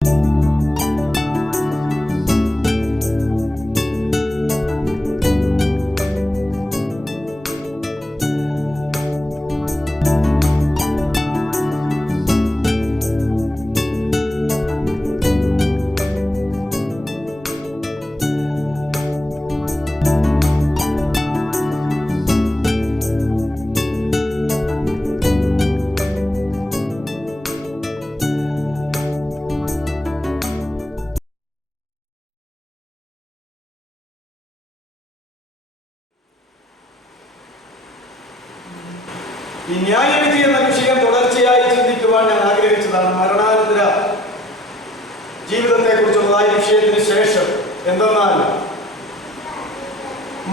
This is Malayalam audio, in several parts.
ഈ ന്യായവിധി എന്ന വിഷയം തുടർച്ചയായി ചിന്തിക്കുവാൻ ഞാൻ ആഗ്രഹിച്ചതാണ്. മരണാനന്തര ജീവിതത്തെ കുറിച്ചുള്ളതായ വിഷയത്തിന് ശേഷം. എന്തെന്നാൽ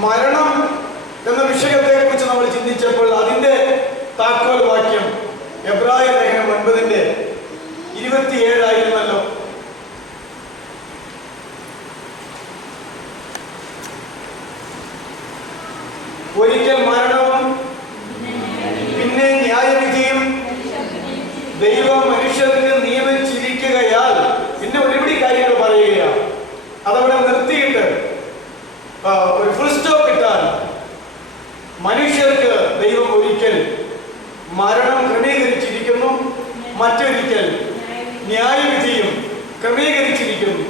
മരണം എന്ന വിഷയത്തെ കുറിച്ച് നമ്മൾ ചിന്തിച്ചപ്പോൾ അതിന്റെ താക്കോൽ വാക്യം എബ്രായ ലേഖനം 9:27 ആയിരുന്നല്ലോ. ഒരിക്കൽ മരണവും പിന്നെ ന്യായവിധിയും ദൈവം മനുഷ്യർക്ക് നിയമിച്ചിരിക്കുകയാൽ പിന്നെ ഒരുപിടി കാര്യങ്ങൾ പറയുകയാണ്. അതവിടെ നിർത്തിയിട്ട് ഒരു ഫുൾ സ്റ്റോപ്പ് ഇട്ടാൽ മനുഷ്യർക്ക് ദൈവം ഒരിക്കൽ മരണം ക്രമീകരിച്ചിരിക്കുന്നു, മറ്റൊരിക്കൽ ന്യായവിധിയും ക്രമീകരിച്ചിരിക്കുന്നു.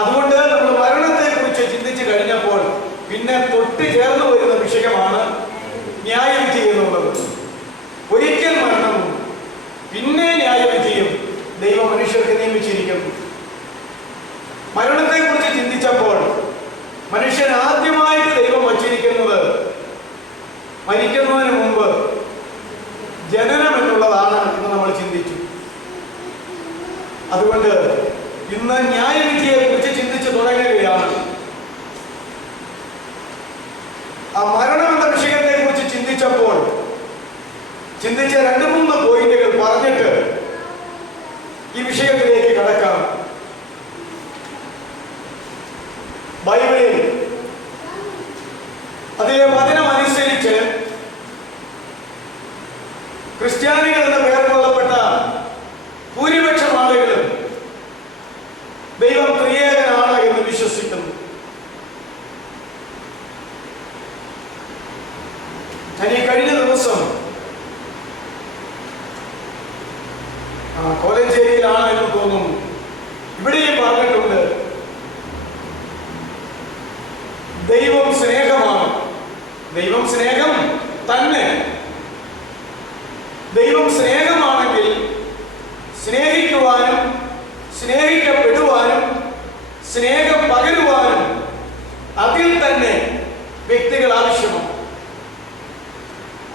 അതുകൊണ്ട് നമ്മൾ മരണത്തെ കുറിച്ച് ചിന്തിച്ചു കഴിഞ്ഞപ്പോൾ പിന്നെ തൊട്ട് ചേർന്ന് വരുന്ന വിഷയമാണ് ന്യായവിധി എന്നുള്ളത്. ഒരിക്കൽ മരണവും പിന്നെ ന്യായവിധിയും ദൈവം മനുഷ്യർക്ക് നിയമിച്ചിരിക്കുന്നു. മരണത്തെ കുറിച്ച് ചിന്തിച്ചപ്പോൾ മനുഷ്യൻ ആദ്യമായിട്ട് ദൈവം വച്ചിരിക്കുന്നത് മരിക്കുന്നതിന് മുമ്പ് ജനനം എന്നുള്ളതാണ് എന്ന് നമ്മൾ ചിന്തിച്ചു. അതുകൊണ്ട് ഇന്ന് ന്യായവിധിയെ കുറിച്ച് ചിന്തിച്ചു തുടങ്ങുകയാണ്. ആ മരണം എന്ന വിഷയത്തെ കുറിച്ച് ചിന്തിച്ചപ്പോൾ ചിന്തിച്ച 2-3 പോയിന്റുകൾ പറഞ്ഞിട്ട് ഈ വിഷയത്തിലേക്ക് കടക്കാം. ബൈബിളിൽ അതിലെ വചനമനുസരിച്ച് ക്രിസ്ത്യാനികൾ എന്ന പേർ കൊള്ളപ്പെട്ട ഭൂരിപക്ഷം ആളുകളും ദൈവം ത്രിയേകനാണ് എന്ന് വിശ്വസിക്കുന്നു. ഞാൻ ഈ കഴിഞ്ഞ ദിവസം കോലഞ്ചേരിയിലാണ് എന്ന് തോന്നുന്നു, ഇവിടെയും പറഞ്ഞിട്ടുണ്ട്, ദൈവം സ്നേഹമാണ്. ദൈവം സ്നേഹം തന്നെ. ദൈവം സ്നേഹമാണെങ്കിൽ സ്നേഹിക്കുവാനും സ്നേഹിക്കപ്പെടുവാനും സ്നേഹം പകരുവാനും അതിൽ തന്നെ വ്യക്തികൾ ആവശ്യമാണ്.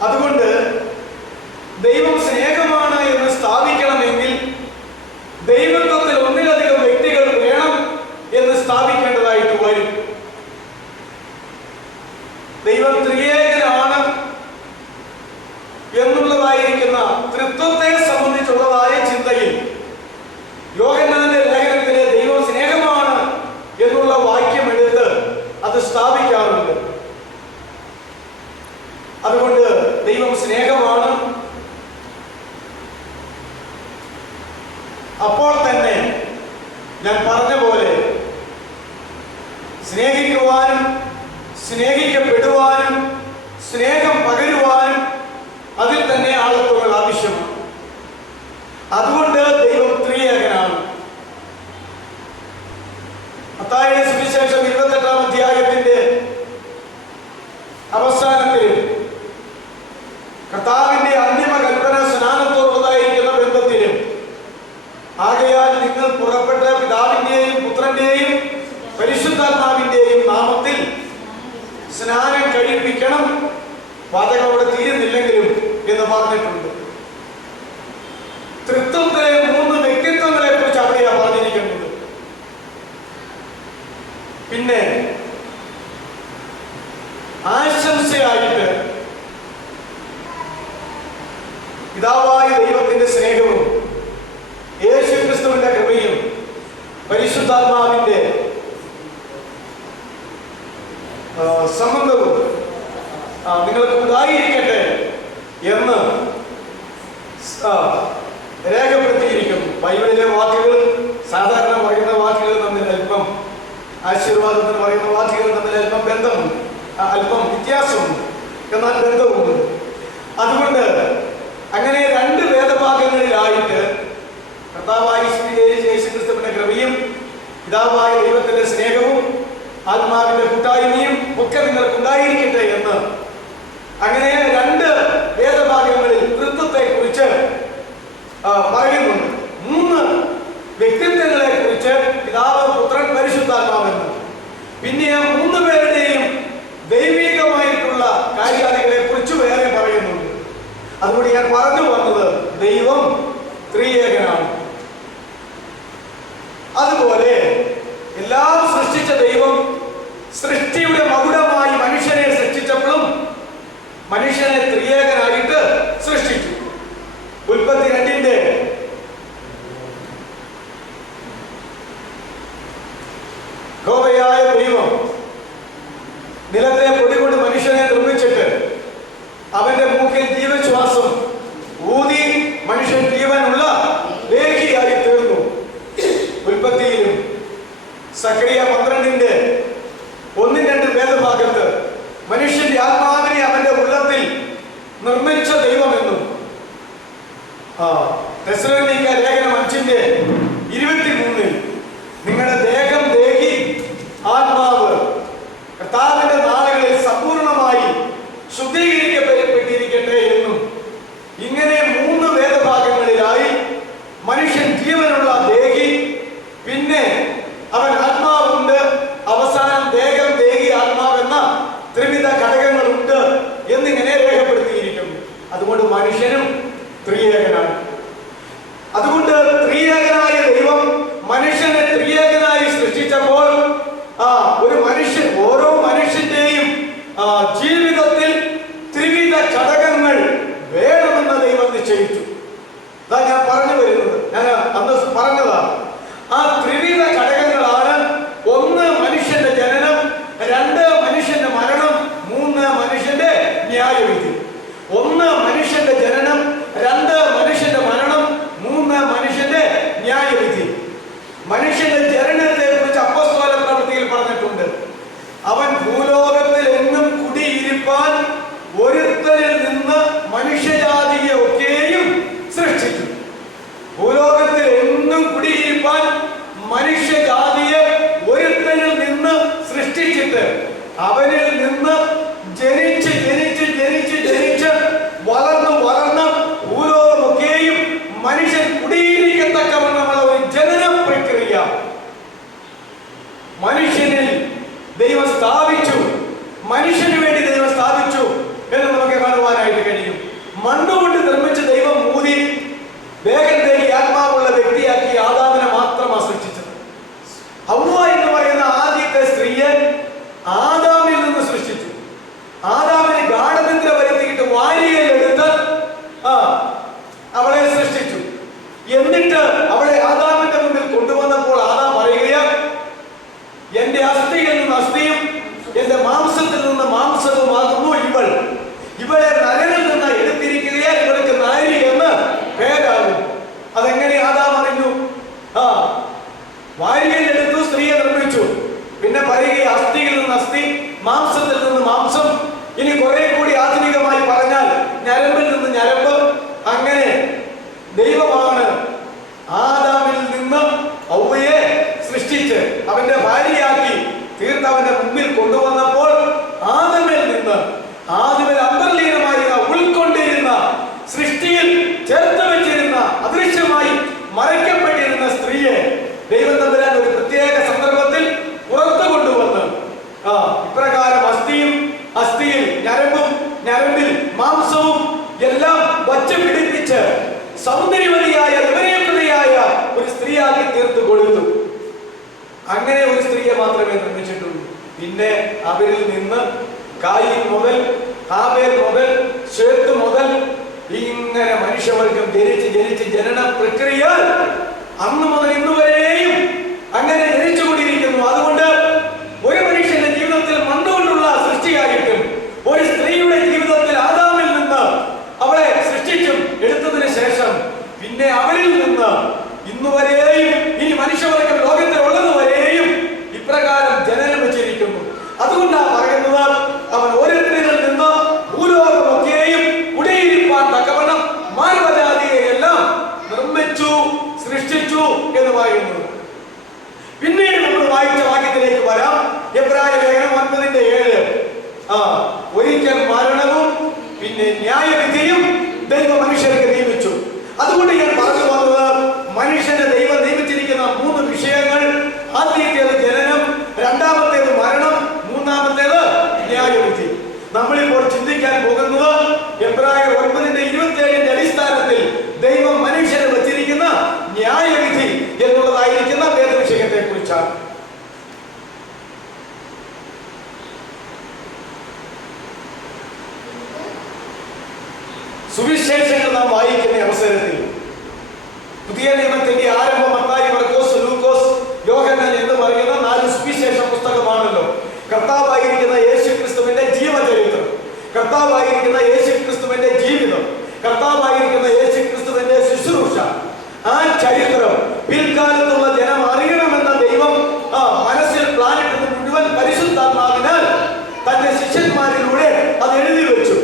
അതുകൊണ്ട് ദൈവം സ്നേഹമാണ് എന്ന് സ്ഥാപിക്കണമെങ്കിൽ ദൈവത്വത്തിൽ ഒന്നിലധികം വ്യക്തികൾ വേണം എന്ന് സ്ഥാപിക്കേണ്ടതായിട്ട് വരും. ദൈവം ത്രിയേകനാണ് എന്നുള്ളതായിരിക്കുന്ന തൃത്വത്തെ സംബന്ധിച്ചുള്ളതായ ചിന്തയിൽ യോഹന്നാന്റെ ലേഖനത്തിലെ ദൈവം സ്നേഹമാണ് എന്നുള്ള വാക്യം എടുത്ത് അത് സ്ഥാപിക്കാറുണ്ട്. അതുകൊണ്ട് ദൈവം സ്നേഹമാണ്. അപ്പോൾ തന്നെ ഞാൻ പറഞ്ഞ പോലെ സ്നേഹിക്കുവാനും സ്നേഹിക്കപ്പെടുവാനും സ്നേഹം പകരുവാനും അതിൽ തന്നെ ആളുകൾ ആവശ്യമാണ്. അതുകൊണ്ട് ദൈവം ത്രിയേകനാണ്. മത്തായിയുടെ സുവിശേഷം 28-ാം അധ്യായത്തിന്റെ അവസാനത്തിൽ കർത്താവിന്റെ അന്തിമ കൽപ്പന സ്നാനത്തോടുള്ളതായിരിക്കുന്ന ബന്ധത്തിലും, ആകയാൽ നിങ്ങൾ പുറപ്പെട്ട പിതാവിന്റെയും പുത്രന്റെയും പരിശുദ്ധാത്മാവിന്റെയും നാമത്തിൽ സ്നാനം കഴിപ്പിക്കണം, വാചകം അവിടെ തീരുന്നില്ലെങ്കിലും എന്ന് പറഞ്ഞിട്ടുണ്ട്. തൃത്വത്തിലെ 3 വ്യക്തിത്വങ്ങളെ കുറിച്ച് അവിടെയാണ് പറഞ്ഞിരിക്കുന്നത്. പിന്നെ ആശംസയായിട്ട് പിതാവായ ദൈവത്തിന്റെ സ്നേഹവും യേശുക്രിസ്തുവിന്റെ കൃപയും പരിശുദ്ധാത്മാവിന്റെ സംബന്ധവും നിങ്ങൾക്ക് ഉണ്ടായിരിക്കട്ടെ എന്ന് രേഖപ്പെടുത്തിയിരിക്കുന്നു. ബൈബിളിലെ വാക്കുകൾ സാധാരണ പറയുന്ന വാക്കുകൾ തമ്മിൽ അല്പം, ആശീർവാദത്തിന് പറയുന്ന വാക്കുകൾ തമ്മിൽ അല്പം ബന്ധമുണ്ട്, അല്പം വ്യത്യാസമുണ്ട്, എന്നാൽ ബന്ധവുമുണ്ട്. അതുകൊണ്ട് അങ്ങനെ രണ്ട് വേദഭാഗങ്ങളിലായിട്ട് കർത്താവായ യേശുക്രിസ്തുവിന്റെ കൃപയും പിതാവായ ദൈവത്തിന്റെ സ്നേഹവും ആത്മാവിന്റെ കൂട്ടായ്മയും ഒക്കെ നിങ്ങൾക്ക് ഉണ്ടായിരിക്കട്ടെ എന്ന് അങ്ങനെ രണ്ട് വേദഭാഗങ്ങളിൽ തൃത്വത്തെ കുറിച്ച് പറയുന്നുണ്ട്. മൂന്ന് വ്യക്തിത്വങ്ങളെ കുറിച്ച് പിതാവ്, പുത്രൻ, പരിശുദ്ധാത്മാവെന്ന്. പിന്നെ ആ മൂന്ന് പേരുടെയും ദൈവികമായിട്ടുള്ള കാര്യങ്ങളെ കുറിച്ച് വേറെ പറയുന്നുണ്ട്. അതുകൊണ്ട് ഞാൻ പറഞ്ഞു വന്നത് ദൈവം ത്രിയേകനാണ്. അതുപോലെ എല്ലാം സൃഷ്ടിച്ച ദൈവം സൃഷ്ടിയുടെ മകുടമായി മനുഷ്യനെ സൃഷ്ടിച്ചപ്പോഴും മനുഷ്യനെ ത്രിയേകനായിട്ട് സൃഷ്ടിച്ചു. ഉൽപ്പത്തി 2 യഹോവയായ ദൈവം നിലത്തെ പൊടി കൊണ്ട് മനുഷ്യനെ നിർമ്മിച്ചിട്ട് അവന്റെ മൂക്കിൽ ജീവശ്വാസം ഊതി മനുഷ്യൻ ജീവനുള്ള ലേഖിയായി തീർന്നു. ഉൽപ്പത്തിയിലും സക്കറിയ 12 1-2 വേദഭാഗത്ത് മനുഷ്യന്റെ ആത്മാവിനെ അവന്റെ ഉള്ളത്തിൽ നിർമ്മിച്ച ദൈവമെന്നും തെസ്സലോനിക്ക ലേഖനം 5:23 നിങ്ങളുടെ ദേഹം ദേഹി ആത്മാവ് കർത്താവിന്റെ നാളുകളിൽ സമ്പൂർണമായി ശുദ്ധീകരിക്കപ്പെട്ടിരിക്കട്ടെ എന്നും ഇങ്ങനെ മൂന്ന് വേദഭാഗങ്ങളിലായി മനുഷ്യൻ ജീവനുള്ള ദേഹി, പിന്നെ അവൻ ആത്മാവുണ്ട്, അവസാനം ദേഹം ദേഹി ആത്മാവെന്ന ത്രിവിധ ഘടകങ്ങളുണ്ട് എന്നിങ്ങനെ രേഖപ്പെടുത്തിയിരിക്കുന്നു. അതുകൊണ്ട് മനുഷ്യനും ത്രിയേകനാണ്. അതുകൊണ്ട് ത്രിയേകനായ ദൈവം മനുഷ്യനെ ത്രിയേകനായി സൃഷ്ടിച്ചപ്പോൾ ഒരു മനുഷ്യൻ, ഓരോ മനുഷ്യന്റെയും ജീവിതത്തിൽ ത്രിവിധ ഘടകങ്ങൾ വേണമെന്ന് ദൈവം നിശ്ചയിച്ചു. അതാ ഞാൻ പറഞ്ഞു വരുന്നത്, ഞാൻ അന്ന് പറഞ്ഞതാണ്. ആ ത്രിവിധ ഘടകങ്ങളാണ്: 1 മനുഷ്യന്റെ ജനനം, 2 മനുഷ്യന്റെ മരണം, 3 മനുഷ്യന്റെ ന്യായവിധി. 1 മനുഷ്യന്റെ ജനനം, 2 മനുഷ്യന്റെ മരണം, 3 മനുഷ്യന്റെ ന്യായവിധി. മനുഷ്യന്റെ ജനനത്തെ കുറിച്ച് അപ്പോസ്തല പ്രവൃത്തിയിൽ പറഞ്ഞിട്ടുണ്ട്. അവൻ ഭൂലോകത്തിൽ എങ്ങും കുടിയിരിപ്പാൻ ഒരുത്തനിൽ നിന്ന് മനുഷ്യജാതിയെ ഒക്കെയും സൃഷ്ടിച്ചു. ഭൂലോകത്തിൽ എങ്ങും കുടിയിരിപ്പാൻ മനുഷ്യജാതിയെ ഒരുത്തനിൽ നിന്ന് സൃഷ്ടിച്ചിട്ട് അവനിൽ നിന്ന് ജനിച്ച് ജനിച്ച് ജനിച്ച് ജനിച്ച് വളർന്ന് വളർന്ന് ഭൂലോകമൊക്കെയും മനുഷ്യൻ കുടിയിരിക്കത്തക്കവണ്ണമുള്ള ഒരു ജനന പ്രക്രിയ മനുഷ്യനിൽ ദൈവം സ്ഥാപിച്ചു. മനുഷ്യന് വേണ്ടി ദൈവം സ്ഥാപിച്ചു എന്ന് നമുക്ക് കാണുവാനായിട്ട് കഴിയും. മണ്ണുകൊണ്ട് നിർമ്മിച്ച ദൈവം ഊതി ദേഹത്തേക്ക് ആത്മാവുള്ള വ്യക്തിയാക്കി ആദാമിനെ മാത്രമാണ് സൃഷ്ടിച്ചത്. ഹവ്വ എന്ന് പറയുന്ന ആദ്യത്തെ സ്ത്രീയെ ആദാമിൽ നിന്ന് സൃഷ്ടിച്ചു. ആദാമിനെ ഗാഢനിദ്ര വരുത്തിയിട്ട് വാരികയിലെടുത്ത് അവളെ സൃഷ്ടിച്ചു. എന്നിട്ട് അവളെ ആദാമിന്റെ മുമ്പിൽ കൊണ്ടുവന്നപ്പോൾ ആദാം പറയുകയാണ്, എന്റെ അസ്ഥിയിൽ നിന്ന് അസ്ഥിയും എന്റെ മാംസത്തിൽ നിന്ന് മാംസവുമാകുന്നു ഇവൾ. ഇവളെ നരനിൽ നിന്ന് എടുത്തിരിക്കുകയാൽ ഇവൾക്ക് നാരി എന്ന് പേരാകും. അതെങ്ങനെ ആദാം അറിഞ്ഞു? വാരികയിൽ എടുത്തു, സ്ത്രീയെ നിർമ്മിച്ചു. പിന്നെ പറയുക അസ്ഥിയിൽ നിന്ന് അസ്ഥി, മാംസത്തിൽ നിന്ന് മാംസം, ഇനി കുറെ കൂടി ആധുനികമായി പറഞ്ഞാൽ ഞരമ്പിൽ നിന്ന് ഞരമ്പ്. അങ്ങനെ ദൈവമാണ് ആദാമിൽ നിന്ന് ഹവ്വയെ സൃഷ്ടിച്ച് അവന്റെ ഭാര്യയാക്കി തീർത്ത് അവന്റെ മുമ്പിൽ കൊണ്ടുവന്നപ്പോൾ ആദമിൽ നിന്ന്, ആദമിൽ അന്തർലീനമായിരുന്ന, ഉൾക്കൊണ്ടിരുന്ന, സൃഷ്ടിയിൽ ചേർത്ത് വെച്ചിരുന്ന, അദൃശ്യമായി മറയ്ക്കപ്പെട്ടിരുന്ന സ്ത്രീയെ ദൈവം തമ്പുരാൻ ഒരു പ്രത്യേക സന്ദർഭത്തിൽ പുറത്തു കൊണ്ടുവന്ന് ഇപ്രകാരം അസ്ഥിയിൽ ഞരമ്പും ഞരമ്പിൽ മാംസവും എല്ലാം വച്ച് പിടിപ്പിച്ച് സൗന്ദര്യവതിയായ വിവരയുക്തയായ ഒരു സ്ത്രീയാക്കി തീർത്തു കൊടുത്തു. അങ്ങനെ ഒരു സ്ത്രീയെ മാത്രമേ നിർമ്മിച്ചിട്ടുള്ളൂ. പിന്നെ അവരിൽ നിന്ന് കായീൻ മുതൽ ഹാബേൽ മുതൽ ശേത്ത് മുതൽ ഇങ്ങനെ മനുഷ്യവർഗം ജനിച്ച് ജനിച്ച് ജനന പ്രക്രിയ അന്ന് മുതൽ ഇന്ന് വരെയും അങ്ങനെ ജനിച്ചുകൊണ്ടിരിക്കുന്നു. അതുകൊണ്ട് ഒരു മനുഷ്യന്റെ ജീവിതത്തിൽ മണ്ണുകൊണ്ടുള്ള സൃഷ്ടിയായിട്ടും ഒരു സ്ത്രീയുടെ ജീവിതത്തിൽ ആദാമിൽ നിന്ന് അവളെ സൃഷ്ടിച്ചും എടുത്തതിന് ശേഷം പിന്നെ അവരിൽ നിന്ന് ഇന്നുവരെയും ഇനി മനുഷ്യവർഗം ലോകത്തിലുള്ളത് വരെയും ഇപ്രകാരം ജനനം വെച്ചിരിക്കുന്നു. അതുകൊണ്ടാണ് പറയുന്നത്, അവൻ ഓരോരുത്തരിൽ നിന്ന് ഭൂലോകമൊക്കെയും കുടിയിരിപ്പാൻ തക്കവണ്ണം മാനവജാതിയെ എല്ലാം നിർമ്മിച്ചു, സൃഷ്ടിച്ചു എന്ന് പറയുന്നു. പിന്നീട് നമ്മൾ വായിച്ച വാക്യത്തിലേക്ക് വരാം. എബ്രായ ലേഖനം 9:7. ഒരിക്കൽ മരണവും പിന്നെ ന്യായവിധിയും ദൈവ മനുഷ്യർക്ക് നിയമിച്ചു. അതുകൊണ്ട് ഞാൻ പറഞ്ഞു വന്നത്, മനുഷ്യന്റെ ദൈവം നിയമിച്ചിരിക്കുന്ന 3 വിഷയങ്ങൾ. ആദ്യത്തേത് ജനനം, രണ്ടാമത്തേത് മരണം, മൂന്നാമത്തേത് ന്യായവിധി. നമ്മളിപ്പോൾ ചിന്തിക്കാൻ പോകുന്നത് എബ്രായർ 9:27 അടിസ്ഥാനത്തിൽ ദൈവം മനുഷ്യന് വച്ചിരിക്കുന്ന ന്യായവിധി എന്നുള്ളതായിരിക്കുന്ന വേദവിഷയത്തെ കുറിച്ചാണ്. സുവിശേഷങ്ങൾ നാം വായിക്കുന്ന അവസരത്തിൽ പുതിയ നിയമത്തിന്റെ ആരംഭം മത്തായി, മർക്കോസ്, ലൂക്കോസ്, യോഹന്നാൻ എന്ന് പറയുന്ന 4 സുവിശേഷ പുസ്തകമാണല്ലോ. കർത്താവായിരിക്കുന്ന യേശുക്രിസ്തുവിന്റെ ജീവചരിത്രം, കർത്താവായിരിക്കുന്ന യേശുക്രിസ്തുവിന്റെ ജീവിതം, കർത്താവായിരിക്കുന്ന യേശുക്രിസ്തുവിന്റെ ശുശ്രൂഷ, ആ ചരിത്രം പിൽക്കാലത്തുള്ള ജനം അറിയണമെന്ന ദൈവം മനസ്സിൽ പ്ലാനിട്ടത് മുഴുവൻ പരിശുദ്ധാത്മാവിനാൽ തന്റെ ശിഷ്യന്മാരിലൂടെ അത് എഴുതി വെച്ചു.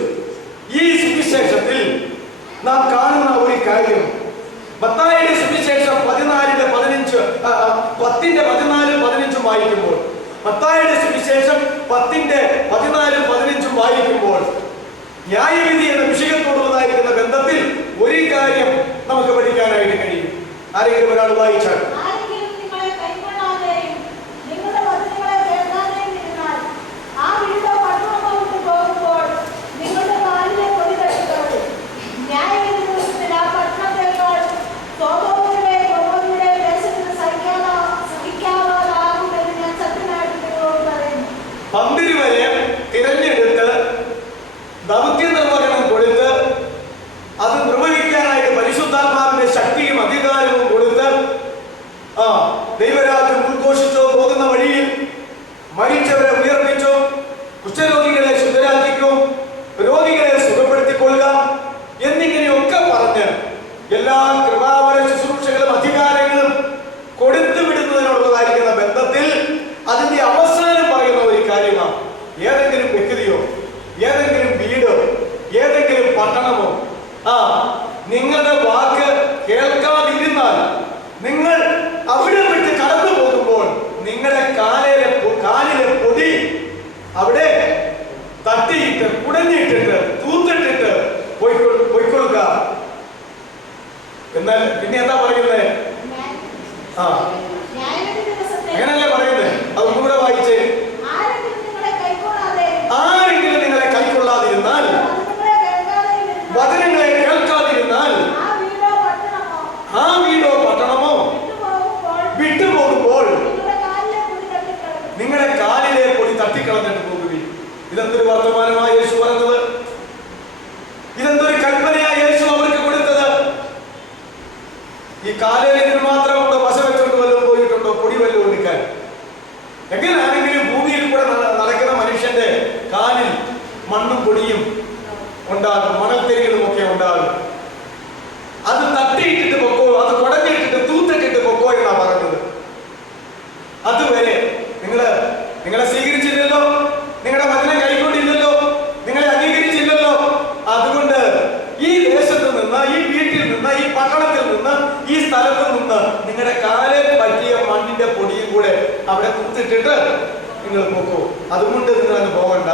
ഈ സുവിശേഷത്തിൽ നാം കാണുന്ന ഒരു കാര്യം, മത്തായിയുടെ സുവിശേഷം 10:14-15 വായിക്കുമ്പോൾ, മത്തായിയുടെ സുവിശേഷം 10:14-15 വായിക്കുമ്പോൾ ന്യായവിധി എന്ന വിഷയത്തോടുള്ളതായിരിക്കുന്ന ബന്ധത്തിൽ ഒരു കാര്യം നമുക്ക് പഠിക്കാനായിട്ട് കഴിയും. ആരെങ്കിലും ഒരാൾ വായിച്ചാൽ. പന്തിരി വരെ തിരഞ്ഞെടുത്ത് ദൗത്യ നിർവഹണം കൊടുത്ത് അത് നിർവഹിക്കാനായിട്ട് പരിശുദ്ധാത്മാവിന്റെ ശക്തിയും അധികാരവും കൊടുത്ത് ദൈവരാജ്യം ഉദ്ഘോഷിച്ചോ, പോകുന്ന വഴിയിൽ മരിച്ചവരെ ഉയർപ്പിച്ചോ, കുഷ്ഠരോഗികളെ ശുദ്ധരാക്കിക്കോ, രോഗികളെ സുഖപ്പെടുത്തിക്കൊള്ളുക എന്നിങ്ങനെയൊക്കെ പറഞ്ഞ് എല്ലാ കൃപാവര ശുശ്രൂഷകളും അധികാരങ്ങളും കൊടുത്തു വിടുന്നതിനുള്ളതായിരിക്കുന്ന ബന്ധത്തിൽ അതിന്റെ അവസാനം പറയുന്ന ഒരു കാര്യമാണ്, ഏതെങ്കിലും വ്യക്തിയോ ഏതെങ്കിലും വീടോ ഏതെങ്കിലും പട്ടണമോ നിങ്ങളുടെ വാക്ക് കേൾക്കാതിരുന്നാൽ, നിങ്ങൾ അവിടെ വിട്ട് കടന്നു പോകുമ്പോൾ നിങ്ങളുടെ കാലിലെ പൊടി അവിടെ തട്ടിയിട്ട് കുടഞ്ഞിട്ടിട്ട് തൂത്തിട്ടിട്ട് പോയിക്കൊള്ളുക. എന്നാൽ പിന്നെ എന്താ പറയുന്നത്? അങ്ങനല്ലേ പറയുന്നത്? അതൊന്നും കൂടെ വായിച്ചേ. ആരെങ്കിലും നിങ്ങളെ കൈക്കൊള്ളാതിരുന്നാൽ, വചനങ്ങളെ കേൾക്കാതിരുന്നാൽ, ആ വീടോ പട്ടണമോ വിട്ടുപോകുമ്പോൾ നിങ്ങളുടെ കാലിലെ പൊടി തട്ടിക്കളഞ്ഞിട്ട് പോകുകയും. ഇതെന്തൊരു വർത്തമാനമായ യേശു പറഞ്ഞത്? ഇതെന്തൊരു കൽപ്പനയായ യേശു അവർക്ക് കൊടുത്തത്? ഈ കാലിൽ മാത്രമുണ്ടോ? വശ വെച്ചുകൊണ്ട് വല്ലതും പോയിട്ടുണ്ടോ? പൊടി വല്ലതും എടുക്കാൻ? എങ്ങനെയാണെങ്കിലും ഭൂമിയിൽ കൂടെ നടക്കുന്ന മനുഷ്യന്റെ കാലിൽ മണ്ണും പൊടിയും ഉണ്ടാകും, മണൽത്തരികളും ഒക്കെ ഉണ്ടാകും. അത് തട്ടിയിട്ടിട്ട് പൊക്കോ, അത് കുടഞ്ഞിട്ടിട്ട് തൂത്തിട്ടിട്ട് പൊക്കോ എന്നാ പറഞ്ഞത്. അതുവരെ നിങ്ങളെ സ്വീകരിച്ചില്ലല്ലോ, നിങ്ങളുടെ വചനം കൈക്കൊണ്ടില്ലല്ലോ, നിങ്ങളെ അംഗീകരിച്ചില്ലല്ലോ. അതുകൊണ്ട് ഈ ദേശത്ത് നിന്ന്, ഈ വീട്ടിൽ നിന്ന്, ഈ പട്ടണത്തിൽ നിന്ന്, ഈ സ്ഥലത്ത് നിന്ന് നിങ്ങളുടെ കാലിൽ പറ്റിയ മണ്ണിന്റെ പൊടിയും കൂടെ അവിടെ തൂത്തിട്ടിട്ട് നിങ്ങൾ പൊക്കൂ. അതുകൊണ്ട് നിങ്ങൾ അത് പോകണ്ട,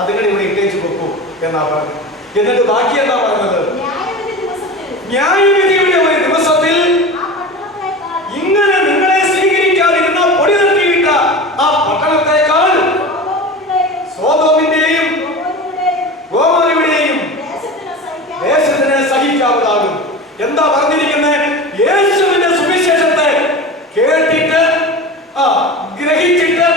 അതുങ്ങൾ ഇവിടെ ഇട്ടേച്ച് പൊക്കൂ എന്നാ പറഞ്ഞു. എന്നിട്ട് ബാക്കി എന്താ പറഞ്ഞത്? ന്യായവിധിയുടെ ഒരു ദിവസത്തിൽ ഇങ്ങനെ നിങ്ങളെ സ്വീകരിക്കാതിരുന്ന പൊടി തട്ടിയിട്ട ആ പട്ടണത്തെക്കാൾ സോദോമിന്റെയും ഗോമോരയുടെയും ദേശത്തിന് സഹിക്കാവുന്നതാകും. എന്താ പറഞ്ഞിരിക്കുന്നത്? യേശുവിന്റെ സുവിശേഷത്തെ കേട്ടിട്ട് ഗ്രഹിച്ചിട്ട്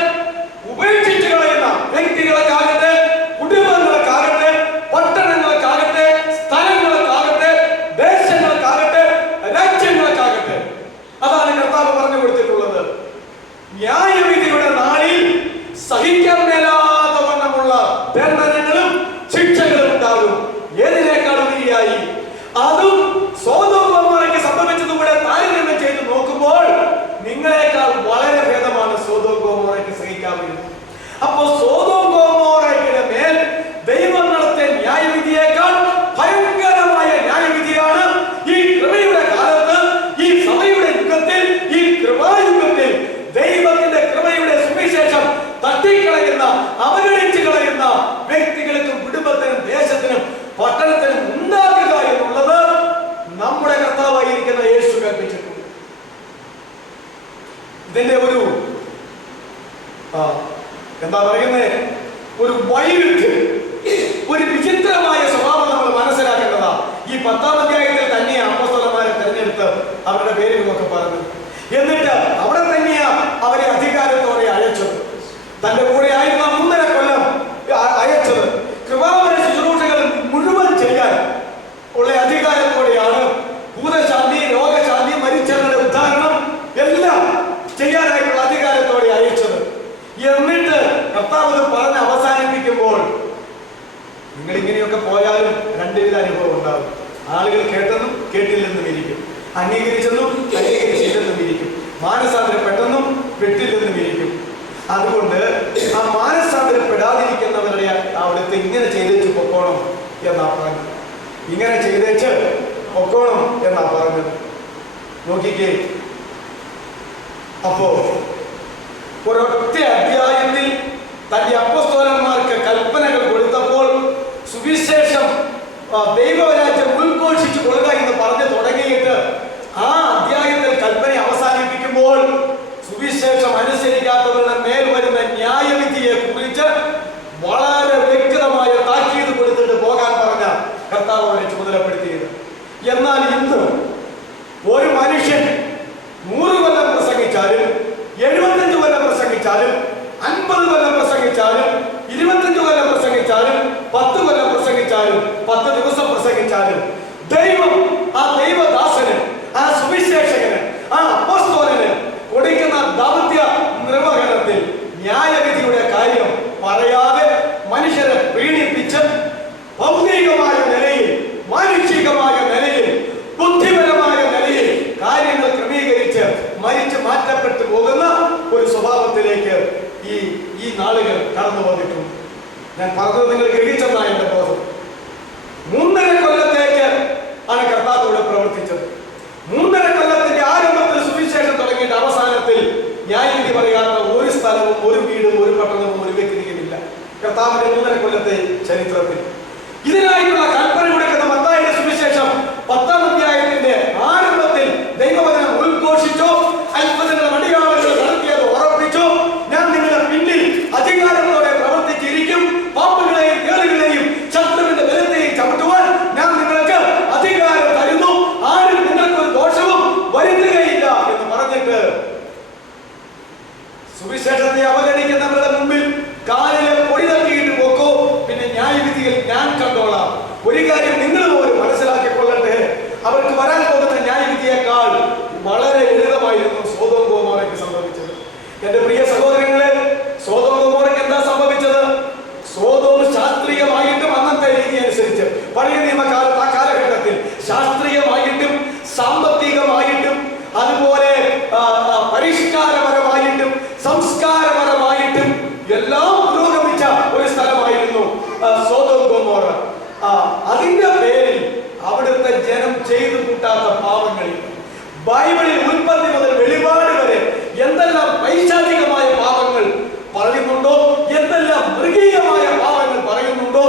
ഉപേക്ഷിച്ച് കളയുന്ന വ്യക്തികൾക്കാകട്ടെ, കുടുംബങ്ങൾക്കാകട്ടെ, പട്ടണങ്ങൾക്കാകട്ടെ, സ്ഥലങ്ങൾക്കാകട്ടെ, ദേശങ്ങൾക്കാകട്ടെ, ഇതിന്റെ ഒരു എന്താ പറയുന്നത്, ഒരു വൈരുദ്ധ്യം, ഒരു വിചിത്രമായ സ്വഭാവം നമ്മൾ മനസ്സിലാക്കേണ്ടതാ. ഈ 10-ാം അധ്യായത്തിൽ തന്നെയാണ് അപ്പോസ്തലന്മാരെ തെരഞ്ഞെടുത്ത് അവരുടെ പേരുകളൊക്കെ പറഞ്ഞത്. എന്നിട്ട് അവിടെ തന്നെയാ അവരെ അധികാരത്തോടെ അയച്ചത്. തന്റെ കൂടെ ആയിരുന്ന 3.5 കൊല്ലം അയച്ചത് കൃപാവര ശുശ്രൂഷകൾ മുഴുവൻ ചെയ്യാൻ ഉള്ള അധികാരത്തോടെയാണ്. ഭൂതശാന്തി, രോഗശാന്തി, മരിച്ചവരുടെ ഉദ്ധാരണം എല്ലാം ചെയ്യാനായിട്ടുള്ള അധികാരത്തോടെ അയച്ചത്. എന്നിട്ട് കർത്താവ് പറഞ്ഞ് അവസാനിപ്പിക്കുമ്പോൾ, നിങ്ങൾ ഇങ്ങനെയൊക്കെ പോയാലും 2 വിധ അനുഭവം ഉണ്ടാകും. ആളുകൾ കേട്ടെന്നും കേട്ടില്ലെന്നും ഇരിക്കും, അംഗീകരിച്ചെന്നും അംഗീകരിച്ചില്ലെന്നും ഇരിക്കും, മാനസാന്തരപ്പെട്ടെന്നും പെട്ടില്ലെന്നും ഇരിക്കും. അതുകൊണ്ട് ആ മാനസാന്തരപ്പെടാതിരിക്കുന്നവരുടെ അവിടുത്തെ ഇങ്ങനെ ചെയ്തേച്ച് പൊക്കോണം എന്നാ പറഞ്ഞത്. ഇങ്ങനെ ചെയ്തേച്ച് പൊക്കോണം എന്നാ പറഞ്ഞത്. നോക്കിക്കേ, അപ്പോ ഒരൊറ്റ അധ്യായത്തിൽ തന്റെ അപ്പോസ്തലന്മാർക്ക് കൽപ്പനകൾ കൊടുത്തപ്പോൾ സുവിശേഷം ദൈവരാജ്യം ഉദ്ഘോഷിച്ചു കൊടുക്കുക എന്ന് പറഞ്ഞു തുടങ്ങിയിട്ട് ആ അധ്യായത്തിൽ കൽപ്പന അവസാനിപ്പിക്കുമ്പോൾ സുവിശേഷം അനുസരിക്കാത്തവരുടെ മേൽ വരുന്ന ന്യായവിധിയെ കുറിച്ച് വളരെ വ്യക്തമായ താക്കീത് കൊടുത്തിട്ട് പോകാൻ പറഞ്ഞ കർത്താവ് അവരെ ചുമതലപ്പെടുത്തിയത്. എന്നാൽ ഇന്ന് ഒരു മനുഷ്യൻ 100 കൊല്ലം പ്രസംഗിച്ചാലും 75 കൊല്ലം പ്രസംഗിച്ചാലും 50 കൊല്ലം പ്രസംഗിച്ചാലും 25 കൊല്ലം പ്രസംഗിച്ചാലും 10 കൊല്ലം പ്രസംഗിച്ചാലും 10 ദിവസം പ്രസംഗിച്ചാലും ദൈവം ആ ദൈവദാസന്, ആ സുവിശേഷകന്, ആ അപ്പോസ്തലന് കൊടുക്കുന്ന ദൗത്യ നിർവഹണത്തിൽ ന്യായവിധിയുടെ കാര്യം പറയാതെ മനുഷ്യരെ പ്രീണിപ്പിച്ച് ഭൗതികമായ നിലയിൽ, മാനുഷികമായ നിലയിൽ, ബുദ്ധിപരമായ നിലയിൽ കാര്യങ്ങൾ ക്രമീകരിച്ച് മരിച്ച് മാറ്റപ്പെട്ടു പോകുന്ന ഒരു സ്വഭാവത്തിലേക്ക് ഈ നാളുകൾ കടന്നു വന്നിട്ടുണ്ട്. ഞാൻ പറഞ്ഞത് നിങ്ങൾ ഗ്രഹിച്ചെന്നാണ് എന്റെ ബോധം. 3.5 കൊല്ലത്തേക്ക് ആണ് കർത്താവോട് പ്രവർത്തിച്ചത്. 3.5 കൊല്ലത്തിന്റെ ആരംഭത്തിൽ സുവിശേഷം തുടങ്ങിയിട്ട് അവസാനത്തിൽ ന്യായവിധി പറയാത്ത ഒരു സ്ഥലവും, ഒരു വീടും, ഒരു പട്ടണവും, ഒരു വ്യക്തിയുമില്ല കർത്താവിന്റെ 3.5 കൊല്ലത്തെ ചരിത്രത്തിൽ. ഇതിനായിട്ടുള്ള കൽപ്പന കൊടുക്കുന്ന മത്തായിയുടെ സുവിശേഷം 10-ാം അധ്യായത്തിന്റെ ആരംഭത്തിൽ ദൈവവചനം ഉദ്ഘോഷിച്ചോ, അത്ഭുതങ്ങൾ, അടയാളങ്ങൾ നടത്തിയത് ഉറപ്പിച്ചോ, ഞാൻ നിങ്ങളുടെ പിന്നിൽ അധികാരത്തോടെ പ്രവർത്തിച്ചിരിക്കും, പാമ്പുകളെയും തേളുകളെയും ശത്രുവിന്റെ ബലത്തെയും ചവിട്ടുവാൻ ഞാൻ നിങ്ങൾക്ക് അധികാരം തരുന്നു, ആരും നിങ്ങൾക്കൊരു ദോഷവും വരുത്തുകയില്ല എന്ന് പറഞ്ഞിട്ട് സുവിശേഷത്തെ അവഗണിക്കുന്നവരുടെ മുമ്പിൽ കാലിലെ പൊടി തട്ടിയിട്ട് പോക്കോ, പിന്നെ ന്യായവിധിയിൽ ഞാൻ കണ്ടോളാം. ഒരു കാര്യം നിങ്ങൾ പോലും മനസ്സിലാക്കിക്കൊള്ളട്ടെ, അവർക്ക് വരാൻ പോകുന്ന ന്യായവിധിയേക്കാൾ വളരെ ലളിതമായിരുന്നു സോദോം ഗൊമോറയ്ക്ക് സംഭവിച്ചത്. എന്റെ പ്രിയ സഹോദരങ്ങളെ, സോദോം ഗൊമോറയ്ക്ക് എന്താ സംഭവിച്ചത്? സോദോം ശാസ്ത്രീയമായിട്ടും അന്നത്തെ രീതി അനുസരിച്ച് പഴയ നിയമകാലത്ത് ആ കാലഘട്ടത്തിൽ ശാസ്ത്രീയമായിട്ടും സാമ്പത്തികമായിട്ടും അതുപോലെ പരിഷ്കാരപരമായിട്ടും സംസ്കാരപരമായിട്ടും എല്ലാം പുരോഗമിച്ച ഒരു സ്ഥലമായിരുന്നു സോദോം ഗൊമോറ. അതിന്റെ പേരിൽ അവിടുത്തെ ജനം ചെയ്തു കൂട്ടാത്ത പാപങ്ങൾ ബൈബിളിൽ ഉൽപ്പത്തി മുതൽ വെളിപാട് വരെ എന്തെല്ലാം പൈശാചികമായ പാപങ്ങൾ പറയുന്നുണ്ടോ, എന്തെല്ലാം മൃഗീയമായ പാപങ്ങൾ പറയുന്നുണ്ടോ,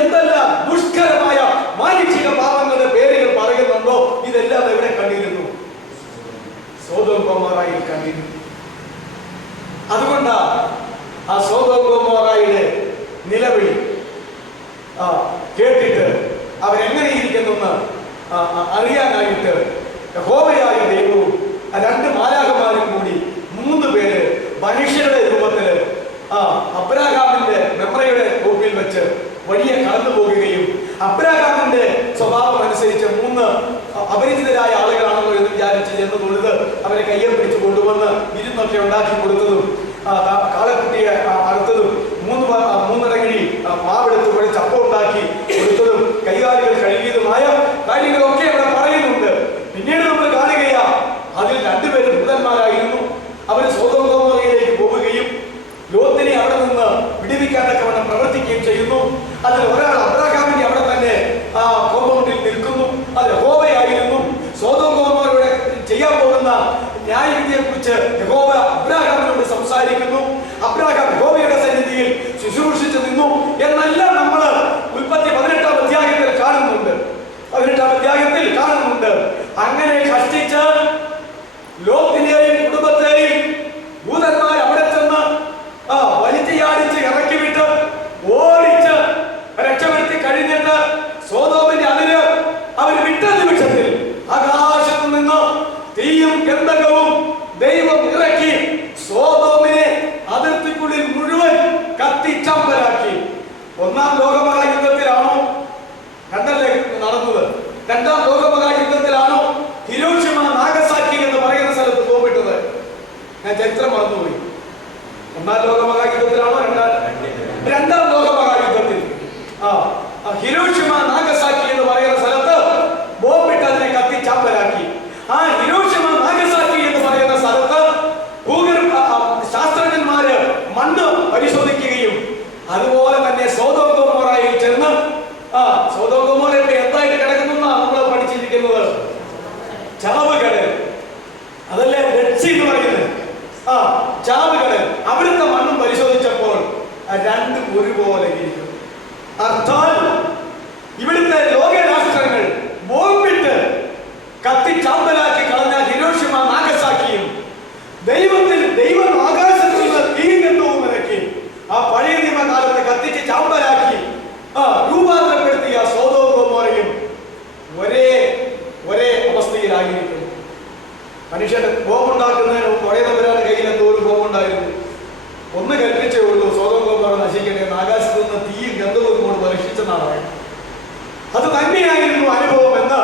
എന്തെല്ലാം ദുഷ്കരമായ മാനുഷിക പാപങ്ങളുടെ പേരുകൾ പറയുന്നുണ്ടോ, ഇതെല്ലാം എവിടെ കണ്ടിരുന്നു? സോദോം ഗൊമോറയിൽ കണ്ടിരുന്നു. അതുകൊണ്ടാ ആ സോദോം ഗൊമോറയുടെ നിലവിളി കേട്ടിട്ട് അവരെങ്ങനെ ഇരിക്കുന്നെന്ന് അറിയാനായിട്ട് യഹോവയായ ദൈവവും 2 മാലാഖമാരും കൂടി 3 പേര് മനുഷ്യരുടെ രൂപത്തില് അബ്രാഹാമിന്റെ മെമ്രയുടെ റൂപിൽ വെച്ച് വഴിയെ കടന്നു പോകുകയും അബ്രാഹാമിന്റെ സ്വഭാവം അനുസരിച്ച് 3 അപരിചിതരായ ആളുകളാണല്ലോ എന്ന് വിചാരിച്ച് ചെന്ന് തൊഴുത് അവരെ കയ്യിൽ പിടിച്ച് കൊണ്ടുവന്ന് വിരുന്നൊക്കെ ഉണ്ടാക്കി കൊടുത്തതും കാളക്കുട്ടിയെ അറുത്തതും 3 ഇടങ്ങഴി മാവെടുത്ത് കുഴച്ച് അപ്പം ഉണ്ടാക്കി കൊടുത്തതും കൈകാലുകൾ കഴുകിയതുമായ കാര്യങ്ങളൊക്കെ അവിടെ പറയുന്നുണ്ട്. പിന്നീട് നമ്മൾ കാണുകയാ അതിൽ 2 പേര് ഭൂതന്മാരായിരുന്നു. അവർ സോദോം ഗൊമോറയിലേക്ക് പോവുകയും ലോത്തിനെ അവിടെ നിന്ന് വിടുവിക്കാൻ തക്കവണ്ണം പ്രവർത്തിക്കുകയും ചെയ്യുന്നു. അതിൽ ഒരാൾ അബ്രാഹാമിന്റെ അവിടെ തന്നെ കോമ്പൗണ്ടിൽ നിൽക്കുന്നു. അത് യഹോവയായിരുന്നു. സോദോം ഗൊമോറയുടെ ചെയ്യാൻ പോകുന്ന ന്യായവിധിയെ കുറിച്ച് യഹോവ അബ്രാഹാമിനോട് സംസാരിക്കുന്നു. അബ്രാഹാം യഹോവയുടെ സന്നിധിയിൽ ശുശ്രൂഷിച്ചു നിന്നു എന്നെല്ലാം നമ്മൾ ഉൽപ്പത്തി 18-ാം അധ്യായത്തിൽ കാണുന്നുണ്ട്. 18-ാം അധ്യായത്തിൽ കാണുന്നുണ്ട്. അങ്ങനെ കഷ്ടിച്ച് ലോത്തിനെയും കുടുംബത്തെയും ഞാൻ ചരിത്രം മറന്നുപോയി. ഒന്നാം ലോക മഹായുദ്ധത്തിലാണോ രണ്ടാം ലോക മഹായുദ്ധത്തിൽ ഹിരോഷിമ നാഗസാക്കി എന്ന് പറയുന്ന സ്ഥലത്ത് ബോംബിട്ട് അതിനെ കത്തിച്ചാമ്പലാക്കി. ആ ഹിരോഷിമ നാഗസാക്കി എന്ന് പറയുന്ന സ്ഥലത്ത് ശാസ്ത്രജ്ഞന്മാര് മണ്ണ് പരിശോധിക്കുകയും അതുപോലെ തന്നെ സോദോം ഗൊമോറയിൽ ചെന്ന് സോദോം ഗൊമോറ എന്തായിട്ട് കിടക്കുന്നു നമ്മൾ പഠിച്ചിരിക്കുന്നത് ചാവുകടൽ, അതല്ലേ ഡെഡ് സീ എന്ന് പറയുന്നത്. ചാവുകടൽ അവിടുത്തെ മണ്ണും പരിശോധിച്ചപ്പോൾ രണ്ടും ഒരുപോലെ ഇരിക്കും. അർത്ഥാൽ ഇവിടുത്തെ ലോകരാഷ്ട്രങ്ങൾ ബോംബിട്ട് കത്തിച്ചാമ്പലാക്കി കളഞ്ഞ ഹിരോഷിമ നാഗസാക്കിയും ദൈവം ആകാശത്തിൽ നിന്ന് തീഗന്ധവും ഇറക്കി ആ പഴയ നിയമകാലത്ത് കത്തിച്ച് ചാമ്പലാക്കി രൂപാന്തരപ്പെടുത്തിയ സോദോം ഗൊമോറയും ഒരേ അവസ്ഥയിലായിരിക്കുന്നു. മനുഷ്യൻ ബോംബുണ്ടാക്കുന്നതിന് പഴയവരാണ് കയ്യിൽ എന്തോ ഒരു ബോംബുണ്ടായിരുന്നു. ഒന്ന് കൽപ്പിച്ചേ ഉള്ളൂ, സോദോം ഗൊമോറ നശിക്കട്ടെ, ആകാശത്ത് നിന്ന് തീയും ഗന്ധവും കൊണ്ട് പരീക്ഷിച്ചെന്നാണ്. അത് തന്നെയായിരുന്നു അനുഭവം എന്ന്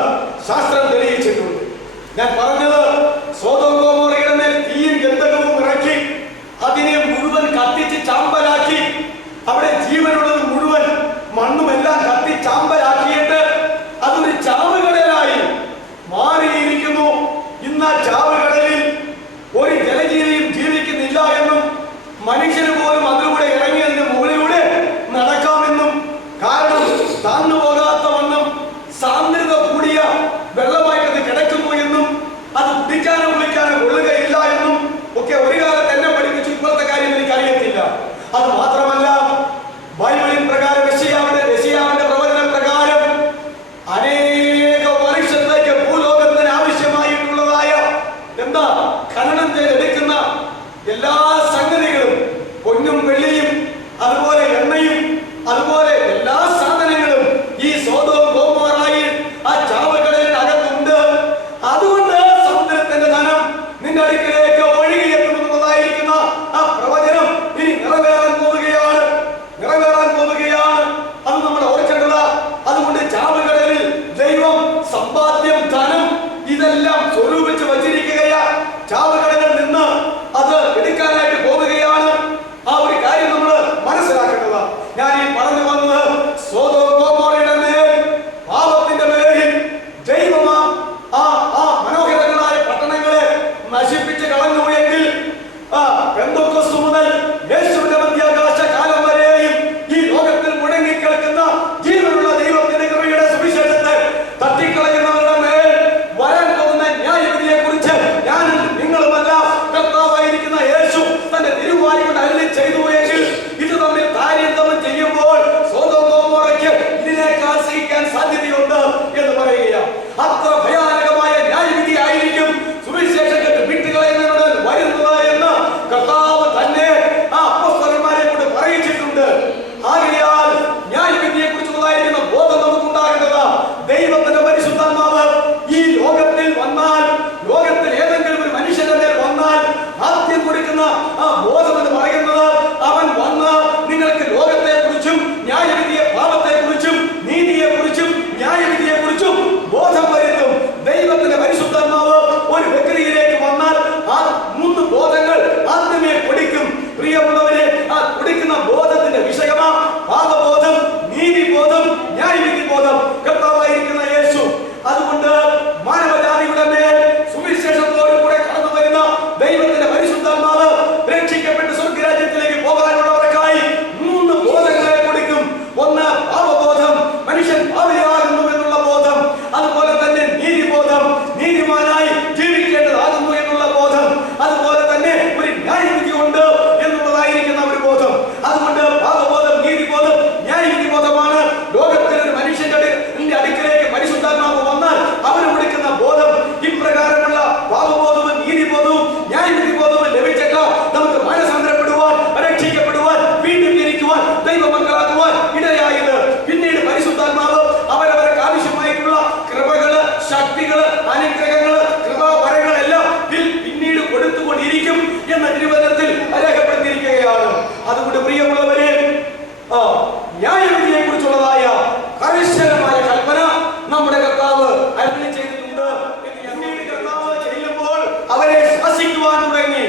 ശാസ്ത്രം തെളിയിച്ചിട്ടുണ്ട്. ഞാൻ പറഞ്ഞത് സോദോം ഗൊമോറയുടെ മേൽ തീയും ഗന്ധകവും ഇറക്കി അതിനെ മുഴുവൻ കത്തിച്ച് ചാമ്പലാക്കി, അവിടെ ജീവനുള്ളത് മുഴുവൻ മണ്ണുമെല്ലാം കത്തി ചാമ്പലാക്കിയിട്ട് അതൊരു ചാവുകടലായി മാറിയിരിക്കുന്നു. ഇന്ന് ആ ചാവുകടലിൽ ഒരു ജലജീവിയും ജീവിക്കുന്നില്ല എന്നും മനുഷ്യന് പോലും അതിലൂടെ ഇറങ്ങി അതിന്റെ മുകളിലൂടെ നടക്കാമെന്നും, കാരണം താന്നു പോകാത്ത വണ്ണം സാന്ദ്രത കൂടിയ വെള്ളമായിട്ട് അത് കിടക്കുന്നു എന്നും അത് കുടിക്കാനോ കുളിക്കാനോ കൊള്ളുകയില്ല എന്നും ഒക്കെ ഒരു കാലത്ത് എന്നെ പഠിപ്പിച്ചു. ഇപ്പോഴത്തെ കാര്യം എനിക്ക് അറിയത്തില്ല. അത് മാത്രമല്ല, ബൈബിളിൻ പ്രകാരം യെശയ്യാവിന്റെ പ്രവചന പ്രകാരം അനേക വർഷത്തേക്ക് ഭൂലോകത്തിന് ആവശ്യമായിട്ടുള്ളതായ ഖനനം ചെയ്തെടുക്കുന്ന എല്ലാ സംഗതികളും, പൊന്നും വെള്ളിയും അതുപോലെ എണ്ണയും അതുപോലെ എല്ലാ സാധനങ്ങളും ഈ സോദോം ഗൊമോറയിൽ ആ ചാവുകടലിനകത്തുണ്ട്. അതുകൊണ്ട് സമുദ്രത്തിന്റെ ധനം നിന്റെ അടുക്കിലേക്ക് ഒഴുകിയെത്തുന്നതായിരിക്കുന്ന ആ പ്രവചനം ഇനി നിറവേറാൻ പോവുകയാണ്. അത് നമ്മൾ ഓർക്കേണ്ടത്. അതുകൊണ്ട് ചാവുകടലിൽ ദൈവം സമ്പാദ്യം, ധനം ഇതെല്ലാം സ്വരൂപിച്ച് വച്ചിരിക്കുകയാ. ചാവുകടലിൽ നിന്ന് അത് എടുക്കാനായിട്ട് പോവുകയാണ്. ആ ഒരു കാര്യം നമ്മൾ മനസ്സിലാക്കേണ്ടത്. ഞാൻ ഈ പറഞ്ഞു വന്നത് സോദോം ഗൊമോറയുടെ മേൽ പാപത്തിന്റെ പേരിൽ ദൈവം ആ മനോഹരങ്ങളായ പട്ടണങ്ങളെ നശിപ്പിച്ച് കളഞ്ഞു എങ്കിൽ പെന്തക്കോസ്ത് മുതൽ യേശുവിന്റെ മധ്യാകാശ കാലം വരെയും ഈ ലോകത്തിൽ മുടങ്ങിക്കിടക്കുന്ന ജീവനുള്ള ദൈവത്തിന്റെ കൃപയുടെ സുവിശേഷത്തെ തട്ടിക്കളയുന്നവരുടെ മേൽ വരാൻ പോകുന്ന ന്യായവിധിയെ കുറിച്ച് ഞാൻ നിങ്ങളുമല്ല കർത്താവായിരിക്കുന്ന യേശു തന്റെ തിരുവായി കൊണ്ട് അരുളി ചെയ്തു എങ്കിൽ ഇത് തമ്മിൽ താരതമ്യം ചെയ്യുമ്പോൾ സോദോം ഗൊമോറയ്ക്ക് ഇതിനേക്കാൾ സഹിക്കാൻ സാധ്യതയുണ്ട് എന്ന് പറയുകയാണ്. അത്ര ഭയാനകമായ ന്യായവിധി ആയിരിക്കും സുവിശേഷം കേട്ട് വിട്ടുകളയുന്നവരുടെ വരുന്നത് എന്ന് കർത്താവ് തന്നെ ആ അപ്പോസ്തലന്മാരെ കൊണ്ട് പറയിച്ചിട്ടുണ്ട്. ആകയാൽ ന്യായവിധിയെ കുറിച്ചുള്ളതായിരിക്കുന്ന ബോധം നമുക്കുണ്ടാകേണ്ടത്. ദൈവത്തിന്റെ പരിശുദ്ധാത്മാവ് ഈ ലോകത്തിൽ വന്നാൽ, ലോകത്തിൽ ഏതെങ്കിലും ഒരു മനുഷ്യന്റെ മേൽ വന്നാൽ ആദ്യം കൊടുക്കുന്ന ആ ബോധം എന്ന് പറയുന്നത് അവൻ വന്ന് നിങ്ങൾക്ക് ലോകത്തെ കുറിച്ചും ന്യായവിധിയെ, പാപത്തെ കുറിച്ചും നീതിയെ കുറിച്ചും ന്യായവിധിയെ കുറിച്ചും ബോധം വരുത്തും. ദൈവത്തിന്റെ പരിശുദ്ധാത്മാവ് ഒരു വ്യക്തിയിലേക്ക് വന്നാൽ ആ 3 ബോധങ്ങൾ ആദ്യമേ കൊടുക്കും. പ്രിയമുള്ളവരെ, ആ കൊടുക്കുന്ന ബോധത്തിന്റെ വിഷയമാ പാപബോധം, നീതിബോധം, ന്യായവിധി ബോധം. കർത്താവായിരിക്കുന്ന യേശു അതുകൊണ്ട് മാനവജാതിയുടെ മേൽ സുവിശേഷത്തോടു കൂടെ കടന്നു വരുന്ന ദൈവത്തിന്റെ പരിശുദ്ധാത്മാവ് രക്ഷിക്കപ്പെട്ട് സ്വർഗ്ഗരാജ്യത്തിലേക്ക് പോകാനുള്ളവർക്കായി 3 ബോധങ്ങളെ കൊടുക്കും. ഒന്ന് പാപബോധം, മനുഷ്യൻ പാപിയാകുന്നു എന്നുള്ള ബോധം. അതുപോലെ തന്നെ നീതിബോധം, നീതിമാനായി ജീവിക്കേണ്ടതാകുന്നു എന്നുള്ള ബോധം. അതുപോലെ തന്നെ ഒരു ന്യായവിധി ഉണ്ട് എന്നുള്ളതായിരിക്കുന്ന ഒരു ബോധം. അതുകൊണ്ട് പാപബോധം, നീതിബോധം, ന്യായവിധി ബോധമാണ് ലോകത്തിൽ ഒരു മനുഷ്യന്റെ അടുക്കിലേക്ക് പരിശുദ്ധാത്മാവ് വന്നാൽ അവന് കൊടുക്കുന്ന ബോധം. ഇപ്രകാരമുള്ള പാപബോധവും നീതിബോധവും ന്യായവിധി ബോധവും ലഭിച്ചിട്ട് നമുക്ക് മനസാന്തരപ്പെടുവാൻ, രക്ഷിക്കപ്പെടുവാൻ, വീണ്ടും ജനിക്കുവാൻ, ദൈവമക്കളാക്കുവാൻ ഇടയായത്. പിന്നീട് പരിശുദ്ധാത്മാവ് അവരവർക്ക് ആവശ്യമായിട്ടുള്ള കൃപകള്, ശക്തികള്, അനുഗ്രഹങ്ങള്, കൃപാവരങ്ങളെല്ലാം പിന്നീട് കൊടുത്തുകൊണ്ടിരിക്കും എന്ന തിരുവചനത്തിൽ രേഖപ്പെടുത്തിയിരിക്കുകയാണ്. അതുകൊണ്ട് പ്രിയമുള്ളവരെ, ന്യായവിധിയെ കുറിച്ചുള്ളതായ കർശനമായ കൽപ്പന നമ്മുടെ കർത്താവ് അരുളി ചെയ്തിട്ടുണ്ട്. പിന്നീട് കർത്താവ് ചെല്ലുമ്പോൾ അവരെ ശാസിക്കുവാൻ തുടങ്ങി.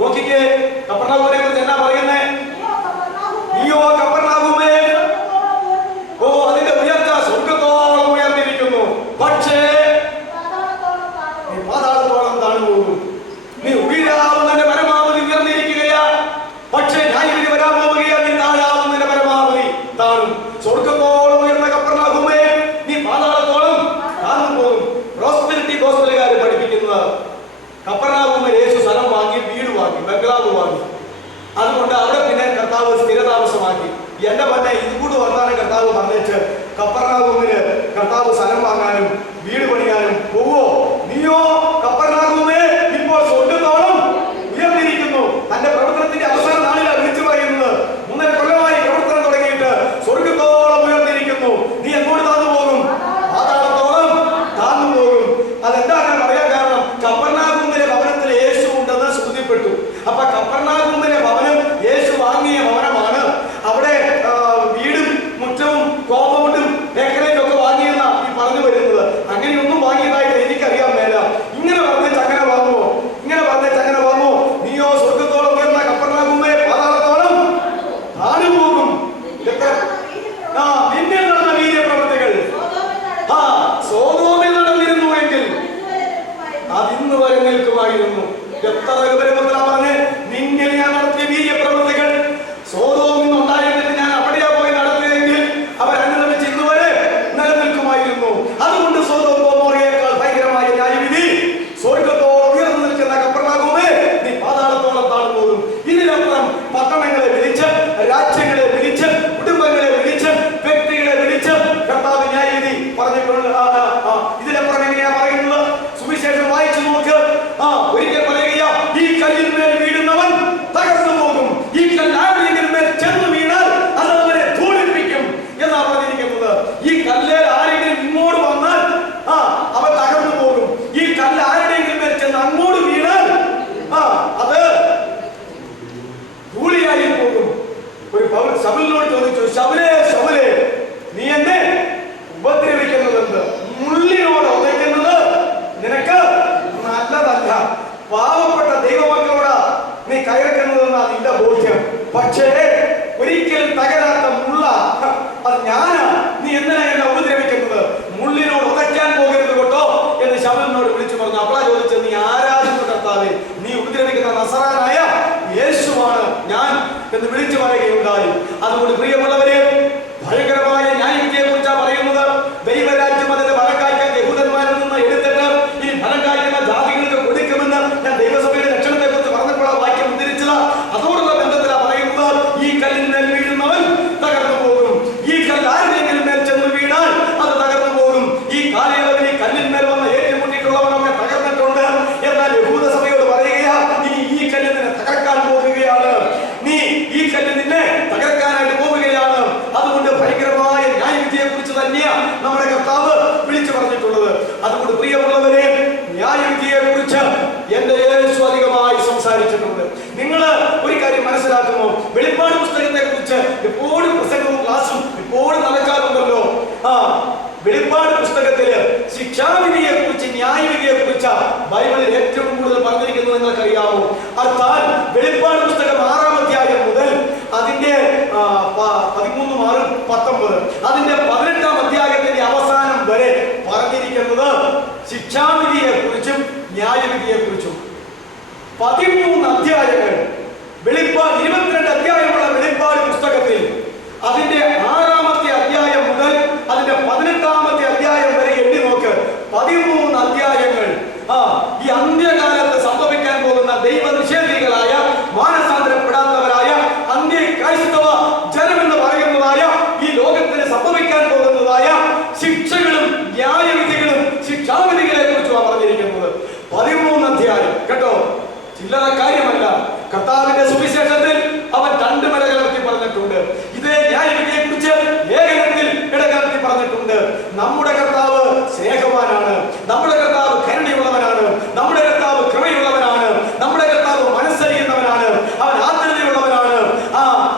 നോക്കിക്കേ, കപ്പർനഹൂമിനെ കുറിച്ച് എന്നാ പറയുന്നേ? നീയോ കപ്പർനഹൂമേ, ഓ അതിന്റെ ഉയർച്ച സ്വർഗത്തോളം ഉയർന്നിരിക്കുന്നു, പക്ഷേ നീ പാതാളത്തോളം താഴ്ന്നു പോകും. നീ ഉയരാവുന്നതിന്റെ പരമാവധി ഉയർന്നിരിക്കുകയാ, പക്ഷേ ന്യായവിധി വരാൻ പോവുകയാ, നീ താഴാവുന്നതിന്റെ പരമാവധി താഴും. സ്വർഗത്തോളം ഉയർന്ന കപ്പർനഹൂമേ, നീ പാതാളത്തോളം താഴ്ന്നു പോകും. പ്രോസ്പെരിറ്റി ഗോസ്പലുകാർ പഠിപ്പിക്കുന്നത് കപ്പർനഹൂമിൽ യേശു സ്ഥലം വാങ്ങി, വീട് വാങ്ങി, ബംഗ്ലാവ് വാങ്ങി. അതുകൊണ്ട് അവിടെ പിന്നെ കർത്താവ് സ്ഥിരതാമസമാക്കി. എന്റെ മന്നെ ഇതുകൂട് വർത്താനം കർത്താവ് പറഞ്ഞിട്ട് കപ്പർനഹൂമിന് കർത്താവ് സ്ഥലം വാങ്ങാനും വീട് പണിയാനും പോവോ? നീയോ കപ്പർനഹൂമേ, ഇപ്പോൾ സ്വർഗത്തോളം ഉയർന്നിരിക്കുന്നു. തന്റെ പ്രവർത്തനത്തിന്റെ അവസാന നാളിലാണ് വിളിച്ചു പറയുന്നത്. 3.5 കൊല്ലമായി പ്രവർത്തനം തുടങ്ങിയിട്ട് സ്വർഗത്തോളം ഉയർന്നിരിക്കുന്നു. നീ എങ്ങോട്ട് താഴ്ന്നു പോകും? പാതാളത്തോളം താഴ്ന്നു പോകും. അതെന്താ ഞാൻ പറയാൻ കാരണം? കപ്പർനഹൂമിലെ ഭവനത്തിൽ യേശു ഉണ്ടെന്ന് ശ്രുതിപ്പെട്ടു. അപ്പൊ കപ്പർനഹൂമിലെ ഭവനം യേശു വാങ്ങിയ ഭവനമാണ്. അവിടെ വീടും മുറ്റവും കോമ്പൗണ്ടും മേഖലയും ഒക്കെ വാങ്ങിയെന്ന ഈ പറഞ്ഞു വരുന്നത്. അങ്ങനെയൊന്നും വാങ്ങിയതായിട്ട് എനിക്കറിയാൻ മേല. ഇങ്ങനെ പറഞ്ഞിട്ട് അങ്ങനെ വാങ്ങുമോ? ഇങ്ങനെ പറഞ്ഞിട്ട് അങ്ങനെ വാങ്ങുമോ? നീയോ സ്വർഗത്തോളം ഉയർന്ന കപ്പർനഹൂമേ, പാതാളത്തോളം താഴ്ന്നു പോകും. നിന്നെ നടന്ന വീര്യപ്രവൃത്തികൾ സോദോമിൽ നടന്നിരുന്നുവെങ്കിൽ അതിന്ന് വരെ നിൽക്കുമായിരുന്നു. എത്ര ഗൗരവത്തിലാ പറഞ്ഞ്, നിന്നിൽ ഞാൻ നടത്തിയ വീര്യപ്രവൃത്തികൾ സോദോമിൽ നിന്നുണ്ടായിരുന്നിട്ട് ഞാൻ അവിടെയാ പോയി നടത്തിയതെങ്കിൽ അവർ അനുദമിച്ച് ഇന്ന് വരെ നിലനിൽക്കുമായിരുന്നു. അതുകൊണ്ട് സോദോം ഗൊമോറയേക്കാൾ ഭയങ്കരമായ ന്യായവിധി സ്വർഗത്തോളം ഉയർന്നു നിൽക്കുന്ന കപ്പർനഹൂമേ, നീ പാതാളത്തോളം താഴ്ന്നു പോകും. ഇതിനപ്പുറം പട്ടണങ്ങളെ വിളിച്ച്, രാജ്യങ്ങളെ വിളിച്ച്, കുടുംബങ്ങളെ വിളിച്ച്, വ്യക്തികളെ വിളിച്ച് കർത്താവ് ന്യായവിധി പറഞ്ഞിട്ടുണ്ട്. ഇതിനപ്പുറം എങ്ങനെയാ പറയുന്നത്? സുവിശേഷം വായിച്ചു നോക്ക്. ഒരിക്കൽ പറയുക, ഈ കല്ലിന്മേൽ വീഴുന്നവൻ തകർന്നു പോകും, ഈ കല്ല് ആരുടെയെങ്കിലും മേൽ ചെന്ന് വീണാൽ അത് അവനെ ധൂളിപ്പിക്കും എന്നാ പറഞ്ഞിരിക്കുന്നത്. ഈ കല്ല് ആരെങ്കിലും ഇങ്ങോട്ട് വന്നാൽ അവൻ തകർന്നു പോകും. ഈ കല്ല് ആരുടെയെങ്കിലും മേൽ ചെന്ന് അങ്ങോട്ട് വീണാൽ അത് ധൂളിയായി പോകും. ഒരു ശൗലിനോട് ചോദിച്ചു, ശൗലേ ശൗലേ, നീ എന്നെ ഉപദ്രവിക്കുന്നതെന്ത്? മുള്ളിനോട് ഉതയ്ക്കുന്നത് നിനക്ക് നല്ലതല്ല. പാവപ്പെട്ട ദൈവമക്കളോടാ നീ കയർക്കുന്നതെന്നാ നിന്റെ ബോധ്യം. പക്ഷേ ഒരിക്കലും തകരാത്ത മുള്ള അത് ഞാനാ. നീ എന്തിനാ എന്നെ ഉപദ്രവിക്കുന്നത്? മുള്ളിനോട് ഉതയ്ക്കാൻ പോകരുത് കേട്ടോ എന്ന് ശൗലിനോട് വിളിച്ചു പറഞ്ഞു. അപ്പളാ ചോദിച്ചത്, നീ ആരാധിക്കുന്ന കർത്താവേ, നീ ഉപദ്രവിക്കുന്ന നസറാനായ യേശുവാണ് ഞാൻ എന്ന് വിളിച്ചു പറയുകയുണ്ടായി. അതുകൊണ്ട് പ്രിയമുള്ളവരെ, ഭയങ്കരമായ ന്യായവിധിയെ കുറിച്ചാണ് പറയുന്നത്. ദൈവരാജ്യം അതിന്റെ ഫലം കായ്ക്കാൻ യഹൂദന്മാരിൽ നിന്ന് എടുത്തിട്ട് ഈ ഫലം കായ്ക്കുന്ന ജാതികൾക്ക് കൊടുക്കുമെന്ന് ഞാൻ ദൈവസഭയുടെ ലക്ഷണത്തെ കുറിച്ച് പറഞ്ഞപ്പോഴാണ് വാക്യം ഉദ്ധരിച്ചത്. അതോടുള്ള ബന്ധത്തിലാണ് പറയുന്നത്, ഈ കല്ലിന്മേൽ വീഴുന്നവൻ തകർന്നു പോകും. ഈ കല്ല് ആരുടെയെങ്കിലും മേൽ ചെന്ന് വീണാൽ അത് തകർന്നു പോകും. ഈ കാലയളവിൽ ഈ കല്ലിന്മേൽ വന്ന് ഏറ്റുമുട്ടിയിട്ടുള്ളവരൊക്കെ തകർന്നിട്ടുണ്ട്. എന്നാൽ യഹൂദസഭയോട് പറയുകയാ, നീ ഈ കല്ല് നിന്നെ തകർക്കാൻ പോകുകയാണ്, നീ ഈ കല്ല് നിന്നെ തകർക്കാനായിട്ട് പോവുകയാണ്. അതുകൊണ്ട് ഭയങ്കരമായ ന്യായവിധിയെ കുറിച്ച് തന്നെയാണ് നമ്മുടെ കർത്താവ് വിളിച്ചു പറഞ്ഞിട്ടുള്ളത്. അതുകൊണ്ട് പ്രിയമുള്ളവരെ, ന്യായവിധിയെ കുറിച്ച് എന്റെ യേശു അധികമായി സംസാരിച്ചിട്ടുണ്ട്. നിങ്ങൾ ഒരു കാര്യം മനസ്സിലാക്കുമോ? വെളിപ്പാട് പുസ്തകത്തെ കുറിച്ച് എപ്പോഴും പ്രസംഗവും ക്ലാസും എപ്പോഴും നടക്കാറുണ്ടല്ലോ. വെളിപ്പാട് പുസ്തകത്തില് ശിക്ഷാവിധിയെ കുറിച്ച്, ന്യായവിധിയെ കുറിച്ച് ബൈബിളിൽ ഏറ്റവും കൂടുതൽ പറഞ്ഞിരിക്കുന്നത് നിങ്ങൾക്കറിയാമോ? അർത്ഥാൽ വെളിപ്പാട് പുസ്തകം 6-ാം അധ്യായം മുതൽ അതിന്റെ 13-19 അതിന്റെ 18-ാം അധ്യായത്തിന്റെ അവസാനം വരെ പറഞ്ഞിരിക്കുന്നത് ശിക്ഷാവിധിയെ കുറിച്ചും ന്യായവിധിയെ കുറിച്ചും. 13 അധ്യായങ്ങൾ വെളിപ്പാട്, 22 അധ്യായമുള്ള വെളിപ്പാട് പുസ്തകത്തിൽ അതിന്റെ 6-ാമത്തെ അധ്യായം മുതൽ അതിന്റെ 18-ാമത്തെ അധ്യായം വരെ എണ്ണി നോക്ക്. 13 അധ്യായങ്ങൾ ഈ അന്ത്യകാലത്ത് സംഭവിക്കാൻ പോകുന്ന ദൈവനിഷേധികളായ, മാനസാന്തരപ്പെടാത്തവരായ അന്ത്യ ക്രൈസ്തവ ജനമെന്ന് പറയുന്നതായ ഈ ലോകത്തിന് സംഭവിക്കാൻ പോകുന്നതായ ശിക്ഷകളും ന്യായവിധികളും ശിക്ഷാവിധികളെ കുറിച്ചുമാണ് പറഞ്ഞിരിക്കുന്നത്. 13 അധ്യായം കേട്ടോ, ചില്ലറ കാര്യമല്ല. കർത്താവിന്റെ സുവിശേഷത്തിൽ അവൻ 2 ഇടകലർത്തി പറഞ്ഞിട്ടുണ്ട്. ഇതേ ന്യായവിധിയെ കുറിച്ച് ലേഖനത്തിൽ ഇടകലർത്തി പറഞ്ഞിട്ടുണ്ട്. നമ്മുടെ കർത്താവ് സ്നേഹവാനാണ്, നമ്മുടെ കർത്താവ് കരുണയുള്ളവനാണ്, നമ്മുടെ കർത്താവ് കൃപയുള്ളവനാണ്, നമ്മുടെ കർത്താവ് മനസ്സറിയുന്നവനാണ്, അവൻ ആത്മീയതയുള്ളവനാണ്.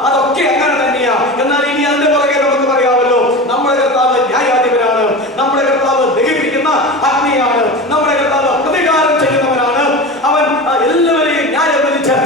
അതൊക്കെ അങ്ങനെ തന്നെയാ. എന്നാൽ ഇനി അതിന്റെ പുറകെ നമുക്ക് പറയാമല്ലോ, നമ്മുടെ കർത്താവ് ന്യായാധിപനാണ്, നമ്മുടെ കർത്താവ് ദഹിപ്പിക്കുന്ന അഗ്നിയാണ്, നമ്മുടെ കർത്താവ് പ്രതികാരം ചെയ്യുന്നവനാണ്. അവൻ എല്ലാവരെയും ന്യായം വിധിച്ച്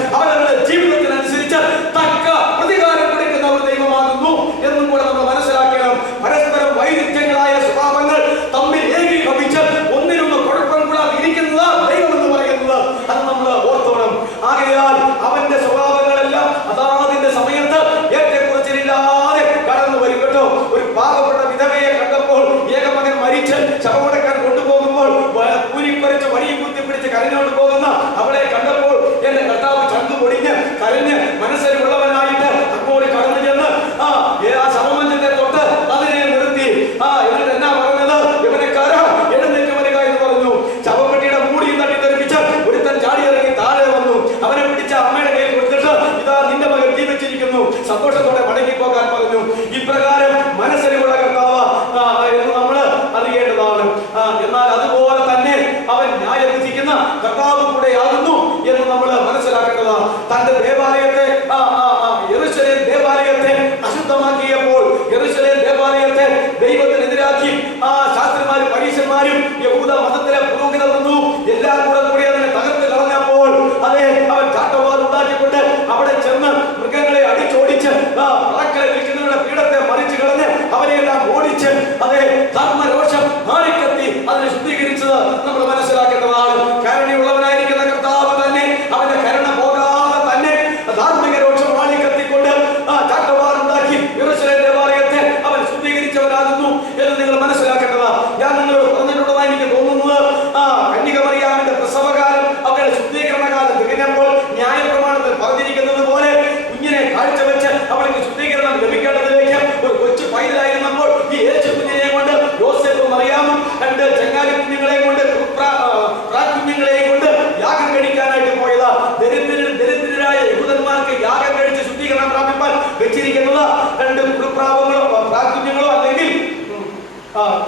വെച്ചിരിക്കുന്നത് രണ്ട് കുറുപ്രാവുകളോ പ്രാക്കുഞ്ഞുങ്ങളോ അല്ലെങ്കിൽ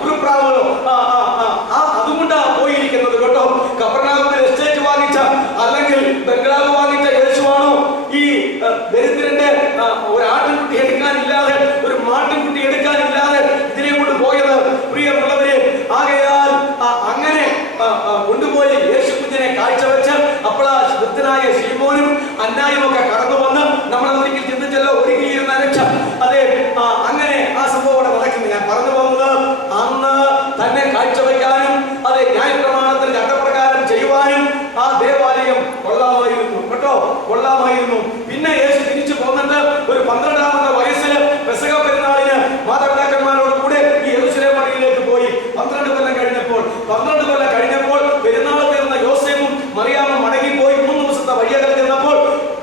കുറുപ്രാവുകളോ അതുകൊണ്ടാണ് പോയിരിക്കുന്നത് കേട്ടോ. കപ്പർനാഹൂമിൽ എസ്റ്റേറ്റ് വാങ്ങിച്ച അല്ലെങ്കിൽ ബംഗ്ലാവ് വാങ്ങിച്ച യേശുവാണോ ഈ ദരിദ്രന്റെ ഒരു ആട്ടിൻകുട്ടി എടുക്കാനില്ലാതെ ഒരു മാട്ടിൻകുട്ടി എടുക്കാനില്ലാതെ ഇതിനെ കൊണ്ട് പോയത്? പ്രിയമുള്ളവരെ, ആകയാൽ അങ്ങനെ കൊണ്ടുപോയി യേശു കുഞ്ഞിനെ കാഴ്ചവെച്ച് അപ്പോഴാ വൃദ്ധനായ ശീമോനും അന്നായും ഒക്കെ കടന്നു വന്ന് നമ്മളൊരിക്കൽ ചിന്തിച്ചല്ലോ ഒരുക്കിയിരുന്ന രക്ഷ. അതെ, അങ്ങനെ ആ സംഭവം അവിടെ നടക്കുന്നു. ഞാൻ പറഞ്ഞു പോകുന്നത് അന്ന് തന്നെ കാഴ്ചവെക്കാനും അതെ ന്യായപ്രമാണത്തിന് ചട്ടപ്രകാരം ചെയ്യുവാനും ആ ദേവാലയം കൊള്ളാമായിരുന്നു കേട്ടോ, കൊള്ളാമായിരുന്നു. പിന്നെ യേശു തിരിച്ചു പോകുന്നുണ്ട്. ഒരു 12ാമത്തെ വയസ്സിൽ പെസഹ പെരുന്നാളിന് മാതാപിതാക്കന്മാരോട് കൂടെ ഈ യെരൂശലേം പള്ളിയിലേക്ക് പോയി. 12 കൊല്ലം കഴിഞ്ഞപ്പോൾ പെരുന്നാൾ തീർന്ന യോസേഫും മറിയാമും മടങ്ങിപ്പോയി 3 ദിവസത്തെ വഴിയകൽ ചെന്നപ്പോൾ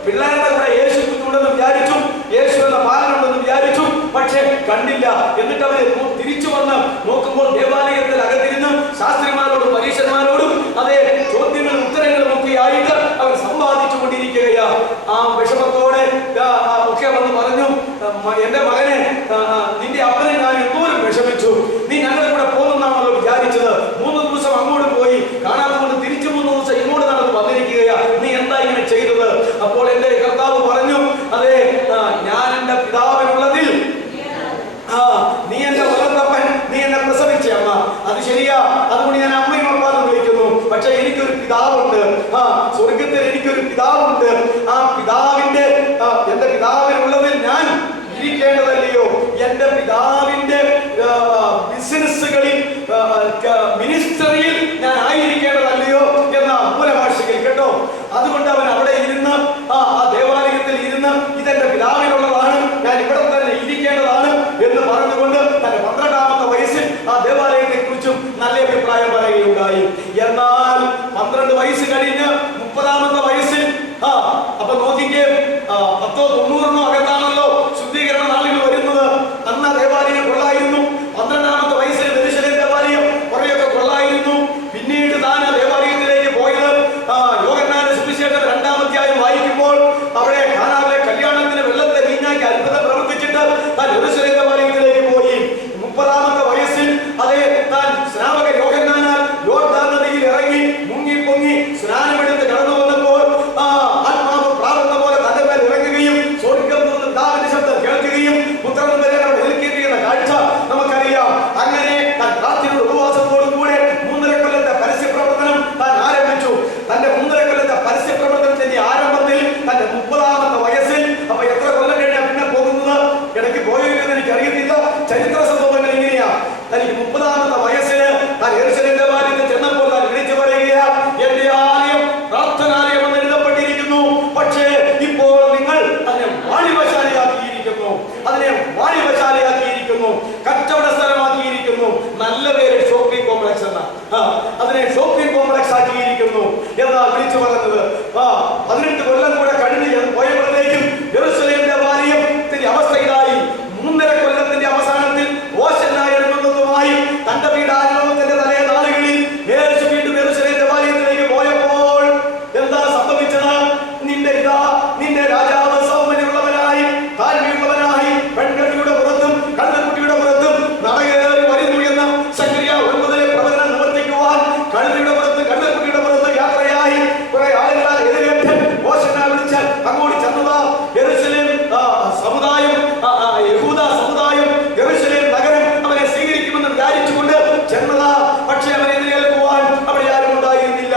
പിള്ളേരുടെ കൂടെ യേശു കുഞ്ഞുണ്ടെന്ന് വിചാരിച്ചു, യേശു എന്ന ബാലനുണ്ടെന്ന് വിചാരിച്ചു, പക്ഷേ കണ്ടില്ല. എന്നിട്ട് അവര് തിരിച്ചു വന്ന് നോക്കുമ്പോൾ ദേവാലയത്തിൽ അകത്തിരുന്ന് ശാസ്ത്രിമാരോടും പരീക്ഷന്മാരോടും അതേ ചോദ്യങ്ങളും ഉത്തരങ്ങളും ഒക്കെ ആയിട്ട് അവർ സമ്പാദിച്ചു കൊണ്ടിരിക്കുകയാ. ആ വിഷമത്തോടെ ഒക്കെ വന്ന് പറഞ്ഞു, എന്റെ മകനെ, നിന്റെ അപ്പനെ ഞാൻ എന്തോരം വിഷമിച്ചു, നീ ഞങ്ങളുടെ കൂടെ പോകുന്നാണല്ലോ വിചാരിച്ചത്. 3 ദിവസം അങ്ങോട്ട് പോയി കാണാത്തതുകൊണ്ട് തിരിച്ചു 3 ദിവസം ഇങ്ങോട്ട് നടന്ന് വന്നിരിക്കുകയാ, നീ എന്താ ഇങ്ങനെ ചെയ്തത്? അപ്പോൾ എന്റെ കർത്താവ് പറഞ്ഞു, അതെ ഞാൻ എന്റെ പിതാവിനുള്ളതിൽ നീ എന്റെ വളർത്തപ്പൻ, നീ എന്നെ പ്രസവിച്ച അമ്മ, അത് ശരിയാ, അതുകൊണ്ട് ഞാൻ അമ്മയും അപ്പാന്ന് വിളിക്കുന്നു. പക്ഷെ എനിക്കൊരു പിതാവുണ്ട്, സ്വർഗത്തിൽ എനിക്കൊരു പിതാവുണ്ട്. ആ പിതാവിന്റെ എന്റെ പിതാവിനുള്ളതിൽ ഞാൻ ഇരിക്കേണ്ടതല്ലയോ? എന്റെ പിതാവിന്റെ ബിസിനസ്സുകളിൽ മിനിസ്റ്ററിയിൽ ഞാൻ ആയിരിക്കേണ്ടതല്ലയോ എന്ന മൂലഭാഷയിൽ കേട്ടോ. അതുകൊണ്ട് അവൻ അവിടെ ഇരുന്ന് ആ ദേവാലയത്തിൽ ഇരുന്ന് ഇതെന്റെ പിതാവിനുള്ളതാണ്, ഞാൻ ഇവിടെ തന്നെ ഇരിക്കേണ്ടതാണ് എന്ന് പറഞ്ഞുകൊണ്ട് തന്റെ 12ാമത്തെ വയസ്സിൽ ആ ദേവാലയത്തെ കുറിച്ചും നല്ല അഭിപ്രായം പറയുകയുണ്ടായി. എന്നാൽ 12 വയസ്സ് കഴിഞ്ഞ് 30ാമത്തെ വയസ്സിൽ അപ്പൊ നോക്കിക്കേ, 10 90 അകത്താണല്ലോ ശുദ്ധീകരണ നാളുകൾ വരുന്നത്. അന്ന് ദേവാലയം കൊള്ളായിരുന്നു. 12ാമത്തെ വയസ്സിൽ യെരൂശലേം ദേവാലയം കുറെയൊക്കെ കൊള്ളായിരുന്നു. പിന്നീട് താൻ ആ ദേവാലയത്തിലേക്ക് പോയത് യോഹന്നാന്റെ സുവിശേഷം 2-ാം അധ്യായം വായിക്കുമ്പോൾ അവിടെ കാനാവിലെ കല്യാണത്തിന് വെള്ളത്തെ വീഞ്ഞാക്കി അത്ഭുതം പ്രവർത്തിച്ചിട്ട് താൻ യെരൂശലേം ദേവാലയത്തിലേക്ക് പോയി. 30ാമത്തെ വയസ്സിൽ അതേ താൻ സ്നാപക യോഹന്നാനാൽ യോർദാൻ നദിയിൽ ഇറങ്ങി മുങ്ങിപ്പൊങ്ങി സ്നാനമെടുത്ത് കടന്നു വന്നപ്പോൾ ആത്മാവ് പ്രാവുന്ന പോലെ തന്റെ മേൽ ഇറങ്ങുകയും സ്വർഗ്ഗം നിന്ന് പിതാവിന്റെ ശബ്ദം കേൾക്കുകയും പുത്രൻ വരെ അവിടെ നിൽക്കുകയും കാഴ്ച നമുക്കറിയാം. അങ്ങനെ താൻ പ്രാർത്ഥനയുടെ ഉപവാസത്തോടും കൂടെ 3.5 കൊല്ലത്തെ പരസ്യ പ്രവർത്തനം താൻ ആരംഭിച്ചു. തന്റെ 3.5 കൊല്ലത്തെ പരസ്യ പ്രവർത്തനത്തിന്റെ ആരംഭത്തിൽ തന്റെ 30ാമത്തെ വയസ്സിൽ, അപ്പൊ എത്ര കൊല്ലം കഴിഞ്ഞാൽ പിന്നെ പോകുന്നത് ഇടയ്ക്ക് പോയെന്ന് എനിക്ക് അറിയത്തില്ല, ചരിത്ര സംഭവങ്ങൾ ഇങ്ങനെയാ. തനിക്ക് 30ാമത്തെ വയസ്സിൽ താൻ യെരൂശലേം ദേവാലയത്തിൽ ചെന്നപ്പോൾ താൻ വിളിച്ചു പറയുക, എന്റെ ആലയം പ്രാർത്ഥനാലയം എന്ന് എഴുതപ്പെട്ടിരിക്കുന്നു, പക്ഷേ ഇപ്പോൾ നിങ്ങൾ അതിനെ വാണിഭശാലയാക്കിയിരിക്കുന്നു, കച്ചവട സ്ഥലമാക്കിയിരിക്കുന്നു. നല്ല പേര് ഷോപ്പിംഗ് കോംപ്ലക്സ് എന്ന അതിനെ ഷോപ്പിംഗ് കോംപ്ലക്സ് ആക്കിയിരിക്കുന്നു എന്നാ വിളിച്ചു പറഞ്ഞത്. 18 കൊല്ലം കൂടെ കഴിഞ്ഞ് പോയപ്പോഴത്തേക്കും യെരൂശലേം ദേവാലയത്തിന്റെ അവസ്ഥ ഇതായി. 3.5 കൊല്ലത്തിന്റെ അവസാനത്തിൽ ഓശന്നായിരുന്നതുമായി തന്റെ പീഡാനുഭവത്തിന്റെ തലേ നാളുകളിൽ യേശു വീണ്ടും യെരൂശലേം ദേവാലയത്തിലേക്ക് പോയപ്പോൾ എന്താ സംഭവിച്ചത്? നിന്റെ രാജാവ് സൗമ്യമുള്ളവനായി താഴ്മയുള്ളവനായി പെൺകുട്ടിയുടെ പുറത്തും കണ്ണുകുട്ടിയുടെ പുറത്തും നടകേറി വരുന്നു എന്ന് സഖറിയ 9 പ്രവചനം നിവർത്തിക്കുവാൻ കഴുതയുടെ പുറത്ത് കണ്ണുകുട്ടിയുടെ പുറത്ത് യാത്രയായി കുറെ ആളുകളാൽ എതിരേറ്റ് ഓശന്ന വിളിച്ച് അങ്ങോട്ട് ചെന്നതാ. യെരൂശലേം സമുദായം, യഹൂദ സമുദായം, യെരൂശലേം നഗരം അവനെ സ്വീകരിക്കുമെന്ന് വിചാരിച്ചുകൊണ്ട് ചെന്നതാ. പക്ഷേ അവനെ എതിരേൽക്കുവാൻ അവിടെ ആരും ഉണ്ടായിരുന്നില്ല.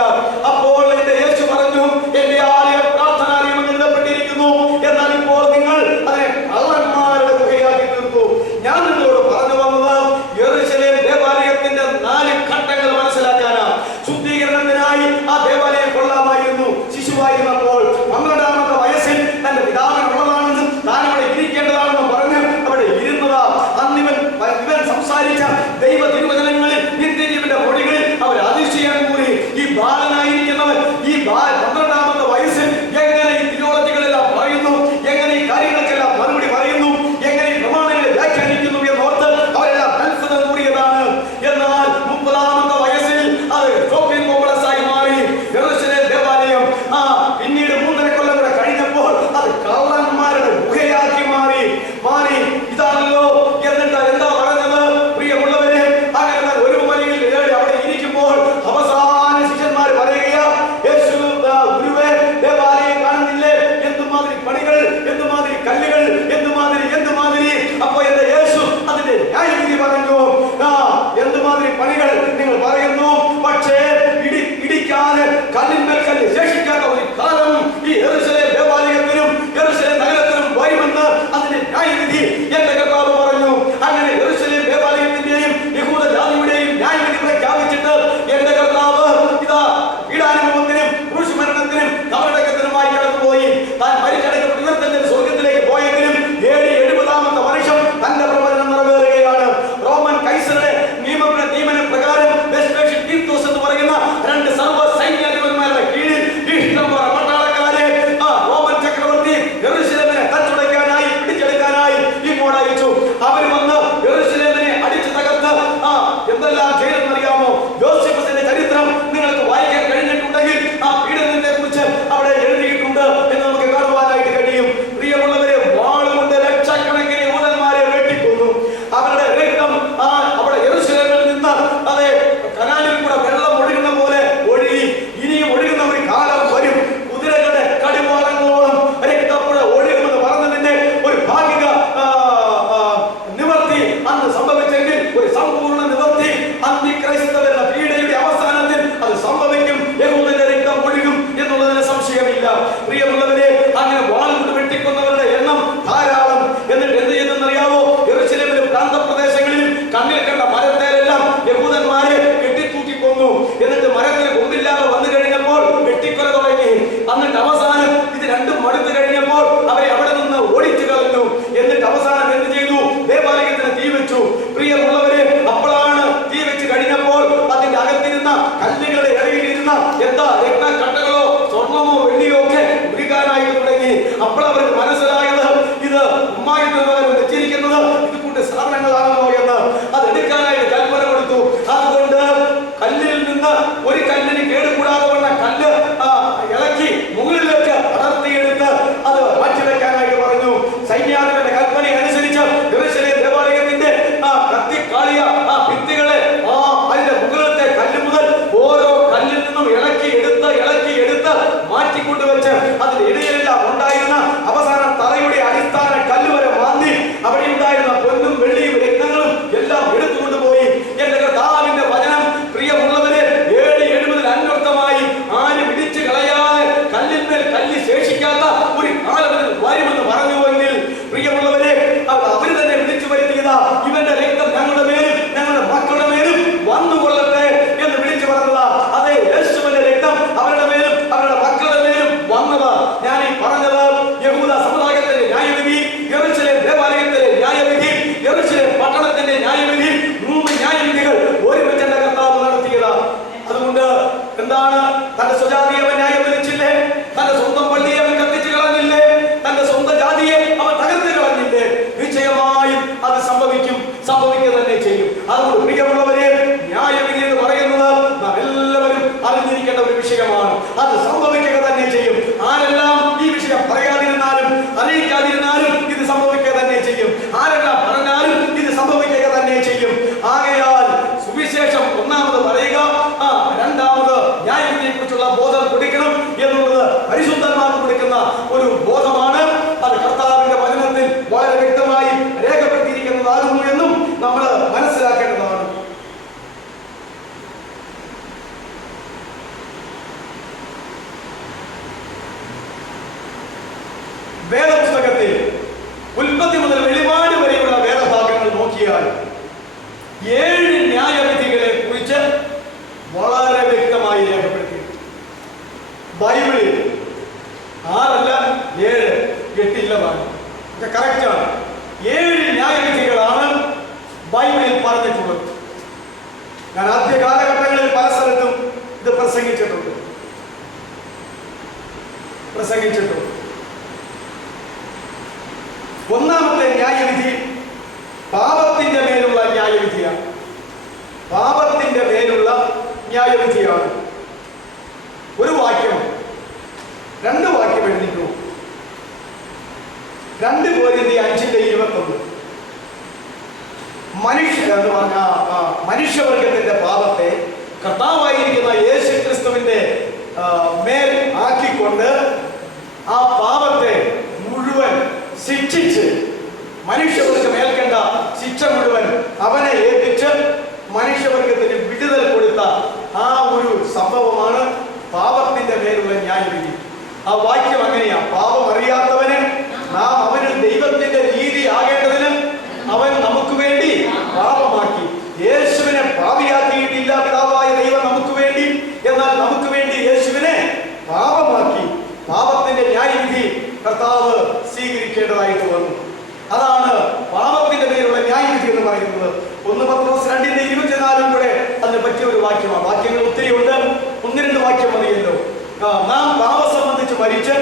അപ്പോൾ എന്റെ യേശു പറഞ്ഞു, എന്റെ ആലയം പ്രാർത്ഥനാലയം എന്ന് എഴുതപ്പെട്ടിരിക്കുന്നു, എന്നാൽ ഇപ്പോൾ നിങ്ങൾ അതിനെ കള്ളന്മാരുടെ ഗുഹയാക്കി തീർത്തു. ഞാൻ നിങ്ങളോട് പറഞ്ഞു വന്നത് യെരൂശലേം ദേവാലയത്തിന്റെ 4 ഘട്ടങ്ങൾ മനസ്സിലാക്കാനാ. ശുദ്ധീകരണത്തിനായി ആ ദേവാലയം കൊള്ളാമായിരുന്നു. ശിശുവായിരുന്നപ്പോൾ 12ാമത്തെ വയസ്സിൽ തന്റെ പിതാവിനുള്ളതാണെന്നും താൻ അവിടെ ഇരിക്കേണ്ടതാണെന്നും പറഞ്ഞ് അവിടെ ഇരുന്നതാ. അന്ന് ഇവൻ സംസാരിച്ച ദൈവ തിരുവചനങ്ങളിൽ നിത്യജീവന്റെ മൊഴികളിൽ അവർ അതിശയം കൂടി. ഈ ബാലനായിരിക്കുന്നവൻ ഈ 12ാമത്തെ വയസ്സിൽ എങ്ങനെ ഈ തിരുവചനങ്ങളെല്ലാം പറയുന്നു, എങ്ങനെ ഈ കാര്യങ്ങൾക്കെല്ലാം മറുപടി പറയുന്നു, എങ്ങനെ ഈ പ്രമാണങ്ങളെ വ്യാഖ്യാനിക്കുന്നു എന്നോർത്ത് അവരെല്ലാം അത്ഭുതം കൂടിയതാണ്. എന്നാൽ 30ാമത്തെ വയസ്സിൽ അത് ഷോപ്പിംഗ് കോംപ്ലക്സ് ആയി മാറി യെരൂശലേം ദേവാലയം. പിന്നീട് പ്രിയമുള്ളവരെ, അങ്ങനെ വാളുകൊണ്ട് വെട്ടിക്കൊന്നവരുടെ എണ്ണം ധാരാളം. എന്നിട്ട് എന്ത് ചെയ്തെന്നറിയാവോ? യെരൂശലേമിലും പ്രാന്തപ്രദേശങ്ങളിലും കണ്ണിൽ കണ്ട മരത്തേലെല്ലാം യഹൂദന്മാരെ കെട്ടിത്തൂക്കിക്കൊന്നു. എന്നിട്ട് മരത്തിന് കൊമ്പില്ലാതെ വന്നു കഴിഞ്ഞപ്പോൾ വെട്ടിക്കൊല തുടങ്ങി. എന്നിട്ട് അവസാനം ഇത് രണ്ടും മടുത്തു കഴിഞ്ഞപ്പോൾ അവരെ അവിടെ നിന്ന് ഓടിച്ചു കളഞ്ഞു. എന്നിട്ട് അവസാനം എന്ത് ചെയ്തു? ദേവാലയത്തിന് തീ വെച്ചു. പ്രിയമുള്ളവരെ, അപ്പോഴാണ് തീ വെച്ച് കഴിഞ്ഞപ്പോൾ അതിന്റെ അകത്തിരുന്ന കല്ലുകളുടെ ഇടയിലിരുന്ന എന്താ രത്നക്കട്ടകളോ സ്വർണമോ വെള്ളിയോ ഒക്കെ ഉരുകാനായി തുടങ്ങി. അപ്പോൾ അവർക്ക് മനസ്സിലായത് ഇത് ഉമ്മായി വെച്ചിരിക്കുന്നത് ഇത് കൂട്ട് സാധനങ്ങളാണല്ലോ എന്ന്. അത് എടുക്കാനായിട്ട് കൽപ്പന കൊടുത്തു. അതുകൊണ്ട് കല്ലിൽ നിന്ന് ഒരു കല്ലിന് കേടുകൂടാതെ വന്ന കല്ല് ഇളക്കി മുകളിലേക്ക് അടർത്തിയെടുത്ത് അത് മാറ്റിവെക്കാനായിട്ട് പറഞ്ഞു. സൈന്യാധിപന്റെ കൽപ്പന അനുസരിച്ച് യെരൂശലേം ദേവാലയത്തിന്റെ കത്തിക്കാളിയ ഭിത്തികളെ അതിന്റെ മുകളിലത്തെ കല്ല് മുതൽ ഓരോ കല്ലിൽ നിന്നും ഇളക്കി എടുത്ത് മാറ്റിക്കൊണ്ടുവച്ച് അതിന്റെ ഇടയിലെല്ലാം ഉണ്ടായിരുന്ന അവസാന തറയുടെ അടിസ്ഥാന കല്ല് വരെ മാന്തി അവിടെ ഉണ്ടായിരുന്ന പൊന്നും വെള്ളിയും രത്നങ്ങളും എല്ലാം എടുത്തുകൊണ്ടുപോയി. എന്റെ കർത്താവിന്റെ വചനം പ്രിയമുള്ളവരെ 70 അന്വർത്ഥമായി ആരും ഇടിച്ചു കളയാതെ കല്ലിന്മേൽ കല്ല് ശേഷിക്കാത്ത ഒരു കാലം വരുമെന്ന് പറഞ്ഞുവെങ്കിൽ പ്രിയമുള്ളവരെ, അവര് തന്നെ വിളിച്ചു വരുത്തിയതാ, ഇവന്റെ രക്തം ഞങ്ങളുടെ മേലും ഞങ്ങളുടെ മക്കളുടെ മേലും വന്നുകൊള്ളട്ടെ എന്ന് വിളിച്ചു പറഞ്ഞതാ. അതെ, യേശുവിന്റെ രക്തം അവരുടെ മേലും അവരുടെ മക്കളുടെ മേലും വന്നതാ. ഞാൻ ഈ പറഞ്ഞത് യഹൂദ സമുദായത്തിന്റെ ന്യായവിധി, യെരൂശലേം ദേവാലയത്തിലെ ന്യായവിധി, യെരൂശലേം പട്ടണത്തിന്റെ ന്യായവിധി, 3 ന്യായവിധികൾ ഒരുമിച്ച് എന്റെ കർത്താവ് നടത്തിയതാ. അതുകൊണ്ട് എന്താണ്? തന്റെ സ്വജാതിയെ അവൻ ന്യായം വിധിച്ചില്ലേ? തന്റെ സ്വന്തം പള്ളിയെ അവൻ കത്തിച്ചു കളഞ്ഞില്ലേ? തന്റെ സ്വന്തം ജാതിയെ അവൻ തകർത്ത് കളഞ്ഞില്ലേ? നിശ്ചയമായും അത് സംഭവിക്കുക തന്നെ ചെയ്യും. അതുകൊണ്ട് പ്രിയമുള്ളവരെ, ന്യായവിധി എന്ന് പറയുന്നത് നാം എല്ലാവരും അറിഞ്ഞിരിക്കേണ്ട ഒരു വിഷയമാണ്. അത് സംഭവിക്കുക തന്നെ ചെയ്യും. ആരെല്ലാം ഈ വിഷയം പറയാതിരുന്നാലും അറിയിക്കാതിരുന്നാലും ഇത് സംഭവിക്കുക തന്നെ ചെയ്യും. ആരെല്ലാം പറഞ്ഞാലും ഇത് സംഭവിക്കുക തന്നെ ചെയ്യും. ആകയാൽ സുവിശേഷം ഒന്നാമത് പറയുക, രണ്ടാമത് ന്യായവിധിയെ കുറിച്ചുള്ള ബോധം കൊടുക്കണം എന്നുള്ളത് പരിശുദ്ധന്മാർക്ക് കൊടുക്കുന്ന ഒരു ബോധമാണ്. അത് കർത്താവിന്റെ വചനത്തിൽ വളരെ വ്യക്തമായി രേഖപ്പെടുത്തിയിരിക്കുന്നതാകുന്നു എന്നും നമ്മൾ മനസ്സിലാക്കേണ്ടതാണ്. വേദപുസ്തകത്തിൽ ഉൽപ്പത്തി മുതൽ വെളിപാട് വരെയുള്ള വേദഭാഗങ്ങൾ നോക്കിയാൽ 7 ന്യായവിധികളെ കുറിച്ച് വളരെ വ്യക്തമായി രേഖപ്പെടുത്തി. ബൈബിളിൽ 6 അല്ല 7, 8 ഇല്ലതാണ്. ഇത് കറക്റ്റാണ്. 7 ന്യായവിധികളാണ് ബൈബിളിൽ പറഞ്ഞിട്ടുള്ളത്. ഞാൻ ആദ്യ കാലഘട്ടങ്ങളിൽ പല സ്ഥലത്തും ഇത് പ്രസംഗിച്ചിട്ടുണ്ട്. ഒന്നാമത്തെ ന്യായവിധി പാപത്തിന്റെ മേലുള്ള ന്യായവിധിയാണ്. പാപത്തിന്റെ മേലുള്ള ന്യായവിധിയാണ്. ഒരു വാക്യം, 2 വാക്യം എഴുതിക്കൂ. 2 കൊരിന്ത്യർ 5:21. മനുഷ്യവർഗത്തിന്റെ പാപത്തെ കർത്താവായിരിക്കുന്ന യേശു ക്രിസ്തുവിന്റെ മേൽ ആക്കിക്കൊണ്ട് ആ പാപത്തെ മുഴുവൻ ശിക്ഷിച്ച് മനുഷ്യവർഗം ഏൽക്കേണ്ട ശിക്ഷ മുഴുവൻ അവനെ ഏൽപ്പിച്ച് മനുഷ്യവർഗത്തിന് വിടുതൽ കൊടുത്ത ആ ഒരു സംഭവമാണ് പാപത്തിന്റെ മേലുള്ള ന്യായവിധി. ആ വാക്യം അങ്ങനെയാ. പാപം അറിയാത്തവന് നാം അവനിൽ ദൈവത്തിന്റെ രീതി ആകേണ്ടതിന് അവൻ നമുക്ക് വേണ്ടി പാപമാക്കി. യേശുവിനെ പാപിയാക്കിയിട്ടില്ല പിതാവായ ദൈവം നമുക്ക് വേണ്ടി, എന്നാൽ നമുക്ക് വേണ്ടി യേശുവിനെ പാപമാക്കി. പാപത്തിന്റെ ന്യായവിധി കർത്താവ് സ്വീകരിക്കേണ്ടതായിട്ട് വന്നു. അതാണ് പാപത്തിന്റെ പേരുള്ള ന്യായവിധി എന്ന് പറയുന്നത്. 1 പത്രോസ് 2:24 കൂടെ അതിനെ പറ്റിയ ഒരു വാക്യമാണ്. വാക്യങ്ങൾ ഒത്തിരി ഉണ്ട്, 1-2 വാക്യം മതിയല്ലോ. നാം പാപം സംബന്ധിച്ച് മരിച്ച്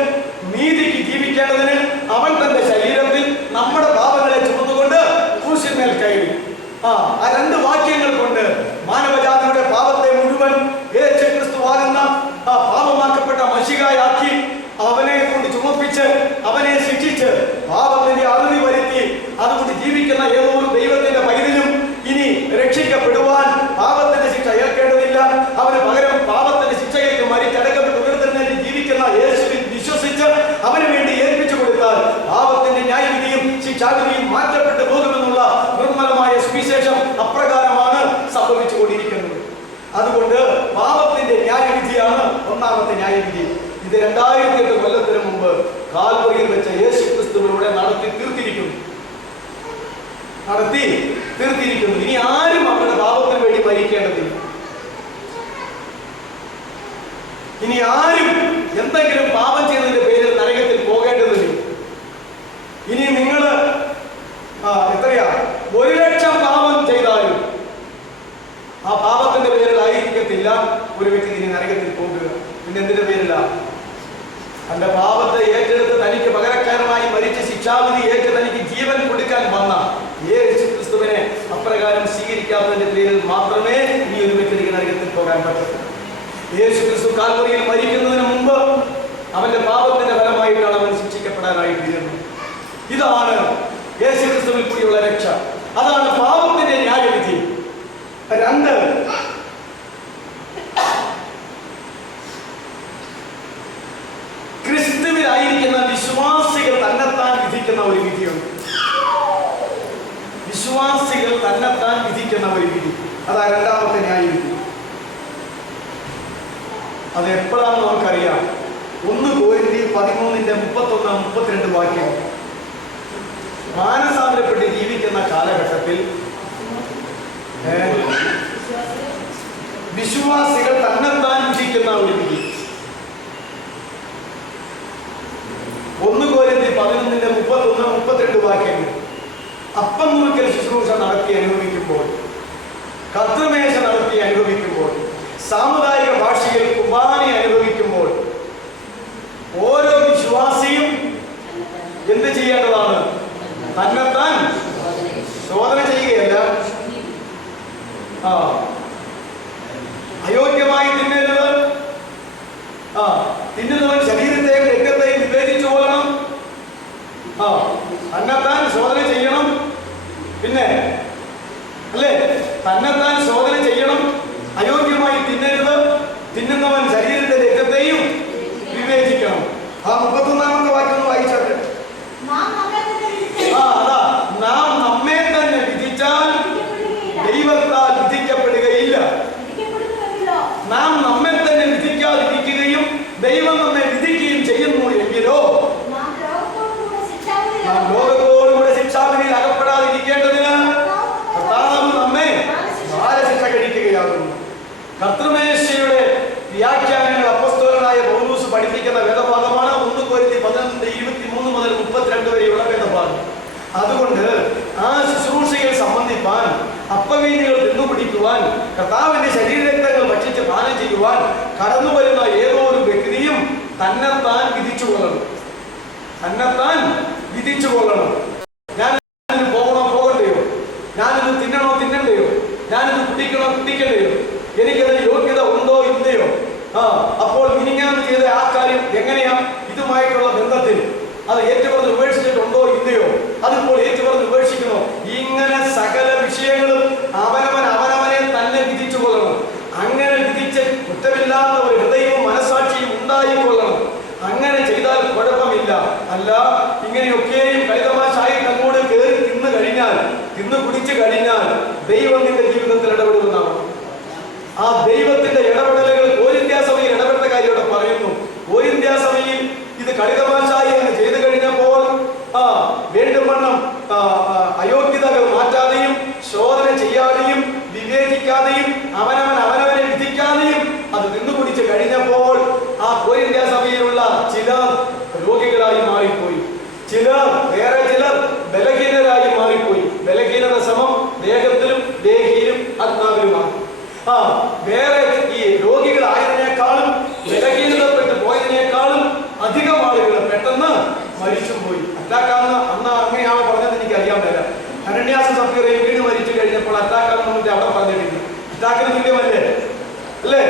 നീതിക്ക് ജീവിക്കേണ്ടതിന് അവൻ തന്റെ ശരീരത്തിൽ നമ്മുടെ പാപങ്ങളെ ചുമന്നുകൊണ്ട് ക്രൂശിന്മേൽ കയറി. ആ 2 വാക്യങ്ങൾ കൊണ്ട് മാനവജാതിയുടെ പാപത്തെ മുഴുവൻ യേശു ക്രിസ്തുവാകുന്ന പാപമാക്കപ്പെട്ട മശിഹായാക്കി അവനെ കൊണ്ട് ചുമപ്പിച്ച് അവനെ ശിക്ഷിച്ച് പാപത്തിന്റെ അറുതി വരുത്തി. അതുകൊണ്ട് ജീവിക്കുന്ന ഏതോ ഒരു ദൈവത്തിന്റെ പൈതലും ഇനി രക്ഷിക്കപ്പെടുവാൻ പാപത്തിന്റെ ശിക്ഷ ഏൽക്കേണ്ടതില്ല. അവന് പകരം പാപത്തിന്റെ ശിക്ഷയ്ക്ക് മരിച്ചടക്കപ്പെട്ട് ഉയർത്തെഴുന്നേറ്റ് ജീവിക്കുന്ന യേശുവിൽ വിശ്വസിച്ച് അവന് വേണ്ടി ഏൽപ്പിച്ചു കൊടുത്താൽ പാപത്തിന്റെ ന്യായവിധിയും ശിക്ഷാവിധിയും മാറ്റപ്പെട്ടു പോകുമെന്നുള്ള നിർമ്മലമായ സുവിശേഷം അപ്രകാരമാണ് സംഭവിച്ചുകൊണ്ടിരിക്കുന്നത്. അതുകൊണ്ട് പാപത്തിന്റെ ന്യായവിധിയാണ് ഒന്നാമത്തെ ന്യായവിധി. ഇത് 2008 കൊല്ലത്തിൽ നടത്തി തീർത്തിരിക്കുന്നു. ഇനി ആരും അവരുടെ പാപത്തിന് വേണ്ടി മരിക്കേണ്ടതില്ല. ഇനി ആരും എന്തെങ്കിലും പാപം ചെയ്തതിന്റെ പേരിൽ നരകത്തിൽ പോകേണ്ടതില്ല. ഇനി നിങ്ങൾ എത്രയാ 1,00,000 പാപം ചെയ്താലും ആ പാപത്തിന്റെ പേരിലായിരിക്കത്തില്ല ഒരു വ്യക്തി ഇനി നരകത്തിൽ പോകുക. പിന്നെ എന്തിന്റെ പേരില? തന്റെ പാപത്തെ ഏറ്റെടുത്ത് തനിക്ക് പകരക്കാരമായി മരിച്ച് ശിക്ഷാവിധി ഏറ്റ് തനിക്ക് ജീവൻ കൊടുക്കാൻ വന്ന യേശു ക്രിസ്തുവിനെ അപ്രകാരം സ്വീകരിക്കാത്തതിന്റെ പേരിൽ മാത്രമേ ഈ ഒരു വ്യക്തിക്ക് നരകത്തിൽ പോകാൻ പറ്റൂ. യേശു ക്രിസ്തു കാൽവറിയിൽ മരിക്കുന്നതിന് മുമ്പ് അവന്റെ പാപത്തിന്റെ ഫലമായിട്ടാണ് അവൻ ശിക്ഷിക്കപ്പെടാനായി തീരുന്നത്. ഇതാണ് യേശു ക്രിസ്തുവിൽ കൂടിയുള്ള രക്ഷ. അതാണ് പാപത്തിന്റെ ന്യായവിധി. 2, ക്രിസ്തുവിലായിരിക്കുന്ന വിശ്വാസികൾ തന്നെത്താൻ വിധിക്കുന്ന ഒരു വിധിയുണ്ട്. വിശ്വാസികൾ തന്നെത്താൻ വിധിക്കുന്ന ഒരു വിധി, അതാ 2ാമത്തെ ന്യായവിധി. അത് എപ്പോഴാണെന്ന് നമുക്കറിയാം. 1 Corinthians 13:31-32 വാക്യം. മാനസാന്തരപ്പെട്ട് ജീവിക്കുന്ന കാലഘട്ടത്തിൽ വിശ്വാസികൾ തന്നെത്താൻ വിധിക്കുന്ന ഒരു വിധി. 1 Corinthians 11:31-32 വാക്യങ്ങൾ. അപ്പം മുറിക്കൽ ശുശ്രൂഷ നടത്തി അനുഭവിക്കുമ്പോൾ, കർത്തൃമേശ നടത്തി അനുഭവിക്കുമ്പോൾ, സാമുദായിക ഭാഷയിൽ കുർബാന അനുഭവിക്കുമ്പോൾ ഓരോ വിശ്വാസിയും എന്ത് ചെയ്യേണ്ടതാണ്? തന്നെത്താൻ ശോധന ചെയ്യുകയല്ല. അയോഗ്യമായി തിന്നരുത്. തിന്നുന്നവൻ ശരീരത്തെയും രക്തത്തെയും വിവേചിച്ചു കൊള്ളണം. തന്നെത്താൻ ശോധന ചെയ്യണം. പിന്നെ അല്ലേ, തന്നെത്താൻ ശോധന ചെയ്യണം. അയോഗ്യമായി തിന്നരുത്. തിന്നുന്നവൻ ശരീരത്തെ രക്തത്തെയും വിവേചിക്കണം. 31ാമത്തെ വാക്യം ഒന്ന് വായിച്ചാട്ടെ. അതാ, നാം നമ്മെ തന്നെ വിധിച്ചാൽ ദൈവത്താൽ വിധിക്കപ്പെടുകയില്ല. നാം നമ്മെ തന്നെ വിധിക്കാതിരിക്കുകയും ദൈവം നമ്മെ വിധിക്കുകയും ചെയ്യുന്നു എങ്കിലോ നാം ലോകത്തോടുകൂടെ ശിക്ഷാവിധിയിൽ അകപ്പെടാതിരിക്കേണ്ടതിന് കർത്താവ് നമ്മെ ഭാരശിക്ഷ കഴിക്കുകയാകുന്നു. കർത്തൃമേശയുടെ വ്യാഖ്യാനങ്ങൾ അപ്പോസ്തലനായ പൗലോസ് പഠിപ്പിക്കുന്ന വേദഭാഗമാണ്. 1 Corinthians 11:23-32 വരെയുള്ള വേദഭാഗം. അതുകൊണ്ട് ആ ശുശ്രൂഷയെ സംബന്ധിപ്പാൻ, അപ്പവീതികൾ തിന്നുപിടിക്കുവാൻ, കർത്താവിന്റെ ശരീരരക്തങ്ങൾ ഭക്ഷിച്ച് പാനം ചെയ്യുവാൻ കടന്നു വരുന്ന ഏതോ ഒരു വ്യക്തിയും തന്നെത്താൻ വിധിച്ചുകൊള്ളണം. തന്നെത്താൻ വിധിച്ചുകൊള്ളണം. ഞാനിത് പോകണോ പോകണ്ടയോ? ഞാനിത് തിന്നണോ തിന്നണ്ടയോ? ഞാനിത് കുടിക്കണോ കുടിക്കണ്ടയോ? എനിക്കതിന് യോഗ്യത ഉണ്ടോ ഇല്ലയോ? അപ്പോൾ മിനിങ്ങാന്ന് ചെയ്ത ആ കാര്യം എങ്ങനെയാ ഇതുമായിട്ടുള്ള ബന്ധത്തിൽ അത് ഏറ്റുപറഞ്ഞ് ഉപേക്ഷിച്ചിട്ടുണ്ടോ ഇല്ലയോ? അതിപ്പോൾ ഏറ്റുപറഞ്ഞ് ഉപേക്ഷിക്കണോ? ഇങ്ങനെ സകല വിഷയങ്ങളും അവനവനെ തന്നെ വിധിച്ചു കൊള്ളണം. അങ്ങനെ വിധിച്ച് കുറ്റമില്ലാത്ത ഒരു ഹൃദയവും മനസാക്ഷിയും ഉണ്ടായിക്കൊള്ളണം. അങ്ങനെ ചെയ്താൽ കുഴപ്പമില്ല. അല്ല, ഇങ്ങനെയൊക്കെയും കളിതമാശായിട്ട് അങ്ങോട്ട് കയറി തിന്നു കുടിച്ചു കഴിഞ്ഞാൽ ദൈവം നിന്റെ ജീവിതത്തിൽ ഇടപെടുന്നതാണ്. ആ ദൈവത്തിന്റെ ഇടപെടലുകൾ കോരിന്ത്യാ സഭയിൽ ഇടപെട്ട കാര്യം ഇവിടെ പറയുന്നു. കോരിന്ത്യാ സഭയിൽ ഇത് കളിതമാശായി എന്ന് ചെയ്തു കഴിഞ്ഞപ്പോൾ വീണ്ടും വണ്ണം അയോഗ്യതകൾ മാറ്റാതെയും ശോധന ചെയ്യാതെയും വിവേചിക്കാതെയും അവനവനെ വിധിക്കാതെയും അത് നിന്നുകുടിച്ച് കഴിഞ്ഞപ്പോൾ ആ കോരിന്ത്യാ സഭയിലുള്ള ചിലർ രോഗികളായി മാറിപ്പോയി. വേറെ ചിലർ ബലഹീനരായി മാറിപ്പോയി. ബലഹീനത സമം ദേഹത്തിലും ദേഹിയിലും ആത്മാവിലുമാണ്. വേറെ ഈ രോഗികളായതിനേക്കാളും ബലഹീനതപ്പെട്ട് പോയതിനേക്കാളും അധികം ആളുകൾ പെട്ടെന്ന് മരിച്ചും പോയി. അറ്റാക്കാന്ന് അന്ന് അങ്ങനെയാണ് പറഞ്ഞത്, എനിക്ക് അറിയാൻ പറ്റില്ല. അനന്യാസ സഫീറയും വീട് മരിച്ചു കഴിഞ്ഞപ്പോൾ അറ്റാക്കാന്ന് അവിടെ പറഞ്ഞിട്ടില്ല. അറ്റാക്കിന് തുല്യമല്ലേ അല്ലേ?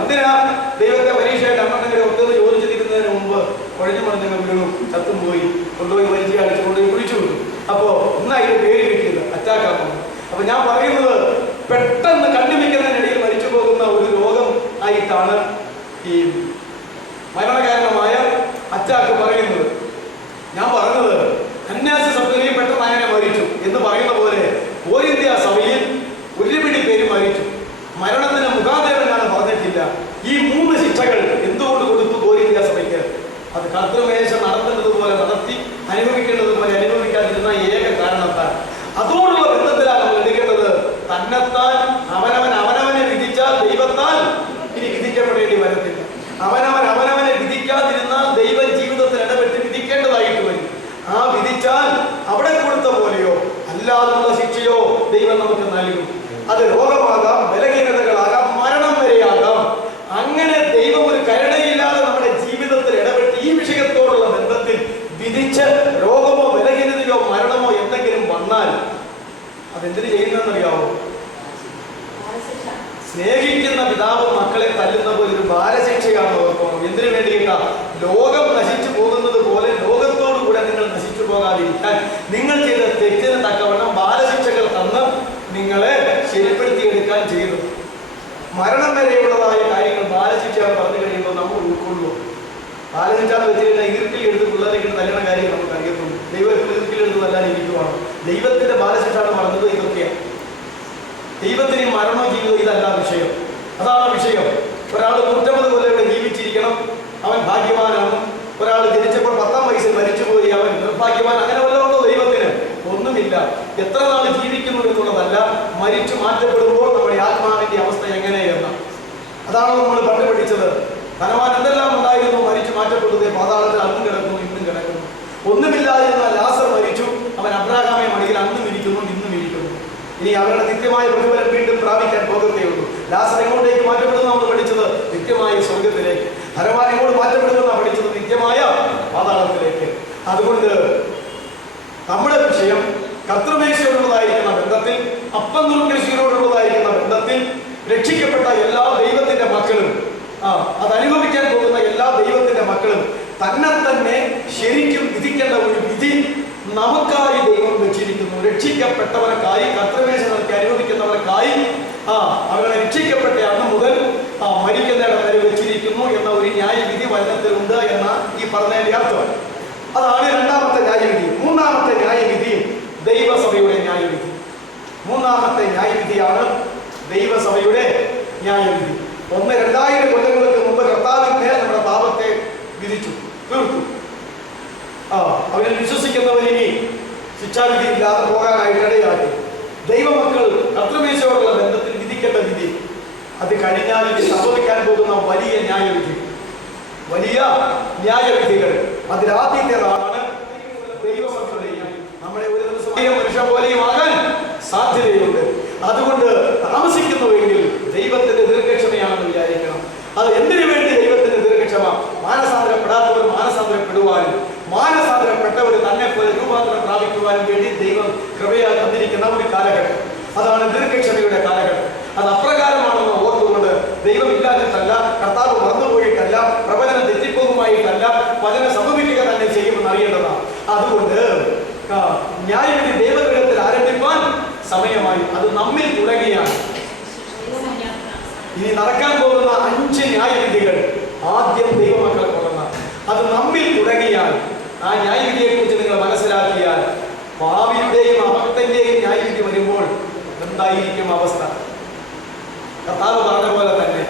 എന്തിനാ ദൈവത്തെ പരീക്ഷയായിട്ട് അമ്മണ്ടെങ്കിൽ ഒത്തെന്ന് ചോദിച്ചു തീരുന്നതിന് മുമ്പ് കുഴഞ്ഞു മറിഞ്ഞങ്ങ് വീണു, ചത്തും പോയി, കൊണ്ടുപോയി മരിച്ചു കാണിച്ചു കൊണ്ടുപോയി കുഴിച്ചു വിട്ടു. അപ്പോ ഇന്ന് അതിന്റെ പേര് കിട്ടിയത് അറ്റാക്കാണ്. അപ്പൊ ഞാൻ പറയുന്നത്, പെട്ടെന്ന് കണ്ടുമിക്കുന്നതിനിടയിൽ മരിച്ചു പോകുന്ന ഒരു രോഗം ആയിട്ടാണ് ഈ മരണകാരണമായ അറ്റാക്ക് പറയുന്നത്. ഞാൻ പറഞ്ഞത് അന്യാസ സഭയിൽ പെട്ടെന്ന് അങ്ങനെ മരിച്ചു എന്ന് പറയുന്ന പോലെ കോരിന്ത്യാ സഭയിൽ ഒരുപിടി പേര് മരിച്ചു. മരണത്തിന് മുഖാന്തരം ഞാൻ പറഞ്ഞിട്ടില്ല. ഈ 3 ശിക്ഷകൾ എന്തുകൊണ്ട് കൊടുത്തു കോരിന്ത്യാ സഭയ്ക്ക്? അത് കർത്തൃമേശ നടത്തേണ്ടതുപോലെ നടത്തി അനുഭവിക്കേണ്ടതുപോലെ അനുഭവിക്കാതിരുന്ന ഏക കാരണത്താൽ. അതോ വേണ്ടി വരത്തില്ല. അവനവനെ വിധിക്കാതിരുന്നാൽ ദൈവം ജീവിതത്തിൽ ഇടപെട്ട് വിധിക്കേണ്ടതായിട്ട് വരും. ആ വിധിച്ചാൽ അവിടെ കൊടുത്ത പോലെയോ അല്ലാതുള്ള ശിക്ഷയോ ദൈവം നമുക്ക് നൽകും. അത് രോഗമാകാം, ബലഹീനതകളാകാം, മരണം വരെയാകാം. അങ്ങനെ ദൈവം ഒരു കരുണയില്ലാതെ നമ്മുടെ ജീവിതത്തിൽ ഇടപെട്ട് ഈ വിഷയത്തോടുള്ള ബന്ധത്തിൽ വിധിച്ച് രോഗമോ ബലഹീനതയോ മരണമോ എന്തെങ്കിലും വന്നാൽ അതെന്തിനു ചെയ്യുന്നതെന്നറിയാവോ? സ്നേഹിക്കുന്ന പിതാവ് മക്കളെ തല്ലുന്ന പോലെ ഒരു ബാലശിക്ഷയാണ് ഓർക്കണം. എന്തിനു വേണ്ടിയിട്ടാ? ലോകം നശിച്ചു പോകുന്നത് പോലെ ലോകത്തോടു കൂടെ നിങ്ങൾ നശിച്ചു പോകാതിരിക്കാൻ നിങ്ങൾ ചെയ്ത തെറ്റിന് തക്കവണ്ണം ബാലശിക്ഷകൾ തന്ന് നിങ്ങളെ ശരിപ്പെടുത്തിയെടുക്കാൻ ചെയ്തു. മരണം വരെയുള്ളതായ കാര്യങ്ങൾ ബാലശിക്ഷ പറഞ്ഞു കഴിയുമ്പോൾ നമ്മൾ ഉൾക്കൊള്ളൂ. ബാലശിക്ഷ എന്ന് വെച്ച് കഴിഞ്ഞാൽ ഇരുട്ടിൽ എടുത്ത് പിള്ളേരെ തല്ലുന്ന കാര്യം നമുക്ക് അറിയത്തുള്ളൂ. ദൈവം ഇരുട്ടിൽ എടുത്ത് തല്ലാൻ ഇരിക്കുവാണ്. ദൈവത്തിന്റെ ബാലശിക്ഷയാണ് പറഞ്ഞത് ഇതൊക്കെയാണ്. ദൈവത്തിന് മരണോ ജീവിതം ഇതല്ല വിഷയം. അതാണ് വിഷയം. ഒരാൾ 150 കൊല്ലം ഇവിടെ ജീവിച്ചിരിക്കണം, അവൻ ഭാഗ്യവാനാണ്. ഒരാൾ ജനിച്ചപ്പോൾ 10-ാം വയസ്സിൽ മരിച്ചുപോയി, അവൻ നിർഭാഗ്യവാൻ. അങ്ങനെ വല്ലതുണ്ടോ ദൈവത്തിന്? ഒന്നുമില്ല. എത്ര നാൾ ജീവിക്കുന്നു എന്നുള്ളതല്ല, മരിച്ചു മാറ്റപ്പെടുമ്പോൾ നമ്മുടെ ആത്മാവിന്റെ അവസ്ഥ എങ്ങനെയെന്ന്. അതാണ് നമ്മൾ പണ്ട് പഠിച്ചത്. ധനവാൻ എന്തെല്ലാം ഉണ്ടായിരുന്നു, മരിച്ചു മാറ്റപ്പെടുന്നത് പാതാളത്തിൽ അന്നും കിടക്കുന്നു, ഇന്നും കിടക്കുന്നു. ഒന്നുമില്ലാതിരുന്ന ലാസർ മരിച്ചു, അവൻ അബ്രാഹാമെ മടിയിൽ അന്നും ഇരിക്കുന്നു, ഇന്നും ഇരിക്കുന്നു. ഇനി അവരുടെ നിത്യമായ പ്രതിഫലം വീണ്ടും പ്രാപിക്കാൻ പോകത്തേയുള്ളൂ. ലാസർ എങ്ങോട്ടേക്ക് മാറ്റപ്പെടുന്ന നമ്മൾ പഠിച്ചത്? നിത്യമായ സ്വർഗത്തിലേക്ക്. ധനവാൻ എങ്ങോട്ട് മാറ്റപ്പെടുമെന്നാണ് പഠിച്ചത്? നിത്യമായ പാതാളത്തിലേക്ക്. അതുകൊണ്ട് നമ്മുടെ വിഷയം കർത്തൃമേശയോടുള്ളതായിരിക്കുന്ന ബന്ധത്തിൽ, അപ്പം നുറുക്കശീലോടുള്ളതായിരിക്കുന്ന ബന്ധത്തിൽ രക്ഷിക്കപ്പെട്ട എല്ലാ ദൈവത്തിന്റെ മക്കളും, അത് അനുഭവിക്കാൻ പോകുന്ന എല്ലാ ദൈവത്തിന്റെ മക്കളും തന്നെ ശരിക്കും വിധിക്കേണ്ട ഒരു വിധി നമുക്കായി ദൈവം വെച്ചിരിക്കുന്നു. രക്ഷിക്കപ്പെട്ടവർക്കായി, കർത്തൃമേശകൾക്ക് അനുഭവിക്കുന്നവർക്കായി അവരെ രക്ഷിക്കപ്പെട്ട അന്ന് മുതൽ മരിക്കുന്നിടം വരെ വെച്ചിരിക്കുന്നു എന്ന ഒരു ന്യായവിധി വചനത്തിലുണ്ട് എന്ന ഈ പറഞ്ഞതിന്റെ അർത്ഥം. അതാണ് രണ്ടാമത്തെ ന്യായവിധി. മൂന്നാമത്തെ ന്യായവിധി ദൈവസഭയുടെ ന്യായവിധി. മൂന്നാമത്തെ ന്യായവിധിയാണ് ദൈവസഭയുടെ ന്യായവിധി. 2000 കൊല്ലങ്ങൾക്ക് മുമ്പ് കർത്താവിന്റെ നമ്മുടെ പാപത്തെ വിധിച്ചു തീർത്തു. അവരിൽ വിശ്വസിക്കുന്നവരിനി ശിക്ഷാവിധി ഇല്ലാതെ പോകാനായിട്ട് ഇടയാക്കി. ദൈവമക്കൾ കർത്തൃമേശയോടുള്ള ബന്ധത്തിൽ വിധിക്കേണ്ട വിധി അത് കഴിഞ്ഞാൽ ഇനി സംഭവിക്കാൻ പോകുന്ന വലിയ ന്യായവിധി, വലിയ ന്യായവിധികൾ. അതിലാദ്യത്തേതാണ് ദൈവമക്കളുടെയും നമ്മളെ ഒരു ദിവസം മനുഷ്യൻ പോലെയും ആകാൻ സാധ്യതയുണ്ട്. അതുകൊണ്ട് താമസിക്കുന്നുവെങ്കിൽ ദൈവത്തിന്റെ ദീർഘക്ഷമയാണെന്ന് വിചാരിക്കണം. അത് എന്തിനു വേണ്ടി ദൈവത്തിന്റെ ദീർഘക്ഷമ? മാനസാന്തരപ്പെടാത്തവർ മാനസാന്തരപ്പെടുവാനും മാനസാന്തരപ്പെട്ടവർ തന്നെ പോലെ രൂപാന്തരം പ്രാപിക്കുവാനും വേണ്ടി ദൈവം കൃപയാൽ തന്നിരിക്കുന്ന ഒരു കാലഘട്ടം. അതാണ് ദീർഘക്ഷമയുടെ കാലഘട്ടം. അത് അപ്രകാരമാണെന്ന് ഓർത്തുകൊണ്ട് ദൈവം ഇല്ലാഞ്ഞിട്ടല്ല, കർത്താവ് മറന്നുപോയിട്ടല്ല, പ്രവചനം തെറ്റിപ്പോകുമായിട്ടല്ല, വചനം സംഭവിക്കുക തന്നെ ചെയ്യുമെന്ന് അറിയേണ്ടതാണ്. അതുകൊണ്ട് ന്യായവിധി ദൈവഗൃഹത്തിൽ ആരംഭിക്കാൻ സമയമായി. അത് നമ്മിൽ തുടങ്ങിയാണ്. ഇനി നടക്കാൻ പോകുന്ന 5 ന്യായവിധികൾ ആദ്യം ദൈവമക്കളെ കൊണ്ടുവന്നാൽ അത് നമ്മിൽ തുടങ്ങിയാൽ, ആ ന്യായവിധിയെ കുറിച്ച് നിങ്ങൾ മനസ്സിലാക്കിയാൽ, പാപിയുടെയും അഭക്തന്റെയും ന്യായവിധി വരുമ്പോൾ എന്തായിരിക്കും അവസ്ഥ? കർത്താവ് പറഞ്ഞ പോലെ തന്നെ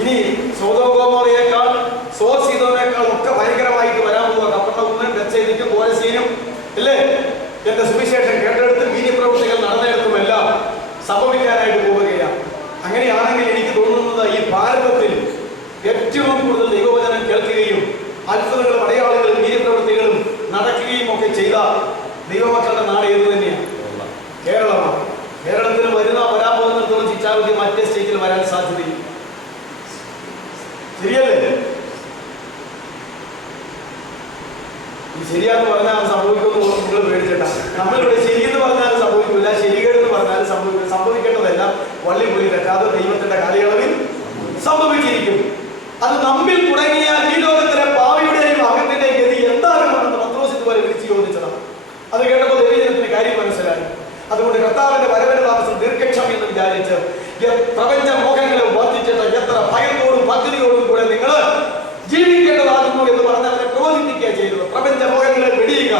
ഇനി സോദോം-ഗൊമോറയേക്കാൾ സീദോനേക്കാൾ ഒക്കെ ഭയങ്കരമായിട്ട് വരാൻ പോവുക. കപ്പർന്നഹൂമും ബേത്സയിദയും കോരസീനും അല്ലേ എന്റെ സുവിശേഷം കേട്ടെടുത്ത് വീര്യപ്രവൃത്തികൾ നടന്നെടുത്തുമെല്ലാം സംഭവിക്കാനായിട്ട് പോവുകയാണ്. അങ്ങനെയാണെങ്കിൽ എനിക്ക് തോന്നുന്നത് ഈ ഭാരതത്തിൽ ഏറ്റവും കൂടുതൽ ദൈവവചനം കേൾക്കുകയും അത്ഭുതങ്ങളും അടയാളങ്ങളും വീര്യപ്രവൃത്തികളും നടക്കുകയും ഒക്കെ ചെയ്ത ദൈവമക്കളുടെ നാട് ഏത് തന്നെയാണ്? കേരളമാണ്. കേരളത്തിൽ വരാൻ പോകുന്നിടത്തോളം ശിക്ഷാവിധി മറ്റേ സ്റ്റേറ്റിൽ വരാൻ സാധ്യതയില്ല. ശരിയല്ലേ? ഈ ശരിയാന്ന് പറഞ്ഞാൽ അത് സംഭവിക്കുമെന്ന് നിങ്ങൾ പേടിച്ചിട്ടാ. നമ്മളിവിടെ ശരിയെന്ന് പറഞ്ഞാൽ സംഭവിക്കില്ല, ശരികേടെന്ന് പറഞ്ഞാൽ സംഭവിക്കേണ്ടതെല്ലാം വള്ളി പോയി തെറ്റാതെ ദൈവത്തിന്റെ കാലയളവിൽ സംഭവിച്ചിരിക്കും. അത് നമ്മിൽ തുടങ്ങിയാൽ ഈ ലോകത്തിലെ പാവിയുടെയും അകത്തിന്റെയും ഗതി എന്താകുമെന്ന് പത്രോസ് ഇതുവരെ വിളിച്ച് ചോദിച്ചതാണ്. അത് കേട്ടപ്പോൾ ദൈവജനത്തിന് കാര്യം മനസ്സിലായി. അതുകൊണ്ട് കർത്താവിന്റെ വരവിന് താമസം ദീർഘക്ഷമ എന്ന് വിചാരിച്ച് പ്രപഞ്ച മോഹങ്ങളെ വർദ്ധിച്ചിട്ട് എത്ര ഭയത്തോടും ഭക്തിയോടും കൂടെ നിങ്ങൾ ജീവിക്കേണ്ടതാകുന്നു എന്ന് പറഞ്ഞ് അവരെ പ്രബോധിപ്പിക്കുക ചെയ്തത്. പ്രപഞ്ച മോഹങ്ങളെ വെടിയുക,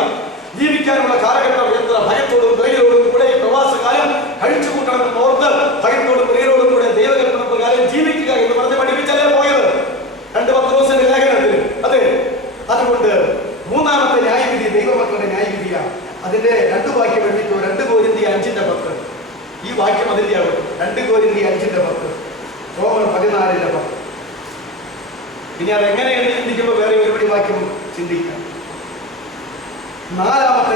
ജീവിക്കാനുള്ള കാലഘട്ടം എത്ര ഭയത്തോടും ധൈര്യത്തോടും കൂടെ ഈ പ്രവാസകാലം കഴിച്ചുകൂട്ടണമെന്ന് ഓർത്ത് ഭയത്തോടും ധൈര്യത്തോടും കൂടെ ദൈവകൽപ്പന പ്രകാരം ജീവിക്കുക എന്ന് പറഞ്ഞ് പഠിപ്പിച്ചല്ലേ പോയത് 2 പത്രോസിന്റെ ലേഖനത്തിൽ. അതെ, അതുകൊണ്ട് മൂന്നാമത്തെ ന്യായവിധി ദൈവമക്കളുടെ ന്യായവിധിയാണ്. അതിന്റെ 2 വാക്യം എഴുതിക്കോ. 2 കോരിന്ത്യർ 5:10. ഈ വാക്യം അതിന്റെ ആകും. 2 കോരിന്ത്യർ 5:10, റോമർ 14:10. ചിന്തിക്കാം. നാലാമത്തെ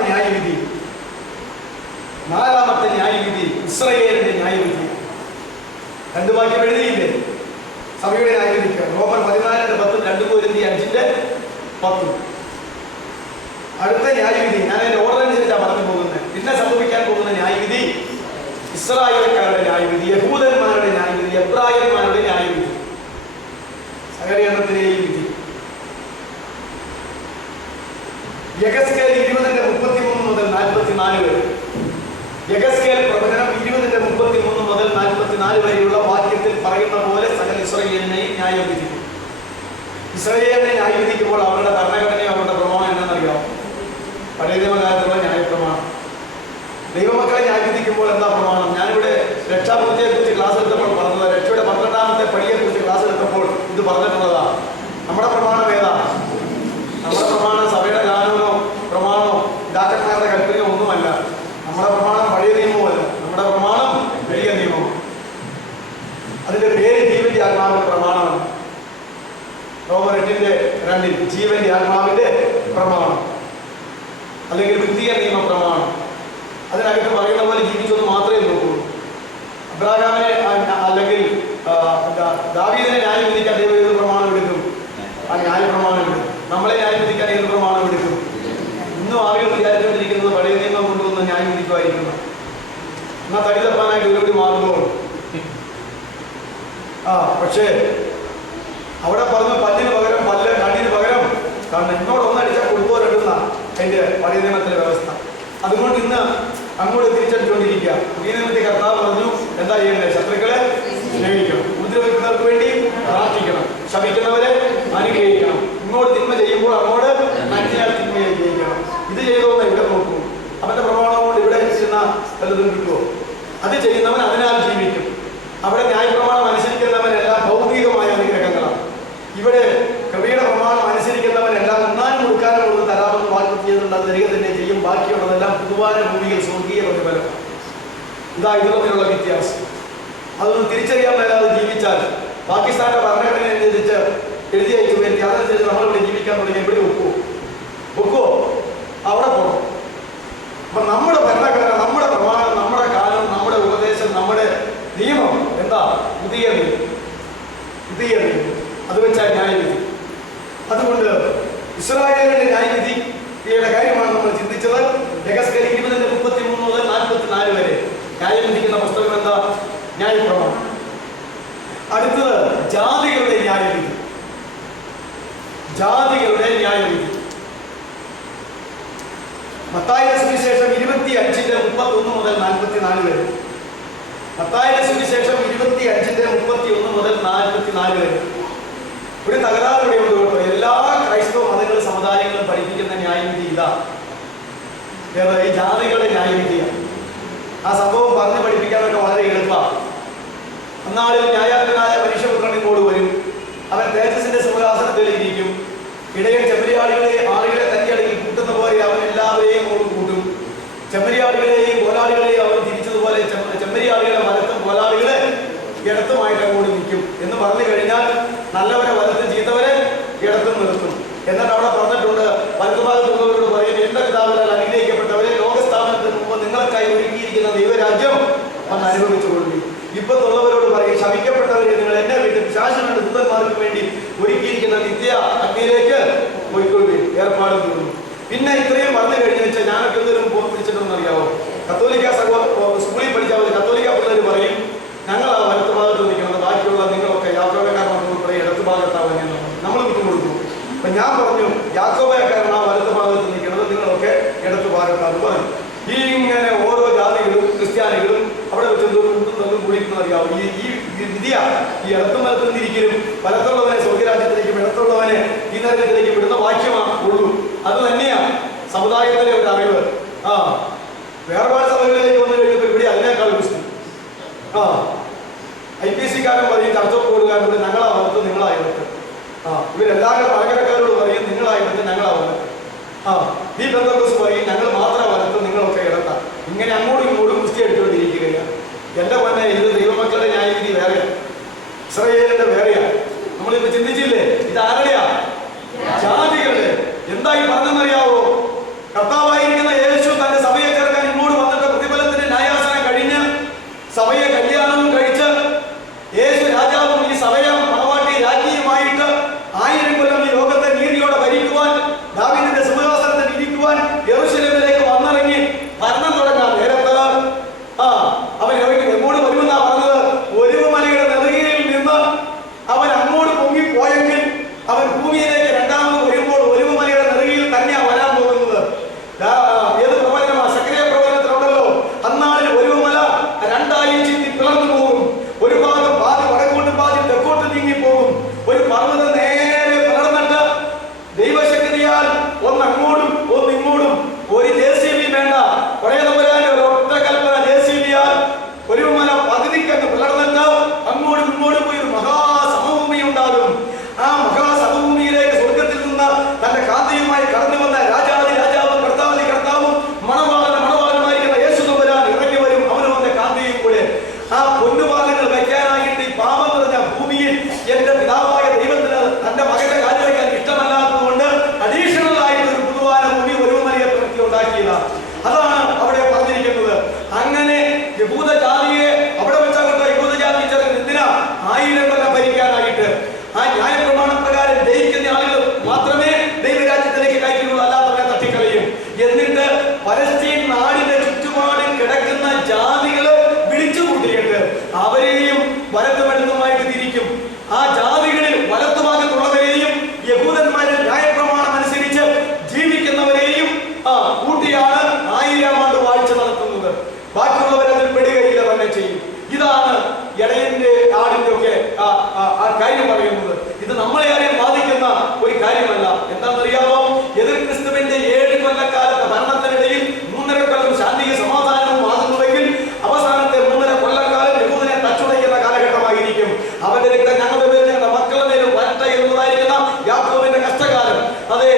ന്യായവിധി ഇസ്രായേലിന്റെ ന്യായവിധി. 2 വാക്യം എഴുതിയില്ലേ? സഭയുടെ ന്യായവിധിക്ക് റോമർ 14:10, 2 കൊരിന്ത്യർ 5:10. അടുത്ത ന്യായവിധി ഞാൻ അതിന്റെ ഓർഡർ അനുസരിച്ചാണ് പറഞ്ഞു പോകുന്നത്. പിന്നെ സംഭവിക്കാൻ പോകുന്ന ന്യായവിധി ഇസ്രായേൽക്കാരുടെ ന്യായവിധി, യഹൂദന്മാരുടെ ന്യായവിധി, എബ്രായന്മാരുടെ ന്യായവിധി, സകലീകരണത്തിന്റെയും വിധി. യെഹെസ്കേൽ 20:33 മുതൽ 44 വരെ. യെഹെസ്കേൽ പ്രവചനം 20:33 മുതൽ 44 വരെയുള്ള വാക്യത്തിൽ പറയുന്ന പോലെ സകല ഇസ്രായേലിനെയും ന്യായം വിധിക്കും. ഇസ്രായേലിനെ ന്യായം വിധിക്കുമ്പോൾ അവരുടെ ഭരണഘടനയോ അവരുടെ പ്രമാണം എന്താണെന്നറിയാം? പഴയ നിയമകാലത്തുള്ള ന്യായപ്രമാണം. ദൈവമക്കളെ ന്യായം വിധിക്കുമ്പോൾ എന്താ പ്രമാണം? ഞാനിവിടെ രക്ഷാപൂർത്തിയെ കുറിച്ച് ക്ലാസ് എടുത്തപ്പോൾ പറഞ്ഞത്, രക്ഷയുടെ 12ാമത്തെ പടിയെ കുറിച്ച് ക്ലാസ് എടുത്തപ്പോൾ ഇത് പറഞ്ഞിട്ടുള്ളതാ. നമ്മുടെ പ്രമാണം ഏതാ? നമ്മുടെ പ്രമാണം സഭയുടെ ഗാനമോ പ്രമാണോ പിതാക്കന്മാരുടെ കൽപ്പനയോ ഒന്നുമല്ല. നമ്മുടെ പ്രമാണം പഴയ നിയമവുമല്ല. നമ്മുടെ പ്രമാണം വലിയ നിയമമാണ്. അതിന്റെ പേര് ജീവന്റെ ആത്മാവിന്റെ പ്രമാണമാണ്. റോമർ 8:2 ജീവന്റെ ആത്മാവിന്റെ പ്രമാണം, അല്ലെങ്കിൽ പുതിയ നിയമ പ്രമാണം. അതിനകത്ത് പറയുന്ന പോലെ ജീവിച്ചൊന്ന് മാത്രമേ നോക്കുള്ളൂ. അബ്രാഹാമിനെ അല്ലെങ്കിൽ ദാവീദിനെ ന്യായം വിധിക്കാൻ ദൈവം ഏത് പ്രമാണം എടുക്കും? ആ ന്യായ പ്രമാണം എടുക്കും. നമ്മളെ ന്യായം വിധിക്കാൻ ഏത് പ്രമാണം എടുക്കും? ഇന്നും ആളുകൾ വിചാരിച്ചുകൊണ്ടിരിക്കുന്നത് പഴയ നിയമം കൊണ്ടുവന്ന് ന്യായം വിധിക്കുമായിരിക്കുന്നു. എന്നാൽ തടി തപ്പാനായിട്ട് ഒരുപടി മാറുമ്പോൾ പക്ഷേ അവിടെ പറഞ്ഞു പല്ലിന് പകരം പല്ല്, കണ്ണിന് പകരം കണ്ണ്. എന്നോട് ഒന്നടിച്ചാൽ കൊടുത്തോരെടുന്ന അതിന്റെ പഴയ നിയമത്തിലെ വ്യവസ്ഥ. അതുകൊണ്ട് ഇന്ന് അങ്ങോട്ട് തിരിച്ചടിച്ചുകൊണ്ടിരിക്കുക. പുതിയ നിയമത്തിൽ കർത്താവ് പറഞ്ഞു എന്താ ചെയ്യേണ്ടത്? ശത്രുക്കളെ സ്നേഹിക്കണം, ഉപദ്രവിക്കുന്നവർക്ക് വേണ്ടി പ്രാർത്ഥിക്കണം, ശപിക്കുന്നവരെ അനുഗ്രഹിക്കണം, ഇങ്ങോട്ട് തിന്മ ചെയ്യുമ്പോൾ അങ്ങോട്ട് നന്മയാൽ തിന്മയെ ജയിക്കണം. ഇത് ചെയ്തോന്ന് ഇവിടെ നോക്കൂ. അവന്റെ പ്രമാണം കൊണ്ട് ഇവിടെ ചെന്ന വല്ലതും കിട്ടുമോ? അത് ചെയ്യുന്നവൻ അതിനാൽ ജീവിക്കും. അവിടെ ന്യായപ്രമാണം അനുസരിക്കുന്നവനെല്ലാം ഭൗതികമായ അനുഗ്രഹങ്ങളാണ്. ഇവിടെ കൃപയുടെ പ്രമാണം അനുസരിക്കുന്നവനെല്ലാം ഉണ്ണാനും കൊടുക്കാനും ഉള്ളത് തരാമെന്ന് വാഗ്ദത്തം ചെയ്തിട്ടുണ്ട്. അത് തരിക തന്നെ ചെയ്യും. ബാക്കിയുള്ളതെല്ലാം പുതുവാന ഭൂമിയിൽ സ്വർഗീയ പ്രതിഫലം. ഇതാ ഇത് തമ്മിലുള്ള വ്യത്യാസം. അതൊന്നും തിരിച്ചറിയാൻ മേലാതെ ജീവിച്ചാൽ പാകിസ്ഥാന്റെ ഭരണഘടന അനുസരിച്ച് എഴുതി അയച്ചു വരുത്തി അതനുസരിച്ച് നമ്മളിവിടെ ജീവിക്കാൻ തുടങ്ങി എവിടെ ഒക്കുവോ? അവിടെ പോകണം. അപ്പൊ നമ്മുടെ ഭരണഘടന, നമ്മുടെ പ്രമാണം, നമ്മുടെ കാലം, നമ്മുടെ ഉപദേശം, നമ്മുടെ നിയമം എന്താ? പുതിയ നിയമം. അത് വെച്ചാൽ ന്യായവിധി. അതുകൊണ്ട് ഇസ്രായേലിന്റെ ന്യായവിധിയുടെ കാര്യമാണ് നമ്മൾ ചിന്തിച്ചത്. യെഹെസ്കേൽ 20:33 മുതൽ 44 വരെ ന്യായം വിധിക്കുന്ന പുസ്തകം എന്താ? ന്യായപ്രമാണം. അടുത്തത് ജാതികളുടെ ന്യായവിധി. മത്തായിയുടെ സുവിശേഷം 25:31 മുതൽ 44 വരെ. മത്തായിയുടെ സുവിശേഷം 25:31 മുതൽ 44 വരെ. ഒരു തകരാറുടെ ഉണ്ട് കേട്ടോ. എല്ലാ ക്രൈസ്തവ മതങ്ങളും സമുദായങ്ങളും പഠിപ്പിക്കുന്ന ന്യായവിധി ഇതാ. ഈ ജാതികളുടെ ന്യായവിധിയാണ്. ആ സംഭവം പറഞ്ഞ് പഠിപ്പിക്കാനൊക്കെ വളരെ എളുപ്പമാണ്. അന്നാളിൽ ന്യായാധിപനായ മനുഷ്യപുത്രൻ ഇങ്ങോട്ട് വരും. അവൻ തേജസ്സിന്റെ സിംഹാസനത്തിൽ ഇരിക്കും. ഇടയിൽ ചെമ്മരിയാടുകളെ ആളുകളെ തന്റെ അടുക്കിൽ കൂട്ടുന്ന പോലെ അവൻ എല്ലാവരെയും കൂട്ടും. ചെമ്മരിയാടുകളെയും കോലാളികളെയും അവൻ തിരിച്ചതുപോലെ ചെമ്മരിയാടുകളെ വലത്തും കോലാളികളെ ഇടത്തുമായിട്ട് അങ്ങോട്ട് നിൽക്കും എന്ന് പറഞ്ഞു കഴിഞ്ഞാൽ നല്ലവരെ വലത്തും ചീത്തവരെ ഇടത്തും നിർത്തും. എന്നിട്ട് അവിടെ പറഞ്ഞിട്ടുണ്ട്, വലതുഭാഗത്തുള്ളവരോട് പറയും, എന്റെ പിതാവിനാൽ അനുഗ്രഹിക്കപ്പെട്ടവരെ ലോകസ്ഥാപനത്തിന് മുമ്പ് നിങ്ങൾക്കായി ഒരുക്കിയിരിക്കുന്ന ദൈവരാജ്യം അന്ന് അനുഭവിച്ചുകൊള്ളി. ഇപ്പത്തുള്ളവരോട് പറയും, ശമിക്കപ്പെട്ടവരെ നിങ്ങൾ എന്നെ വീട്ടിൽ ശാശ്വത ദൂതന്മാർക്ക് വേണ്ടി ഒരുക്കിയിരിക്കുന്ന നിത്യ അഗ്നിയിലേക്ക് പോയിക്കൊള്ളി, ഏർപ്പാടും തീർന്നു. പിന്നെ ഇത്രയും പറഞ്ഞു കഴിഞ്ഞു വെച്ചാൽ ഞാനൊക്കെ എന്തെങ്കിലും പിടിച്ചിട്ടൊന്നും അറിയാവോ? കത്തോലിക്ക സ്കൂളിൽ പഠിച്ചാൽ മതി. കത്തോലിക്ക പിള്ളേർ പറയും ഞങ്ങൾ ആ വലത്ത് ഭാഗത്ത് നിൽക്കുന്നത്, ബാക്കിയുള്ള നിങ്ങളൊക്കെ യാക്കോബക്കാരൻ ഉൾപ്പെടെ ഇടത്ത് ഭാഗത്താവുക. നമ്മൾ വിട്ടുകൊടുത്തു. അപ്പൊ ഞാൻ പറഞ്ഞു യാക്കോബക്കാരൻ ആ വലത്ത് ഭാഗത്ത് നിൽക്കുന്നത്, നിങ്ങളൊക്കെ ഇടത്ത് ഭാഗത്താണ് പറഞ്ഞു. ഇങ്ങനെ ഓരോ ജാതികളും ക്രിസ്ത്യാനികളും അവിടെ വെച്ച് കൂട്ടുന്നതും കൂടിയിരിക്കുന്നത് അറിയാവും. ഈ വിധിയ ഈ ഇടത്തും വലത്തും തിരിക്കലും വലത്തുള്ളവനെ സ്വർഗരാജ്യത്തിലേക്കും ഇടത്തുള്ളവനെ ഈ നരകത്തിലേക്ക് വിടുന്ന വാക്യമാണ് ഉള്ളൂ. അത് തന്നെയാണ് സമുദായത്തിലെ ഒരു അറിവ്. വേർപാട് സഭകളിലേക്ക് വന്നു കഴിഞ്ഞപ്പോൾ ഇവിടെ അതിനേക്കാൾ വിസ്തു. IPC-കാരൻ പറയും, ചർച്ച കൂടുകാരൻ പറയും ഞങ്ങളാ വലത്ത് നിങ്ങളാ ഇടത്ത്. ഇവരെല്ലാവരും പലകരക്കാരോട് പറയും നിങ്ങളാ ഇടത്ത് ഞങ്ങളാ വലത്ത്. ഈ ബന്ധക്കോസ് പറയും ഞങ്ങൾ മാത്രം വലത്ത് നിങ്ങളൊക്കെ ഇടത്താം. ഇങ്ങനെ അങ്ങോട്ടും ഇങ്ങോട്ടും കുസ്തി അടിച്ചുകൊണ്ടിരിക്കുകയാണ്. എന്റെ പൊന്നെ, ഇത് ദൈവമക്കളുടെ ന്യായവിധി വേറെയാണ്, ഇസ്രായേലിന്റെ വേറെയാണ്. നമ്മളിപ്പോ ചിന്തിച്ചില്ലേ? ഇത് ആരുടെയാ? ജാതികളുടെ. എന്തായി പറഞ്ഞെന്നറിയാവോ? കർത്താവായിരിക്കുന്ന യേശു തന്റെ സഭയെ ചേർക്കാൻ ഇങ്ങോട്ട് വന്നിട്ട് പ്രതിഫലത്തിന്റെ ന്യായാസനം കഴിഞ്ഞ് സഭയെ കല്യാണവും കഴിച്ച് യേശു രാജാവും ഈ സഭയെ മണവാട്ടി രാജ്ഞിയുമായിട്ട് 1000 കൊല്ലം ഈ ലോകത്തെ നീതിയോടെ ഭരിക്കുവാൻ, ദാവീദിന്റെ സിംഹാസനത്തിൽ ഇരിക്കുവാൻ യെരൂശലേമിലേക്ക് വന്നിറങ്ങി ഭരണം തുടങ്ങാൻ നേരത്ത് അവൻ എങ്ങോട്ട് വരുമെന്നാ പറഞ്ഞത്? ഒലിവുമലയുടെ നെറുകയിൽ നിന്ന് അവൻ അങ്ങോട്ട് പൊങ്ങിപ്പോയെങ്കിൽ അവൻ ഭൂമിയിലേക്ക് രണ്ടാമത് വരുമ്പോൾ ഒലിവുമലയുടെ നെറുകയിൽ തന്നെയാണ് വരാൻ പോകുന്നത്. ഏത് പ്രവചനമാണ്? സക്രിയ പ്രവചനത്തിലുണ്ടല്ലോ, അന്നാളിൽ ഒലിവുമല രണ്ടായി ചിന്തി പിളർന്നു പോകും. ഒരു ഭാഗം പാതി വടക്കോട്ടും പാതി തെക്കോട്ട് നീങ്ങിപ്പോകും. ഒരു പർവ്വതം നേരെ പിളർന്നിട്ട് ദൈവശക്തിയാൽ ഒന്ന് അങ്ങോട്ടും ഒന്ന് ഇങ്ങോട്ടും, ഒരു JCB വേണ്ട, പഴയതമ്പരാന്റെ ഒരു ഒറ്റ കൽപ്പന JCBയാൽ ഒലിവുമല പകുതിക്കങ്ങ് പിളർന്നിട്ട് അങ്ങോട്ടും ഇങ്ങോട്ടും പോയി ഒരു മഹാസമഭൂമി ഉണ്ടാകും. ആ മഹാസമഭൂമിയിലേക്ക് സ്വർഗത്തിൽ നിന്ന് തന്റെ കാന്തയുമായി കടന്നു വന്ന രാജാതി രാജാവും കർത്താതി കർത്താവും മണവാളനുമായിരിക്കുന്ന യേശു തമ്പുരാൻ ഇറങ്ങി വരും. അവനും അവന്റെ കാന്തയും കൂടെ ആ പൊന്നുപാലങ്ങൾ വയ്ക്കാനായിട്ട് ഈ പാപം നിറഞ്ഞ ഭൂമിയിൽ എന്റെ പിതാവായ ദൈവത്തിന് തന്റെ മകന്റെ കാര്യം വയ്ക്കാൻ ഇഷ്ടമല്ലാത്തത് കൊണ്ട് അഡീഷണൽ ആയിട്ട് ഒരു പുതുവാന ഭൂമി ഒലിവുമലയെ പ്രവൃത്തി ഉണ്ടാക്കിയതാണ്. അതാണ് അവിടെ പറഞ്ഞിരിക്കുന്നത്. അങ്ങനെ യഹൂദജാതിയെ അവിടെ വെച്ചാൽ യഹൂദജാതി ചേർന്ന് എന്തിനാ? 1000 കൊല്ലം ഭരിക്കാനായിട്ട്. ആ ന്യായപ്രമാണ പ്രകാരം ജയിക്കുന്ന ആളുകൾ മാത്രമേ ദൈവരാജ്യത്തിലേക്ക് കയറ്റുള്ളൂ, അല്ലാത്തവരെ തട്ടിക്കളയും. എന്നിട്ട് പലസ്തീൻ നാടിന്റെ ചുറ്റുപാടിൽ കിടക്കുന്ന ജാതികള് വിളിച്ചു കൂട്ടിയിട്ട് അവരെയും വലത്തുമെടുത്തുമായിട്ട് തിരിക്കും. ആ ജാതികളിൽ വലത്തുഭാഗത്തുള്ളവരെയും യഹൂദന്മാരിൽ ന്യായപ്രമാണം അനുസരിച്ച് ജീവിക്കുന്നവരെയും കൂട്ടിയാണ് 1000 ആണ്ട് വാഴ്ച നടത്തുന്നത്. ബാക്കിയുള്ളവരതിൽ പെടുകയില്ല തന്നെ ചെയ്യും. ഇതാണ് ഇടയന്റെ ആടിന്റെ ഒക്കെ കാര്യം പറയുന്നത്. ഇത് നമ്മളെ ആരെയും ബാധിക്കുന്ന ഒരു കാര്യമല്ല. എന്താണെന്നറിയാമോ? എതിർ ക്രിസ്തുവിന്റെ 7 കൊല്ലക്കാലത്തെ ഭരണത്തിനിടയിൽ 3.5 കൊല്ലം ശാന്തിയും സമാധാനവും ആകുന്നുവെങ്കിൽ അവസാനത്തെ 3.5 കൊല്ലക്കാലം യഹൂദനെ തച്ചുടയ്ക്കുന്ന കാലഘട്ടമായിരിക്കും. അവന്റെ രക്തം ഞങ്ങളുടെ പേരിൽ ഞങ്ങളുടെ മക്കളുടെ മേലും വരട്ടെ എന്നതായിരിക്കുന്ന യാക്കോബിന്റെ കഷ്ടകാലം. അതെ,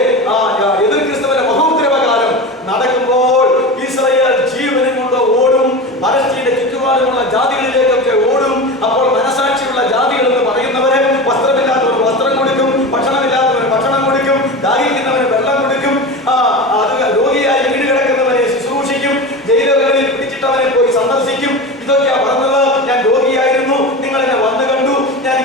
എതിർ ക്രിസ്തുവിന്റെ മഹോഗ്രവകാലം നടക്കുമ്പോൾ ഇസ്രായേൽ ജീവനും കൊണ്ട് ഓടും. പലസ്തീന്റെ ചുറ്റുപാടുമുള്ള ജാതികളിലേക്കൊക്കെ ഓടും. അപ്പോൾ മനസാക്ഷിയുള്ള ജാതികൾ എന്ന് പറയുന്നവരെ വസ്ത്രമില്ലാത്തവർ വസ്ത്രം കൊടുക്കും, ഭക്ഷണമില്ലാത്തവർ ഭക്ഷണം കൊടുക്കും, ദാഹിക്കുന്നവന് വെള്ളം കൊടുക്കും, അത് രോഗിയായി വീട് കിടക്കുന്നവരെ ശുശ്രൂഷിക്കും, ജയിലുകളിൽ പിടിച്ചിട്ടവനെ പോയി സന്ദർശിക്കും. ഇതൊക്കെയാ പറഞ്ഞത്. ഞാൻ രോഗിയായിരുന്നു, നിങ്ങൾ എന്നെ വന്നു കണ്ടു. ഞാൻ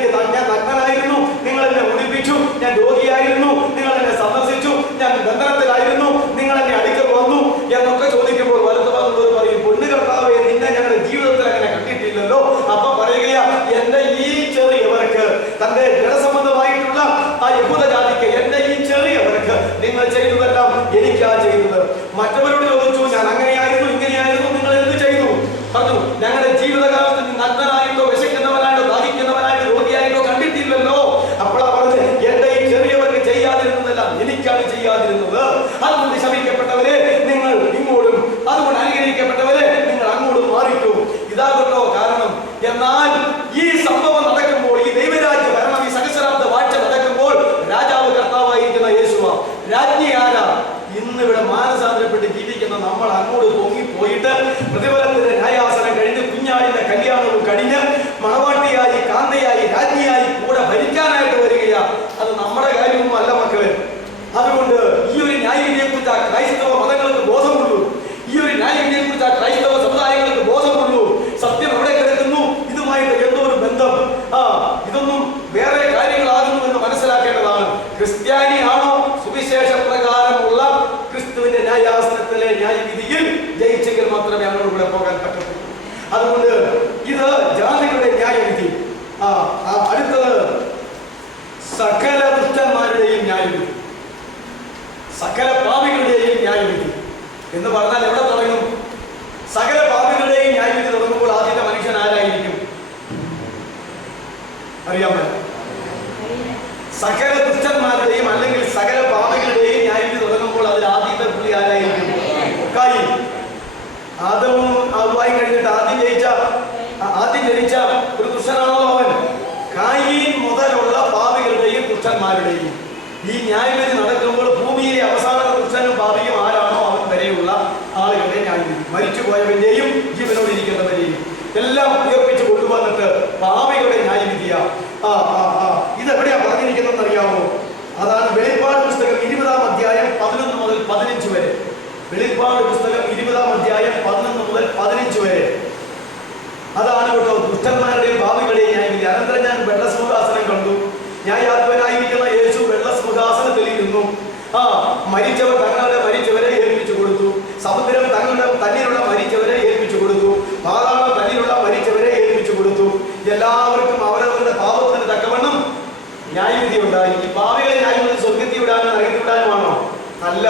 നഗ്നനായിരുന്നു, നിങ്ങൾ എന്നെ ഉടുപ്പിച്ചു. ഞാൻ രോഗിയായിരുന്നു, നിങ്ങൾ എന്നെ സന്ദർശിച്ചു. ഞാൻ ബന്ധനത്തിലായിരുന്നു, നിങ്ങൾ എന്നെ അടുക്കൽ വന്നു എന്നൊക്കെ ചോദിക്കുമ്പോൾ വലതുഭാഗത്തോട് പറയും, പൊന്നു കർത്താവേ, നിന്നെ ഞങ്ങളുടെ ജീവിതത്തിൽ അങ്ങനെ കണ്ടിട്ടില്ലല്ലോ. അപ്പൊ പറയുകയാ, എന്റെ ഈ ചെറിയവർക്ക്, തന്റെ ജനസംബന്ധമായിട്ടുള്ള ആ യഹൂദജാതിക്ക്, എന്റെ ഈ ചെറിയവർക്ക് നിങ്ങൾ ചെയ്തതെല്ലാം എനിക്കാ ചെയ്തത്. മറ്റവരോട് ചോദിച്ചു, ഞാൻ അങ്ങനെയായിരുന്നു ഇങ്ങനെയായിരുന്നു, നിങ്ങൾ എന്ത് ചെയ്തു? പറഞ്ഞു, ഞങ്ങളുടെ ജീവിതകാലത്ത് നഗ്നനായിട്ടോ വിശക്കുന്നവനായിട്ടോ ദാഹിക്കുന്നവനായിട്ടോ രോഗിയായിട്ടോ കണ്ടിട്ടില്ലല്ലോ. അപ്പോഴാ പറഞ്ഞത്, എന്റെ ഈ ചെറിയവർക്ക് ചെയ്യാതിരുന്നതെല്ലാം എനിക്കാണ് ചെയ്യാതിരുന്നത്. അതുകൊണ്ട് ശപിക്കപ്പെട്ടവരെ നിങ്ങൾ ഇങ്ങോട്ടും, അതുകൊണ്ട് അനുഗ്രഹിക്കപ്പെട്ടവരെ നിങ്ങൾ അങ്ങോട്ടും മാറിക്കൂ. ഇതാകുന്നോ കാരണം. എന്നാൽ ഈ സംഭവം നടക്കുമ്പോൾ, ഈ ദൈവരാജ്യ ഭരണം, ഈ സഹസ്രാബ്ദ വാഴ്ച നടക്കുമ്പോൾ രാജാവ് കർത്താവായിരിക്കുന്ന യേശുവാ. രാജ്ഞി ആരാ? ഇന്നിവിടെ മാനസാന്തരപ്പെട്ട് ജീവിക്കുന്ന നമ്മൾ അങ്ങോട്ട് പൊങ്ങിപ്പോയിട്ട് പ്രതിഫലത്തിന്റെ ന്യായാസനം കഴിഞ്ഞ് കുഞ്ഞാടിന്റെ കല്യാണവും കഴിഞ്ഞ് മണവാട്ടിയായി കാന്തയായി രാജ്ഞിയായി കൂടെ ഭരിക്കാനായിട്ട് വരികയാ. അത് നമ്മുടെ കാര്യമൊന്നും അല്ല മക്കളെ. അതുകൊണ്ട് ഈ ഒരു ന്യായവിധിയെ കുറിച്ച് ക്രൈസ്തവ മതങ്ങൾക്ക് ബോധമുള്ളൂ. ഈ ഒരു ന്യായവിധിയെ കുറിച്ച് ക്രൈസ്തവ സമുദായങ്ങൾക്ക് ബോധമുള്ളൂ. സത്യം എവിടെ കിടക്കുന്നു, ഇതുമായിട്ട് എന്തോ ഒരു ബന്ധം, ഇതൊന്നും വേറെ കാര്യങ്ങളാകുന്നു എന്ന് മനസ്സിലാക്കേണ്ടതാണ്. ക്രിസ്ത്യാനിയാണോ സുവിശേഷ പ്രകാരമുള്ള ക്രിസ്തുവിന്റെ ന്യായാസനത്തിലെ ന്യായവിധിയിൽ ജയിച്ചെങ്കിൽ മാത്രമേ അവരോട് കൂടെ പോകാൻ പറ്റത്തുള്ളൂ. അതുകൊണ്ട് ഇത് ജാതികളുടെ ന്യായവിധി. അടുത്തത് സകല ദുഷ്ടന്മാരുടെയും ന്യായവിധി, സകല പാപികളുടെയും ന്യായവിധി എന്ന് പറഞ്ഞാൽ എവിടെ തുടങ്ങും? സകല പാപികളുടെയും ന്യായവിധി തുടങ്ങുമ്പോൾ ആദ്യത്തെ മനുഷ്യൻ ആരായിരിക്കും? അറിയാമോ? സകല ദുഷ്ടന്മാരുടെയും അല്ലെങ്കിൽ സകല പാപികളുടെയും ന്യായവിധി തുടങ്ങുമ്പോൾ അതിൽ ആദ്യത്തെ പുള്ളി ആരായിരിക്കും? കായീൻ. ആദവും ഹവ്വായും കഴിഞ്ഞിട്ട് ആദ്യം ജനിച്ച ഒരു ദുഷ്ടനാണല്ലോ അവൻ. കായീൻ മുതലുള്ള പാപികളുടെയും ദുഷ്ടന്മാരുടെയും ഈ ന്യായവിധി നടക്കുമ്പോൾ ഭൂമിയിലെ അവസാന ദുഷ്ടനും പാപിയും ആരാണോ അവൻ വരെയുള്ള ആളുകളുടെ ന്യായവിധി. മരിച്ചുപോയവന്റെയും ജീവനോട് ഇരിക്കുന്നവരെയും എല്ലാം ഉയർപ്പിച്ച് കൊണ്ടുവന്നിട്ട് പാപികളുടെ ന്യായവിധിയാ. ഇതെവിടെയാ പറഞ്ഞിരിക്കുന്നതെന്ന് അറിയാമോ? വെളിപ്പാട് പുസ്തകം 20-ാം അധ്യായം 11 മുതൽ 15 വരെ. അതാണ് കേട്ടോ ദുഷ്ടന്മാരുടെയും പാപികളുടെയും ന്യായവിധി. അനന്തരം ഞാൻ വെള്ളസിംഹാസനം കണ്ടു. ന്യായാധിപനായിരിക്കുന്ന യേശു വെള്ളസിംഹാസനത്തിൽ ഇരുന്നു. മരിച്ചവർ തങ്ങളുടെ മരിച്ചവരെ ഏൽപ്പിച്ചു കൊടുത്തു. സമുദ്രം തന്നിലുള്ള മരിച്ചവരെ ഏൽപ്പിച്ചു കൊടുത്തു. പാതാളം തന്നിലുള്ള മരിച്ചവരെ ഏൽപ്പിച്ചു കൊടുത്തു. എല്ലാവർക്കും അവരവരുടെ പാപത്തിന് തക്കവണ്ണം ന്യായവിധി ഉണ്ടായി. ഈ പാപികളെ ന്യായവിധി സ്വർഗത്തിൽ വിടാനും നരകത്തിൽ വിടാനുമാണോ? അല്ല,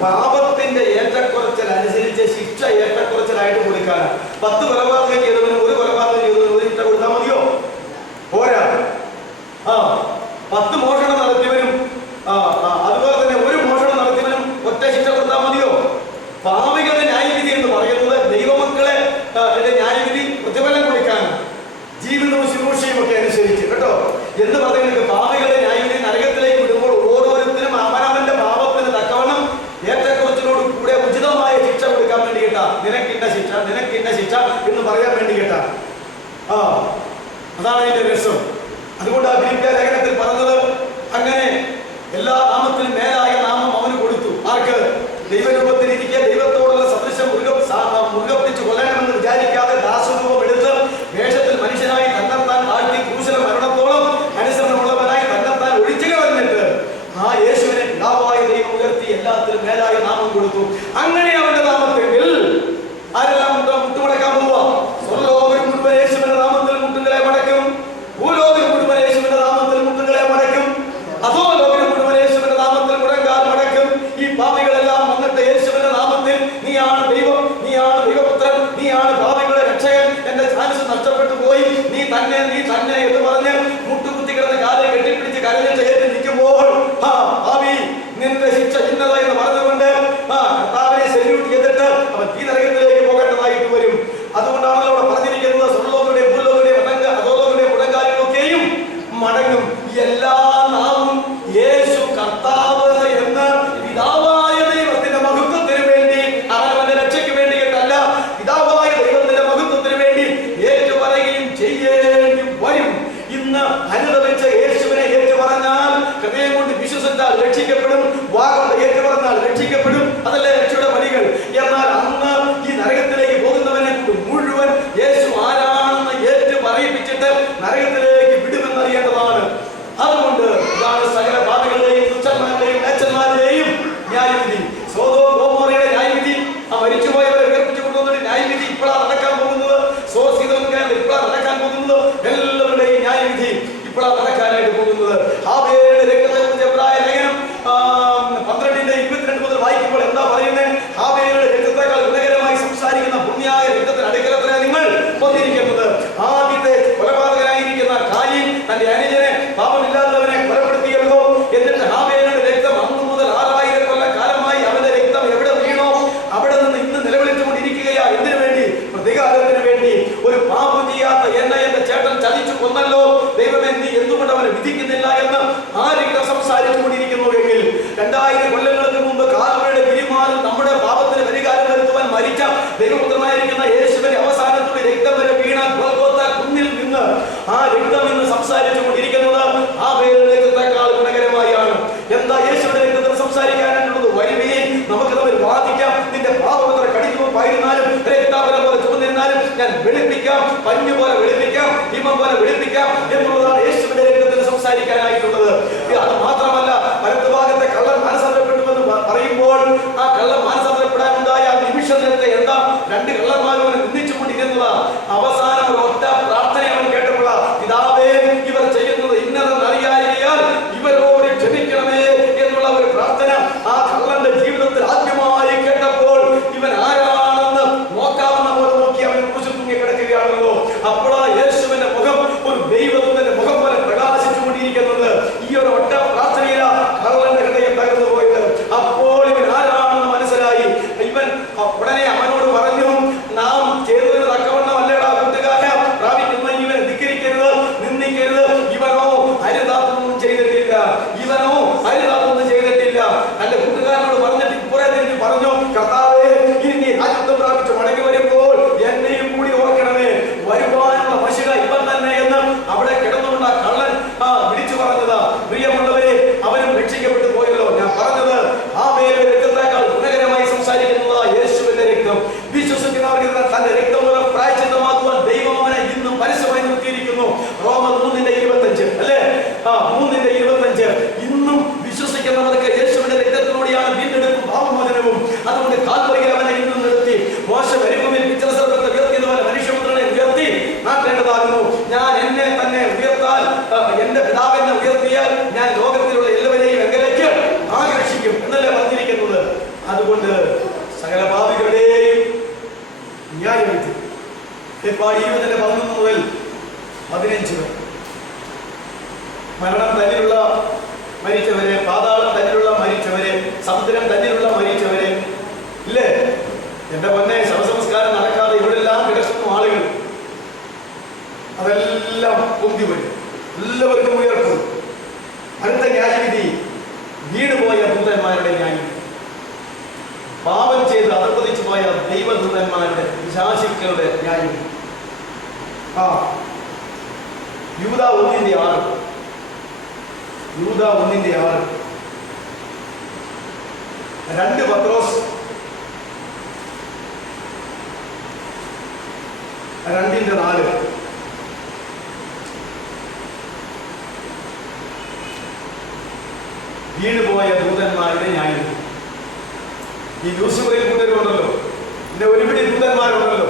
പാപത്തിന്റെ ഏറ്റക്കുറച്ചൽ അനുസരിച്ച് ശിക്ഷ ഏറ്റക്കുറച്ചലായിട്ട് കൊടുക്കാനാണ്. 10 കൊലപാതകം ചെയ്തവനും 1 കൊലപാതകം ചെയ്തവനും 1 ശിക്ഷ കൊടുത്താൽ മതിയോ? പോരാ. 10 മോഷണം നടത്തിയവനും അതുപോലെ തന്നെ 1 മോഷണം നടത്തിയവനും ഒറ്റ ശിക്ഷ കൊടുത്താൽ മതിയോ? പാപികളുടെ ന്യായവിധി എന്ന് പറയുന്നത് ദൈവമക്കളെ ന്യായവിധി പ്രതിഫലം കൊടുക്കാനാണ്, ജീവിതവും ശുശ്രൂഷയും ഒക്കെ അനുസരിച്ച് കേട്ടോ. എന്ന് പറയുന്നത് പാപികളുടെ ന്യായവിധി നരകത്തിലേക്ക് വിടുമ്പോൾ ഓരോരുത്തരും അവനവന്റെ പാപത്തിന് തക്കവണ്ണം ഏറ്റക്കുറച്ചിനോട് കൂടെ ഉചിതമായ ശിക്ഷ കൊടുക്കാൻ വേണ്ടി കേട്ടാ. നിനക്കിന്ന ശിക്ഷ നിനക്കിന്ന ശിക്ഷ എന്ന് പറയാൻ വേണ്ടി കേട്ടാ. അതാണ് അതിന്റെ രസം. അതുകൊണ്ട് ആ ഫിലിപ്പിയ ലേഖനത്തിൽ പറഞ്ഞത് അങ്ങനെ എല്ലാ നാമത്തിലും മേലായ നാമം അവന് കൊടുത്തു. ആർക്ക്? ദൈവരൂപത്തിലിരിക്കുക ദൈവത്തോടുള്ള സദൃശം മുറുകെ പിടിച്ച് കൊല്ലണമെന്ന് വിചാരിക്കാതെ ദാസരൂപം എടുത്ത് വേഷത്തിൽ മനുഷ്യനായി തന്നെത്താൻ താഴ്ത്തി ക്രൂശിലെ മരണത്തോളം അനുസരണമുള്ളവനായി തന്നെത്താൻ ഒഴിച്ചു കളഞ്ഞിട്ട് ആ യേശുവിനെ പിതാവായ ദൈവം ഉയർത്തി എല്ലാത്തിലും മേലായ നാമം കൊടുത്തു. അങ്ങനെ അവന്റെ നാമത്തിൽ ആരെല്ലാം മുട്ടുമടക്കാൻ പോവാ? സ്വർലോകം മുഴുവൻ യേശുവിന്റെ നാമത്തിൽ മുട്ടുകളെ മടക്കും. ഭൂലോകം മുഴുവൻ യേശുവിന്റെ നാമത്തിൽ മുട്ടുകളെ മടക്കും. അതോ ലോകം മുഴുവൻ യേശുവിന്റെ നാമത്തിൽ മുടങ്കാൽ മടക്കും. ഈ പാപികളെല്ലാം വന്നിട്ട് യേശുവിന്റെ നാമത്തിൽ നീയാണ് ദൈവം, നീയാണ് ദൈവപുത്രൻ, നീയാണ് പാപികളുടെ രക്ഷകൻ, എന്റെ ചാൻസ് നഷ്ടപ്പെട്ടു പോയി, നീ തന്നെ എന്ന് പറഞ്ഞ് മുട്ടുകുത്തി കിടന്ന് കാലെ കെട്ടിപ്പിടിച്ച് കരഞ്ഞിട്ട് ഏറ്റ് നിൽക്കുമ്പോൾ പാപി നിന്റെ ശിക്ഷ ഇന്നത് എന്ന് പറഞ്ഞുകൊണ്ട് കർത്താവിനെ സെല്യൂട്ട് ചെയ്തിട്ട് അവൻ ഈ നരകത്തിലേക്ക് പോകേണ്ടതായിട്ട് വരും. അതുകൊണ്ടാണല്ലോ അവിടെ പറഞ്ഞിരിക്കുന്നത് സ്വർലോകരുടെയും ഭൂലോകരുടെയും അധോലോകരുടെയും മുടങ്കാലുകളൊക്കെയും മടങ്ങും. എല്ലാ നാവും യേശു കർത്താവ് എന്ന് പിതാവായ ദൈവത്തിന്റെ മഹത്വത്തിന് വേണ്ടി അവനവന്റെ രക്ഷയ്ക്ക് വേണ്ടിയിട്ടല്ല, പിതാവായ ദൈവത്തിന്റെ മഹത്വത്തിന് വേണ്ടി ഏറ്റുപറയുകയും ചെയ്യേണ്ടി വരും. ഇന്ന് അനുദപിച്ച യേശുവിനെ ഏറ്റുപറഞ്ഞാൽ ഹൃദയം കൊണ്ട് വിശ്വസിച്ചാൽ രക്ഷിക്കപ്പെടും, വാഗോണ്ട് ഏറ്റുപറഞ്ഞാൽ രക്ഷിക്കപ്പെടും. അതല്ലേ രക്ഷയുടെ വഴികൾ. എന്നാൽ അന്ന് ഈ നരകത്തിലേക്ക് പോകുന്നവനെ മുഴുവൻ യേശു ആരാണെന്ന് ഏറ്റു പറയിപ്പിച്ചിട്ട് നരകത്തിലേക്ക് വിടുമെന്നറിയേണ്ടതാണ്. അതുകൊണ്ട് ഇതാണ് സകല പാപികളുടെയും ദുഷ്ടന്മാരുടെയും നേച്ചന്മാരുടെയും ന്യായവിധി. സോദോം ഗൊമോറയുടെ ന്യായവിധി, ആ മരിച്ചുപോയവരെ ഉയർപ്പിച്ചു കൊണ്ടുവന്നിട്ട് ന്യായവിധി ഇപ്പോഴാണ് നടക്കാൻ പോകുന്നത്. ഇപ്പോഴാണ് നടക്കാൻ പോകുന്നത്. എല്ലാവരുടെയും ന്യായവിധി ഇപ്പോഴാണ് നടക്കാനായിട്ട് പോകുന്നത്. ഹാബേലിന്റെ രക്തത്തെ കുറിച്ച് എബ്രായ ലേഖനം 12:22 മുതൽ വായിക്കുമ്പോൾ എന്താ പറയുന്നത്? ഹാബേലിന്റെ രക്തത്തെക്കാൾ ഗുണകരമായി സംസാരിക്കുന്ന പുണ്യായ രക്തത്തിന് അടുക്കലത്രേ നിങ്ങൾ വന്നിരിക്കുന്നത്. ആദ്യത്തെ കൊലപാതകനായിരിക്കുന്ന കായീൻ തന്റെ അനുജനെ പാപമില്ലാത്തവനെ കൊലപ്പെടുത്തിയല്ലോ. എന്നിട്ട് ഹാബേലിന്റെ രക്തം അന്ന് മുതൽ 6000 കൊല്ലക്കാലമായി അവന്റെ രക്തം എവിടെ വീണോ അവിടെ നിന്ന് ഇന്ന് നിലവിളിച്ചുകൊണ്ടിരിക്കുകയാ. എന്തിനു വേണ്ടി? പ്രതികാരത്തിന് വേണ്ടി. ഒരു പാപം ചെയ്യാത്ത എന്നെ എന്റെ ചേട്ടൻ ചതിച്ചു കൊന്നല്ലോ, ദൈവമേ നീ എന്തുകൊണ്ട് അവനെ വിധിക്കുന്നില്ല എന്ന് ആ രക്തം സംസാരിച്ചുകൊണ്ടിരിക്കുന്നുവെങ്കിൽ 2000 കൊല്ലങ്ങൾക്ക് മുമ്പ് കാൽവരിയുടെ ഗിരിമാറിൽ നമ്മുടെ പാപത്തിന് പരിഹാരം വരുത്തുവാൻ മരിച്ച ദൈവപുത്രനായിരിക്കുന്ന യേശുവിന്റെ അവസാനത്തോടെ രക്തം വരെ വീണ ഗോൽഗോത്ത കുന്നിൽ നിന്ന് ആ രക്തം എന്ന് സംസാരിച്ചുകൊണ്ടിരിക്കുന്നത് ആ പേരുടെ രക്തത്തെക്കാൾ ഗുണകരമായാണ്. എന്താ യേശുവിന്റെ രക്തത്തിൽ സംസാരിക്കാനായിട്ടുള്ളത്? വരുകയും നമുക്ക് തമ്മിൽ വാദിക്കാം. നിന്റെ പാപം എത്ര കഠിനമായിരുന്നാലും രക്താപനം പോലെ ചുമന്നിരുന്നാലും ഞാൻ വെളുപ്പിക്കാം, പഞ്ഞു പോലെ വെളുപ്പിക്കാം, ഹിമം പോലെ വെളുപ്പിക്കാം എന്നുള്ളതാണ് യേശുവിന്റെ രക്തത്തിൽ സംസാരിക്കാനായിട്ടുള്ളത്. അത് മാത്രമല്ല, വലത്തുഭാഗത്തെ കള്ളൻ മാനസാന്തരപ്പെട്ടുവെന്ന് പറയുമ്പോൾ ആ കള്ളൻ മാനസാന്തരപ്പെടാനുണ്ടായ നിമിഷ നേരത്തെ എന്താ 2 കള്ളന്മാരും നിന്ദിച്ചുകൊണ്ടിരുന്നതാ. അവസാനം ഒറ്റ പ്രാർത്ഥന അവൻ കേട്ടപ്പോൾ, പിതാവേ ഇവർ ചെയ്യുന്നത് ഇന്നതെന്ന് അറിയാൻ ഇവരോട് ക്ഷമിക്കണമേ എന്നുള്ള ഒരു പ്രാർത്ഥന ആ കള്ളന്റെ ജീവിതത്തിൽ ആദ്യമായി കേട്ടപ്പോൾ ഇവൻ ആരാണെന്ന് നോക്കാവുന്ന പോലെ നോക്കി അവൻ കുരിശിൽ തൂങ്ങി കിടക്കുകയാണല്ലോ. അപ്പോഴാ യേശുവിന്റെ മുഖം ഒരു ദൈവത്തിന്റെ മുഖം പോലെ പ്രകാശിച്ചുകൊണ്ടിരിക്കുന്നത്. ഈ ഒരു ഒറ്റ പ്രാർത്ഥനയിലാ കള്ളന്റെ ഹൃദയം തകർന്നു പോയത്. അപ്പോൾ ഇവൻ ആരാണെന്ന് മനസ്സിലായി. ഇവൻ ഉടനെ അവനോട് പറഞ്ഞു, നാം ചെയ്തതിന് തക്കവണ്ണം അല്ലേടാ കൂട്ടുകാര പ്രാപിക്കുന്ന ഇവനെ ധിക്കരിക്കരുത്, നിന്ദിക്കരുത്. ഇവനോ ഹരിതാത്തൊന്നും ചെയ്തിട്ടില്ല, ഇവനോ ഹരിതാത്തൊന്നും ചെയ്തിട്ടില്ല. തന്റെ കൂട്ടുകാരനോട് പറഞ്ഞിട്ട് കുറെ തിരിഞ്ഞ് പറഞ്ഞു, കർത്താവേ ഇനി രാജ്യത്വം പ്രാപിച്ച് മടങ്ങി വരുമ്പോൾ എന്നെയും കൂടി ഓർക്കണമേ, വരുവാനുള്ള മഷിക ഇവൻ തന്നെ എന്ന് അവിടെ കിടന്നുകൊണ്ട് ആ കള്ളൻ വിളിച്ചു പറഞ്ഞതാ. പ്രിയമുള്ളവരെ, അവനും രക്ഷിക്കപ്പെട്ടു പോയല്ലോ. ഞാൻ പറഞ്ഞത് ആ മേലെ രക്തത്തെക്കാൾ ഗുണകരമായി സംസാരിക്കുന്നത് അതുകൊണ്ട് സകല പാപികളുടെയും ന്യായവിധി. 20:11 മുതൽ 15 വരെ മരണം തന്നിലുള്ള മരിച്ചവരെ, പാതാളം തന്നിലുള്ള മരിച്ചവരെ, സമുദ്രം തന്നിലുള്ള മരിച്ചവരെ, ഇല്ലേ? എന്റെ പൊന്നെ, ശവസംസ്കാരം നടക്കാതെ ഇവിടെല്ലാം കിടക്കുന്ന ആളുകൾ, അതെല്ലാം പൊന്തി വരും, എല്ലാവർക്കും ഉയർത്തും. അടുത്ത ന്യായവിധി വീണുപോയ ദൂതന്മാരുടെ ന്യായവിധി, പാപം ചെയ്ത് അധപ്പതിച്ചു പോയ ദൈവദൂതന്മാരുടെ, പിശാചുക്കളുടെ ന്യായവിധി. യൂദ 1:6, യൂദ 1:6, 2 പത്രോസ് 2:4, വീണുപോയ ദൂതന്മാരുടെ ന്യായവിധി. ഈ ന്യൂസുകളിൽ കൂട്ടരുണ്ടല്ലോ, പിന്നെ ഒരുപിടി ദൂതന്മാരുണ്ടല്ലോ.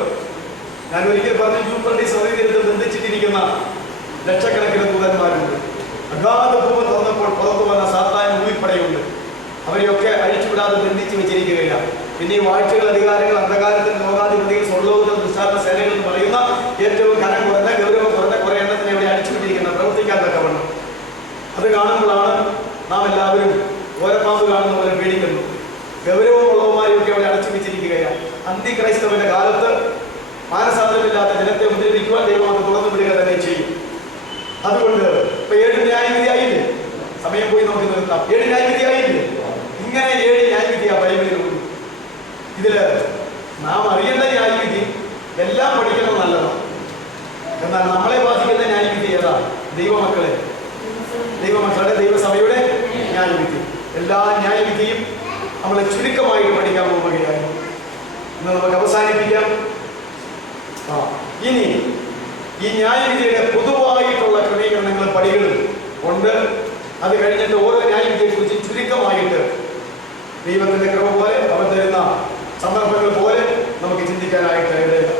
ഞാൻ ഒരിക്കൽ പറഞ്ഞു, യൂഫ്രട്ടീസ് നദീതീരത്ത് ബന്ധിച്ചിട്ടിരിക്കുന്ന ലക്ഷക്കണക്കിന് ദൂതന്മാരുണ്ട്. അഗാധ ഭൂമി തുറന്നപ്പോൾ പുറത്തു വന്ന സാത്താൻ ഉൾപ്പെടെയുണ്ട്. അവരെയൊക്കെ അഴിച്ചുവിടാതെ ബന്ധിച്ച് വെച്ചിരിക്കുകയില്ല. പിന്നെ ഈ വാഴ്ചകൾ, അധികാരങ്ങൾ, അന്ധകാരത്തിൽ ലോകാധിപതികൾ, സ്വർലോകത്തിൽ ദുഷ്ടാത്മ സേനകൾ എന്ന് പറയുന്ന ഏറ്റവും കനം കുറഞ്ഞ, ഗൗരവം കുറഞ്ഞ കുറെ എണ്ണത്തിനെ ഇവിടെ അടിച്ചുവിട്ടിരിക്കുന്നത്, പ്രവർത്തിക്കാൻ തക്കവണ്ണം. അത് കാണുമ്പോഴാണ് നാം എല്ലാവരും ഓരപ്പാമ്പ് കാണുന്ന പോലെ പേടിക്കുന്നു. ഗൗരവമുള്ളവന്മാരെയൊക്കെ അവിടെ അടച്ചു വെച്ചിരിക്കുകയാണ്. അന്തിക്രൈസ്തവന്റെ കാലത്ത് മാനസാന്തരമില്ലാത്ത ജനത്തെ ഉപദ്രവിക്കുവാൻ ദൈവം അത് തുറന്നു വിടുക തന്നെ ചെയ്യും. അതുകൊണ്ട് ഇപ്പൊ 7 ന്യായവിധിയായില്ലേ? സമയം പോയി നോക്കി നിർത്താം. 7 ന്യായവിധിയായില്ലേ? ഇങ്ങനെ 7 ന്യായവിധിയാ ബൈബിളിലുണ്ട്. ഇതില് നാം അറിയേണ്ട ന്യായവിധി എല്ലാം പഠിക്കുന്നത് നല്ലതാണ്. എന്നാൽ നമ്മളെ ബാധിക്കുന്ന ന്യായവിധി ഏതാ? ദൈവമക്കളുടെ ദൈവസഭയുടെ ന്യായവിധി. എല്ലാ ന്യായവിധിയും നമ്മൾ ചുരുക്കമായിട്ട് പഠിക്കാൻ പോവുകയാണ്. ഇന്ന് നമുക്ക് അവസാനിപ്പിക്കാം. ഇനി ഈ ന്യായവിധിയുടെ പൊതുവായിട്ടുള്ള ക്രമീകരണങ്ങളും പടികളും ഉണ്ട്. അത് കഴിഞ്ഞിട്ട് ഓരോ ന്യായവിധിയെ കുറിച്ച് ചുരുക്കമായിട്ട് ദൈവത്തിന്റെ ക്രമ പോലെ, അവൻ തരുന്ന സന്ദർഭങ്ങൾ പോലെ നമുക്ക് ചിന്തിക്കാനായിട്ട് ഇടയില്ല.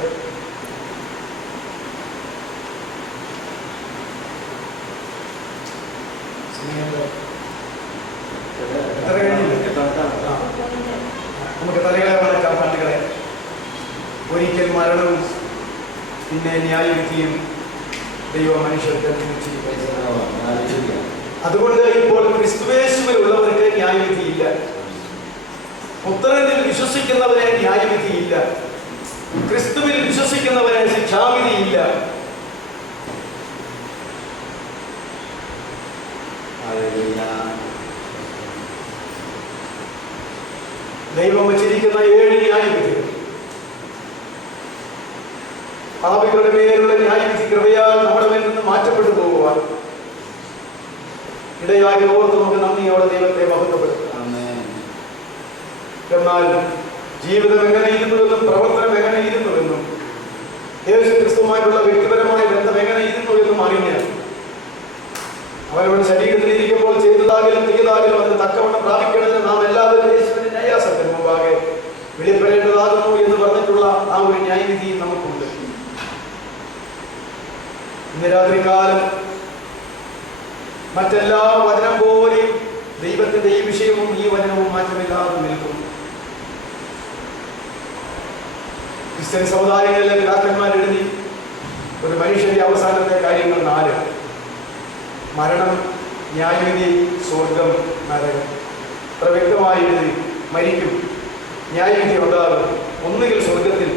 നമുക്ക് തലകളെ വളർത്താം, കണ്ടുകളെ. ഒരിക്കൽ മരണവും പിന്നെ ന്യായവിധിയും ദൈവം മനുഷ്യർക്ക് നിശ്ചയിച്ചിരിക്കുന്നു. അതുകൊണ്ട് ഇപ്പോൾ ക്രിസ്തുവേശുവിലുള്ളവർക്ക് ന്യായവിധിയില്ല. പുത്രനിൽ വിശ്വസിക്കുന്നവരെ ന്യായവിധിയില്ല. ക്രിസ്തുവിൽ വിശ്വസിക്കുന്നവരെ ശിക്ഷാവിധിയില്ല. ദൈവം വച്ചിരിക്കുന്ന 7 ന്യായവിധികൾ, പാപികളുടെ മേലുള്ള ന്യായവിധി കൃപയാൽ നമ്മുടെ മേൽ നിന്ന് മാറ്റപ്പെട്ടു പോകുവാൻ ഇടയായി ഓർത്ത് നമുക്ക് നന്ദിയോടെ ദൈവത്തെ മഹത്വപ്പെടുത്താം. എന്നാൽ ജീവിതം എങ്ങനെ ഇരുന്നുവെന്നും പ്രവർത്തനം എങ്ങനെ ഇരുന്നുവെന്നും യേശു ക്രിസ്തുവുമായിട്ടുള്ള വ്യക്തിപരമായ ബന്ധം എങ്ങനെ ഇരുന്നു എന്നും അറിഞ്ഞാൽ അവരുടെ ശരീരത്തിലിരിക്കുമ്പോൾ ചെയ്തതാകിലും തീയതാകിലും അതിന് തക്കവണ്ണം പ്രാപിക്കണമെന്ന് നാം എല്ലാവരും യേശുവിന്റെ ന്യായാസനത്തിന് മുമ്പാകെ വെളിപ്പെടേണ്ടതാകുന്നു എന്ന് പറഞ്ഞിട്ടുള്ള ആ ഒരു ന്യായവിധി നമുക്കുണ്ട്. ഇന്ന് രാത്രികാലം മറ്റെല്ലാ വചനം പോലെയും ദൈവത്തിന്റെ ഈ വിഷയവും ഈ വചനവും മാറ്റമില്ലാതെ നിൽക്കുന്നു. ക്രിസ്ത്യൻ സമുദായങ്ങളിലെ പിതാക്കന്മാരെഴുതി ഒരു മനുഷ്യന്റെ അവസാനത്തെ കാര്യങ്ങൾ 4: മരണം, ന്യായവിധി, സ്വർഗം, നരകം. അത്ര വ്യക്തമായി എഴുതി. മരിക്കും, ന്യായവിധി ഉണ്ടാകും, ഒന്നുകിൽ സ്വർഗത്തിൽ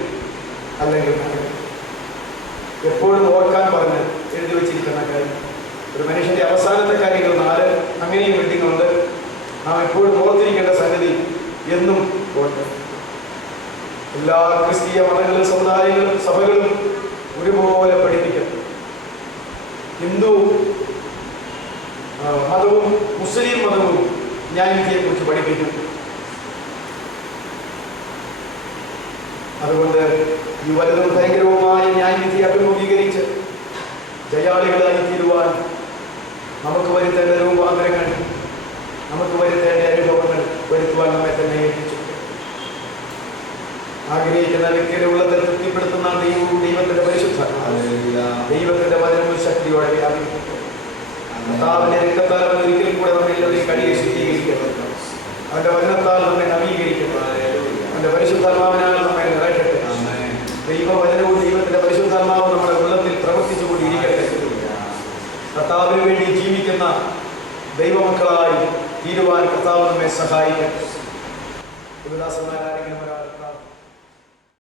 അല്ലെങ്കിൽ നരകം. എപ്പോഴും ഓർക്കാൻ പറഞ്ഞ് എഴുതി വെച്ചിരിക്കുന്ന കാര്യം. ഒരു മനുഷ്യന്റെ അവസാനത്തെ കാര്യങ്ങൾ 4. അങ്ങനെയും എഴുതിയുണ്ട്. നാം എപ്പോഴും ഓർത്തിരിക്കേണ്ട സംഗതി എന്നും ഓർക്കണം. എല്ലാ ക്രിസ്തീയ മതങ്ങളും സമുദായങ്ങളും സഭകളും ഒരുപോലെ പഠിപ്പിക്കണം. ഹിന്ദു മതവും മുസ്ലിം മതവും ന്യായവിധിയെ കുറിച്ച് പഠിപ്പിക്കും. അതുകൊണ്ട് ഈ വലുതും ഭയങ്കരവുമായ ന്യായവിധി അഭിമുഖീകരിച്ച് ജയാളികളായി തീരുവാൻ നമുക്ക് വരുത്തേണ്ട രൂപാന്തരങ്ങൾ, നമുക്ക് വരുത്തേണ്ട അനുഭവങ്ങൾ വരുത്തുവാൻ നമ്മെ തന്നെ ഏൽപ്പിച്ചു. ആഗ്രഹിക്കുന്ന വ്യക്തിയുടെ ഉള്ളത്തെ തൃപ്തിപ്പെടുത്തുന്ന ദൈവവും ദൈവത്തിന്റെ പരിശുദ്ധ ദൈവത്തിന്റെ വചനവും ശക്തിയോടെ വ്യാപിക്കും. കർത്താവിന്റെ രക്തത്താൽ ഒരിക്കലും കൂടെ നമ്മൾ എല്ലാവരെയും കടിയെ ശുദ്ധീകരിക്കപ്പെടുന്നു. അവന്റെ വചനത്താൽ നമ്മെ നവീകരിക്കട്ടെ. അവന്റെ പരിശുദ്ധാത്മാവിനാൽ നമ്മെ നിറയ്ക്കട്ടെ. ദൈവവചനവും ദൈവത്തിന്റെ പരിശുദ്ധാത്മാവും നമ്മുടെ ഉള്ളത്തിൽ പ്രവർത്തിച്ചുകൊണ്ടിരിക്കട്ടെ. കർത്താവിന് വേണ്ടി ജീവിക്കുന്ന ദൈവമക്കളായി തീരുവാൻ കർത്താവ് നമ്മെ സഹായിക്കട്ടെ. ദേവദാസന്മാരാരെങ്കിലും ഒരാൾ